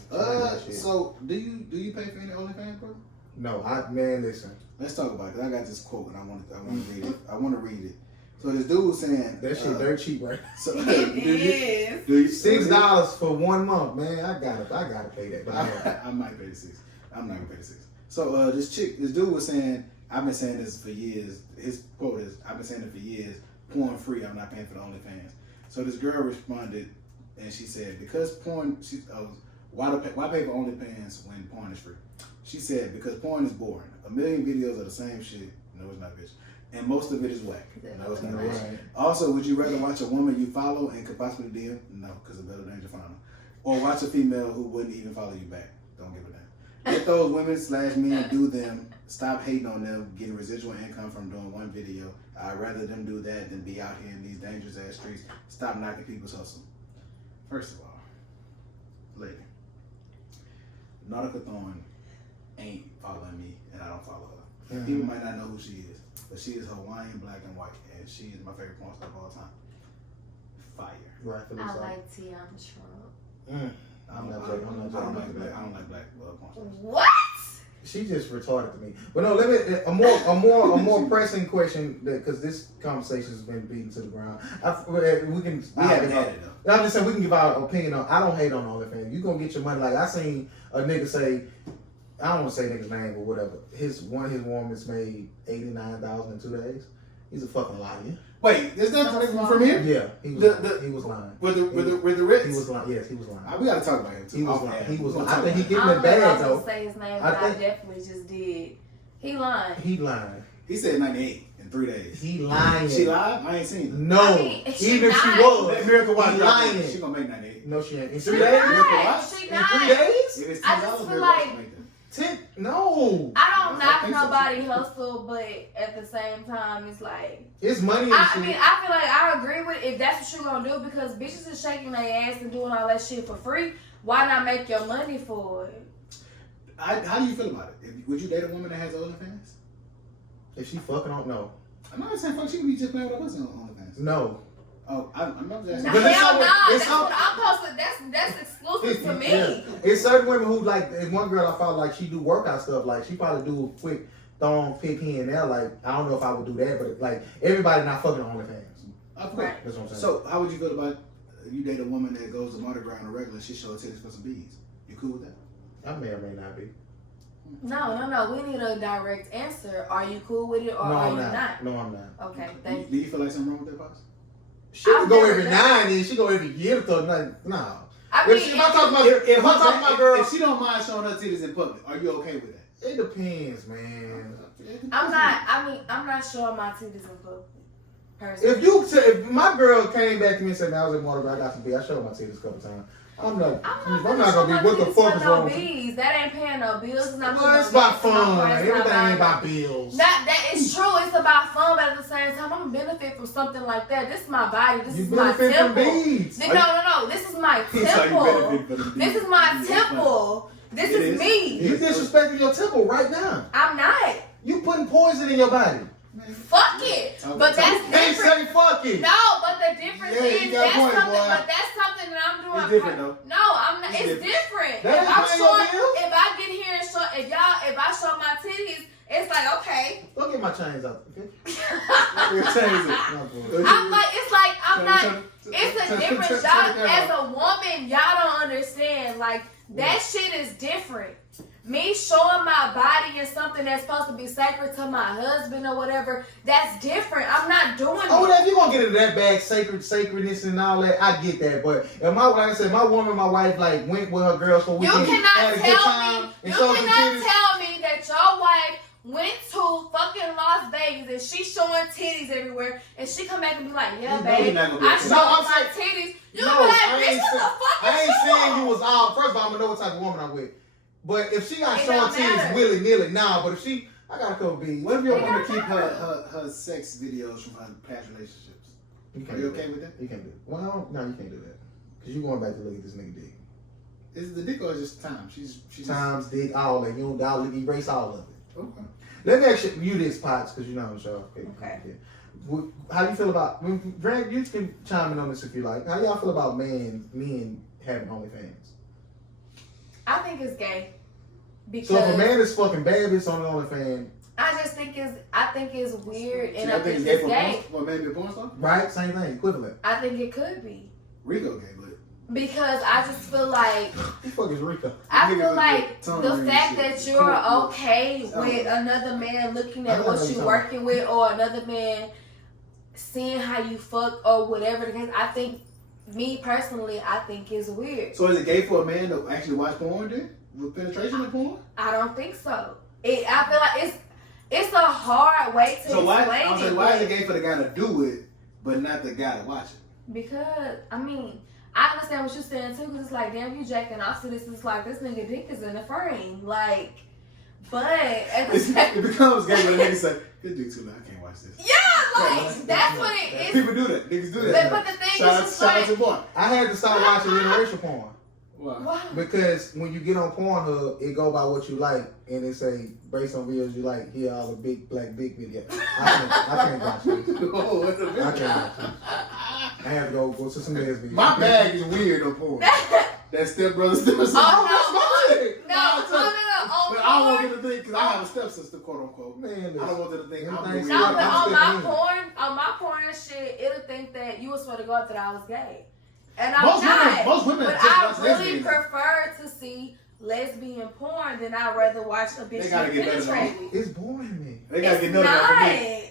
So do you pay for any OnlyFans, bro? No, man, listen. Let's talk about it. I got this quote and I want to read it. I want to read it. So this dude was saying That shit dirt cheap, right? So It is. do you $6 for 1 month, man. I gotta pay that. But yeah. I might pay the $6. I'm not gonna pay the $6. So this dude was saying, I've been saying this for years. His quote is, I've been saying it for years. Porn free. I'm not paying for the OnlyFans. So this girl responded, and she said, because porn, why pay for OnlyFans when porn is free? She said, because porn is boring. 1 million videos of the same shit. No, it's not, bitch. And most of it is whack. No, it's not, bitch. Right. Also, would you rather watch a woman you follow and could possibly DM? No, because of better danger final. Or watch a female who wouldn't even follow you back? Don't give a damn. Let those women/men do them. Stop hating on them, getting residual income from doing one video. I'd rather them do that than be out here in these dangerous ass streets. Stop knocking people's hustle. First of all, lady, Nautica Thorne ain't following me, and I don't follow her. Mm-hmm. People might not know who she is, but she is Hawaiian, black, and white, and she is my favorite porn star of all time. Fire. Rightfully I so. like Tiana Trump. I don't like black porn stars. What? She just retarded to me. But no, let me a more pressing question, because this conversation has been beaten to the ground. We haven't had it though. I'm just saying we can give our opinion on. I don't hate on OnlyFans. You gonna get your money. Like I seen a nigga say, I don't want to say nigga's name or whatever. One of his woman's made $89,000 in 2 days. He's a fucking liar. Wait, is that from here? Yeah, he was lying. With the Ritz? He was lying. Yes, he was lying. We gotta talk about him too. He was lying. He was lying. I think he I getting don't the know if I bag was though. gonna say his name, but I definitely just did. He lying. He lying. He said 98 in 3 days. He lying. She lied? I ain't seen it. No, I mean, she even if she not. was. Let Miracle Watch He drop lying. it. She gonna make 98. No, she ain't. In She 3 days? not. She In not. 3 days? If it's $10, I just feel Miracle like- Watch make that. 10? No. I don't I knock think so. nobody hustle, but at the same time, it's like It's money and I shit. mean, I feel like I agree with if that's what you gonna do because bitches is shaking their ass and doing all that shit for free. Why not make your money for it? How do you feel about it? Would you date a woman that has OnlyFans? If she fucking don't know. I'm not saying fuck. She could be just playing with a person on OnlyFans. No. Oh, I'm not just Nah, asking. But it's hell all- nah, it's that's all- what I'm posting. That's exclusive to me. Yeah. It's certain women who like, there's one girl I follow, like she do workout stuff, like she probably do a quick thong pick here and there, like I don't know if I would do that, but like everybody not fucking on OnlyFans. Of course. Right. That's what I'm saying. So, how would you feel about you date a woman that goes to Mardi Gras on a regular, she show her titties for some beads? You cool with that? I may or may not be. No. We need a direct answer. Are you cool with it or No, are I'm you not. not? No, I'm not. Okay, thank Do you feel like something wrong with that, boss? She can I've go never every done now and then. She go every year or so. Like, nah. I mean, If I talk about, if I talk about girl, If she don't mind showing her titties in public, are you okay with that? it depends, man. I'm not showing my titties in public. Personally. If my girl came back to me and said, "Man, I was at Mardi Gras, I got some beads. I showed my titties a couple times." I'm not gonna be. What the fuck is wrong with you? bees. That ain't paying no bills. It's not Well, paying it's no about bills, no fun. price, Everything not ain't buying- about bills. That is true. It's about fun, but at the same time, I'm gonna benefit from something like that. This is my body. This You is my benefit from temple. beads. No. This is my temple. This is my temple. This It is is. me. You disrespecting your temple right now. I'm not. You putting poison in your body. Fuck it. But that's You can't different. say fuck it. No, but the difference Yeah, you is got a that's point, something. boy. But that's something that I'm doing. It's different, though. No, I'm not. It's It's different. That If ain't I'm paying your showing, bills. if I get here and show, if I show my titties, it's like okay. Don't get my chains out. Okay. I'm like, it's like, I'm not, it's a different job. As a woman, y'all don't understand. Like, that shit is different. Me showing my body is something that's supposed to be sacred to my husband or whatever. That's different. I'm not doing Oh, it. that you gonna get into that bag, sacredness and all that. I get that, but if like I said, my woman, my wife, like went with her girls for weekend. You cannot tell me that your wife went to fucking Las Vegas and she's showing titties everywhere, and she come back and be like, yeah, babe, I showed my titties. You be like, bitch, what the fuck I is ain't you saying doing? you was all. First of all, I'm gonna know what type of woman I'm with. But if she got It showing don't titties matter. willy nilly, nah. But if she, I got a couple beads. What if your It woman don't keep matter. her sex videos from her past relationships? You Are can't you do okay that. with that? You can't do it. Well, no, you can't do that. Because you going back to look at this nigga dick. Is it the dick or just time? She's Times, dick, all that. You don't erase all of it. Okay. Let me ask you this, Potts, because you know I'm sure. Okay. How you feel about, Grant, you can chime in on this if you like. How y'all feel about men having OnlyFans? I think it's gay. Because So if a man is fucking bad bitch on OnlyFans, I just think it's weird, and So I think it's gay. Well, maybe a porn star? right? Same thing, equivalent. I think it could be. Rico gay, but Because I just feel like, Who the fuck is Rico? I Nigga feel with like the tongue the ring fact and that shit. you're Cool. okay Oh. with another man looking I at know what what you're you're working with, or another man seeing how you fuck, or whatever the case, I think, me personally, I think it's weird. So is it gay for a man to actually watch porn then? With penetration of porn? I don't think so. I feel like it's a hard way to So why explain it. is it but- gay for the guy to do it, but not the guy to watch it? Because, I mean, I understand what you're saying too, because it's like, damn, you jacking off to this. It's like, this nigga dick is in the frame. Like, but at the same It becomes gay when a nigga say, "Good dick too loud, I can't watch this." yeah, like, that's what it is. People do that. Niggas do that. But the thing Shout out is, just to like, boy. I had to stop watching interracial porn. Wow. wow. Because when you get on Pornhub, it go by what you like, and it say based on videos you like. Here all the big black dick videos. I can't watch this. Oh, what the I can't watch this. I have to go to some man's videos. My bag is weird on porn. That stepbrother, stepsister. Oh, that's no, But I don't want them to think, because I have a stepsister, quote unquote. Man, I don't want them to think I'm the Everything's weird no, Yeah, but I'm on my porn shit, it'll think that you was swear to God that I was gay. And I'm Most not. women- most women but just I watch really lesbian. prefer to see lesbian porn than I'd rather watch a bitch They gotta get get better than penetrated. It's boring to me. They gotta It's get better than for me. not.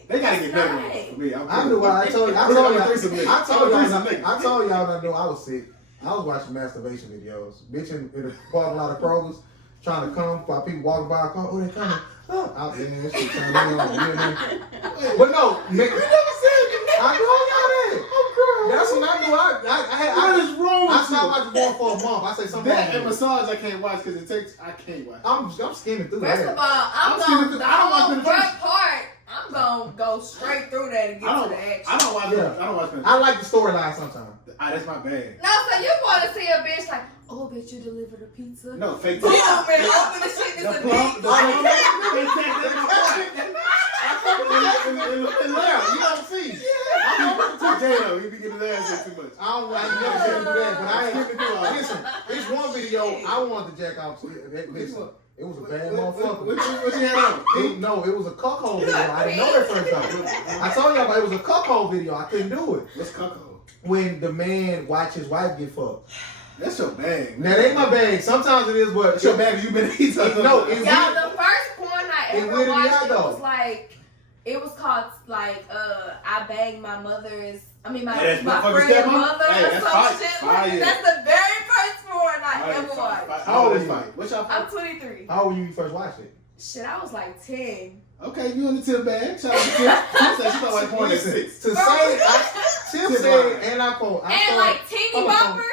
They gotta It's get better not. than for me. I knew why. I told y'all. I told y'all I knew I was sick. I was watching masturbation videos. Bitch in a parking lot of Kroger's trying to come while people walking by a car. Oh, they coming. Oh, out there, man. This shit turning me on. You know what I mean? But no, nigga, you never said it. I told y'all that. That's when I knew What is wrong with I stopped watching porn for a month. I say something that? And wrong with it. massage I can't watch because it takes. I can't watch. I'm skimming through First that. of all, I'm skipping the through- I don't watch whole penetration. front part, I'm gonna go straight through that and get to the action. I don't watch. Yeah. I don't watch. I like the storyline sometimes. That's my bag. No, so you want to see a bitch like, oh, bitch, you delivered a pizza? No fake. Boom, and open the shit, The it's a plum. dick. The plum. That's my point. And Larry, you don't see. Tell J-Lo, he be getting his ass in too much. I don't like never said to do that, but I ain't Skipping through all that. listen. This one video I wanted to jack off. Listen, it was a bad motherfucker. What you had on? No, it was a cuckold video. I didn't know that first time. I told y'all, but it was a cuckold video. I couldn't do it. What's cuckold? When the man watch his wife get fucked. That's your bag. Now, that ain't my bag. Sometimes it is, but That's your bag. You been eating. No, it's Y'all, the first porn I It ever weirded me watched, out, it though. was like, it was called like, I banged my mother's, I mean, my Yeah, that's my motherfucking friend's stepmom? mother Hey, or that's some fire. shit. Fire. That's the very first porn I ever watched. How old is you? What's your I'm 23. How old were you when you first watched it? Shit, I was like 10. Okay, you in the tip bag. Shout out to Tip. She said she thought like porn at 6. To say, Tip said, and I quote, And like teeny boppers.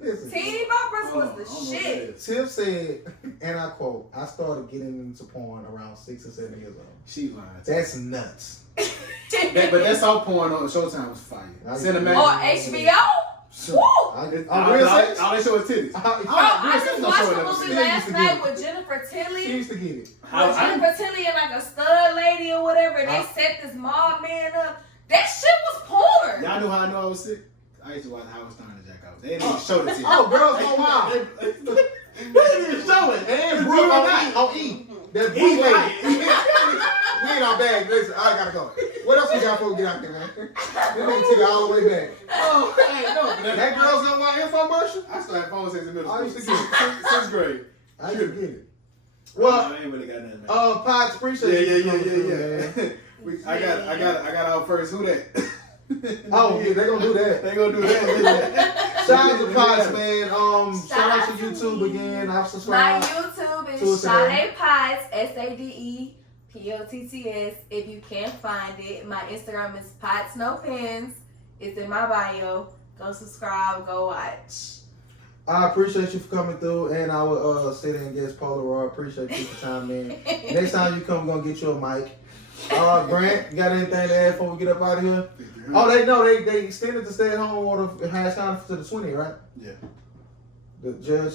Listen. Teeny boppers Hold was on, the I don't know shit. what that is. Tip said, and I quote, I started getting into porn around 6 or 7 years old. She lying. That's nuts. But that's all porn on Showtime was fire. Cinematic. Or HBO? Sure. Woo! All they show is titties. Bro, I just no watched showing a up movie to last see. night with Jennifer She Tilly. used to get it. With Jennifer Tilly and like a stud lady or whatever, and they set this mob man up. That shit was porn. Y'all knew how I knew I was sick? I used to watch Howard Stern and Jack Out. They didn't even show the titties. Oh, Girls Gone Wild. They didn't even show it. And Brooke on E. That Brooke lady. We in our bag. Listen, I gotta go. What else we got before we get out there, man? This nigga took it all the way back. Oh, hey, no. That girl's gonna want infomercial? I still had phone sex in middle I school. used to get it. Sixth grade. I used to get it. Well, Well, I ain't really got nothing, man. Pods, appreciate you coming through, man. I got out first. Who that? Oh, yeah, they gonna do that. They gonna do that. Shout out to Pods, man. Shout out to YouTube again. I've My subscribed. YouTube to is us again. Sade Potts, SADEPOTTS. If you can't find it, my Instagram is Potts No Pins. It's in my bio. Go subscribe. Go watch. I appreciate you for coming through, and I will sit in and guest Polaroid. Appreciate you for time, man. Next time you come, we're gonna get you a mic. Grant, you got anything to add before we get up out of here? Oh, they extended the stay-at-home order hash conference to the 20th, right? Yeah. The judge.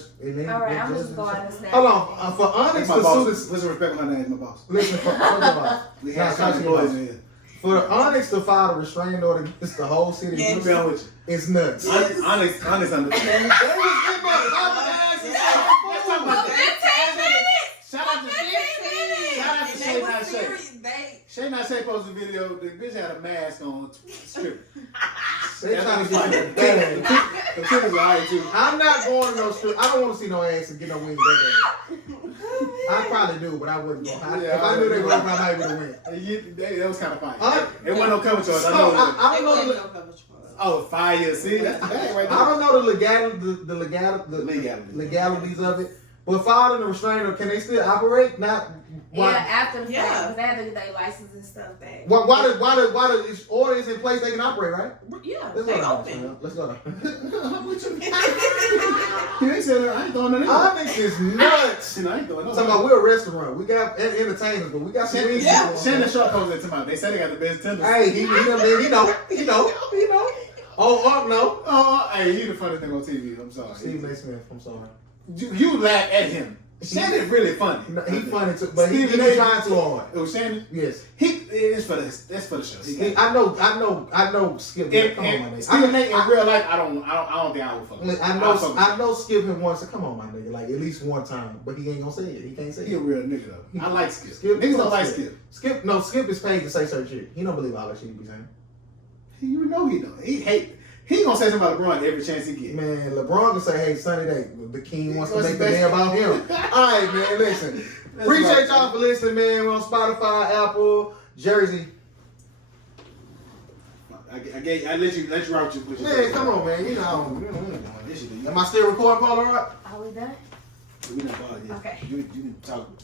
All right, I'm just going to snap. Hold on, for Onyx My to boss. sue this. Listen, respect my name, my boss. Listen, first of all, We Nah, have talk some to your boys boss. in here. For Onyx to file a restraining order against the whole city, Yes. What's wrong with you? it's nuts. Honest under. For 15 minutes. Shout out to Shout out to Shay Not Shay. They Shay Not Shay posted a video. The bitch had a mask on, stripping. They trying to get you bad. The kid is alright too. I'm not going to no strip. I don't want to see no ass and get no wings that bad. I probably do, but I wouldn't. If I knew they were, I might be the win. That was kind of funny. Uh, It wasn't no cover charge. I So, know. I they don't know. wouldn't go cover for us. Oh, 5 years. See, that's the bag right there. I don't know the legalities of it. But filing a restrainer, can they still operate? Not. Yeah, Why? after the Yeah. fact, because they have to get their license and stuff back. Why the order is in place? They can operate, right? Yeah, Let's they go. open. Let's go. You ain't said I ain't throwing it in. Onyx is nuts. I ain't throwing it. Talking about we're a restaurant. We got entertainers, but we got some wings. Yeah. Shannon Sharp posted that to me. They said they got the best tenders. Hey, he know. Oh, no. Oh, hey, he the funniest thing on TV. I'm sorry. Stephen A. Smith, I'm sorry. You laugh at him. Shannon's really funny. No, he funny too, but he Stephen A. trying too hard. It was Shannon. Yes. That's for the show. I know Skip. Come on, my nigga. Stephen A. in real life, I don't think I would fuck with him. I know Skip him once. Come on, my nigga. Like at least one time, but he ain't gonna say it. He can't say He a it. real nigga though. I like Skip. Skip Niggas don't like Skip. Skip is paid to say certain shit. He don't believe all that shit he be saying. You know he don't. He gonna say something about LeBron every chance he get. Man, LeBron can say, "Hey, Sunny Day, the king wants to make the day about him." All right, man. Listen, appreciate y'all for listening, man. We're on Spotify, Apple, Jersey. I let you route your push. Man, come on, man. You know, This shit. am I still recording, Polaroid? Are we done? We not ball yet. Okay. You can talk.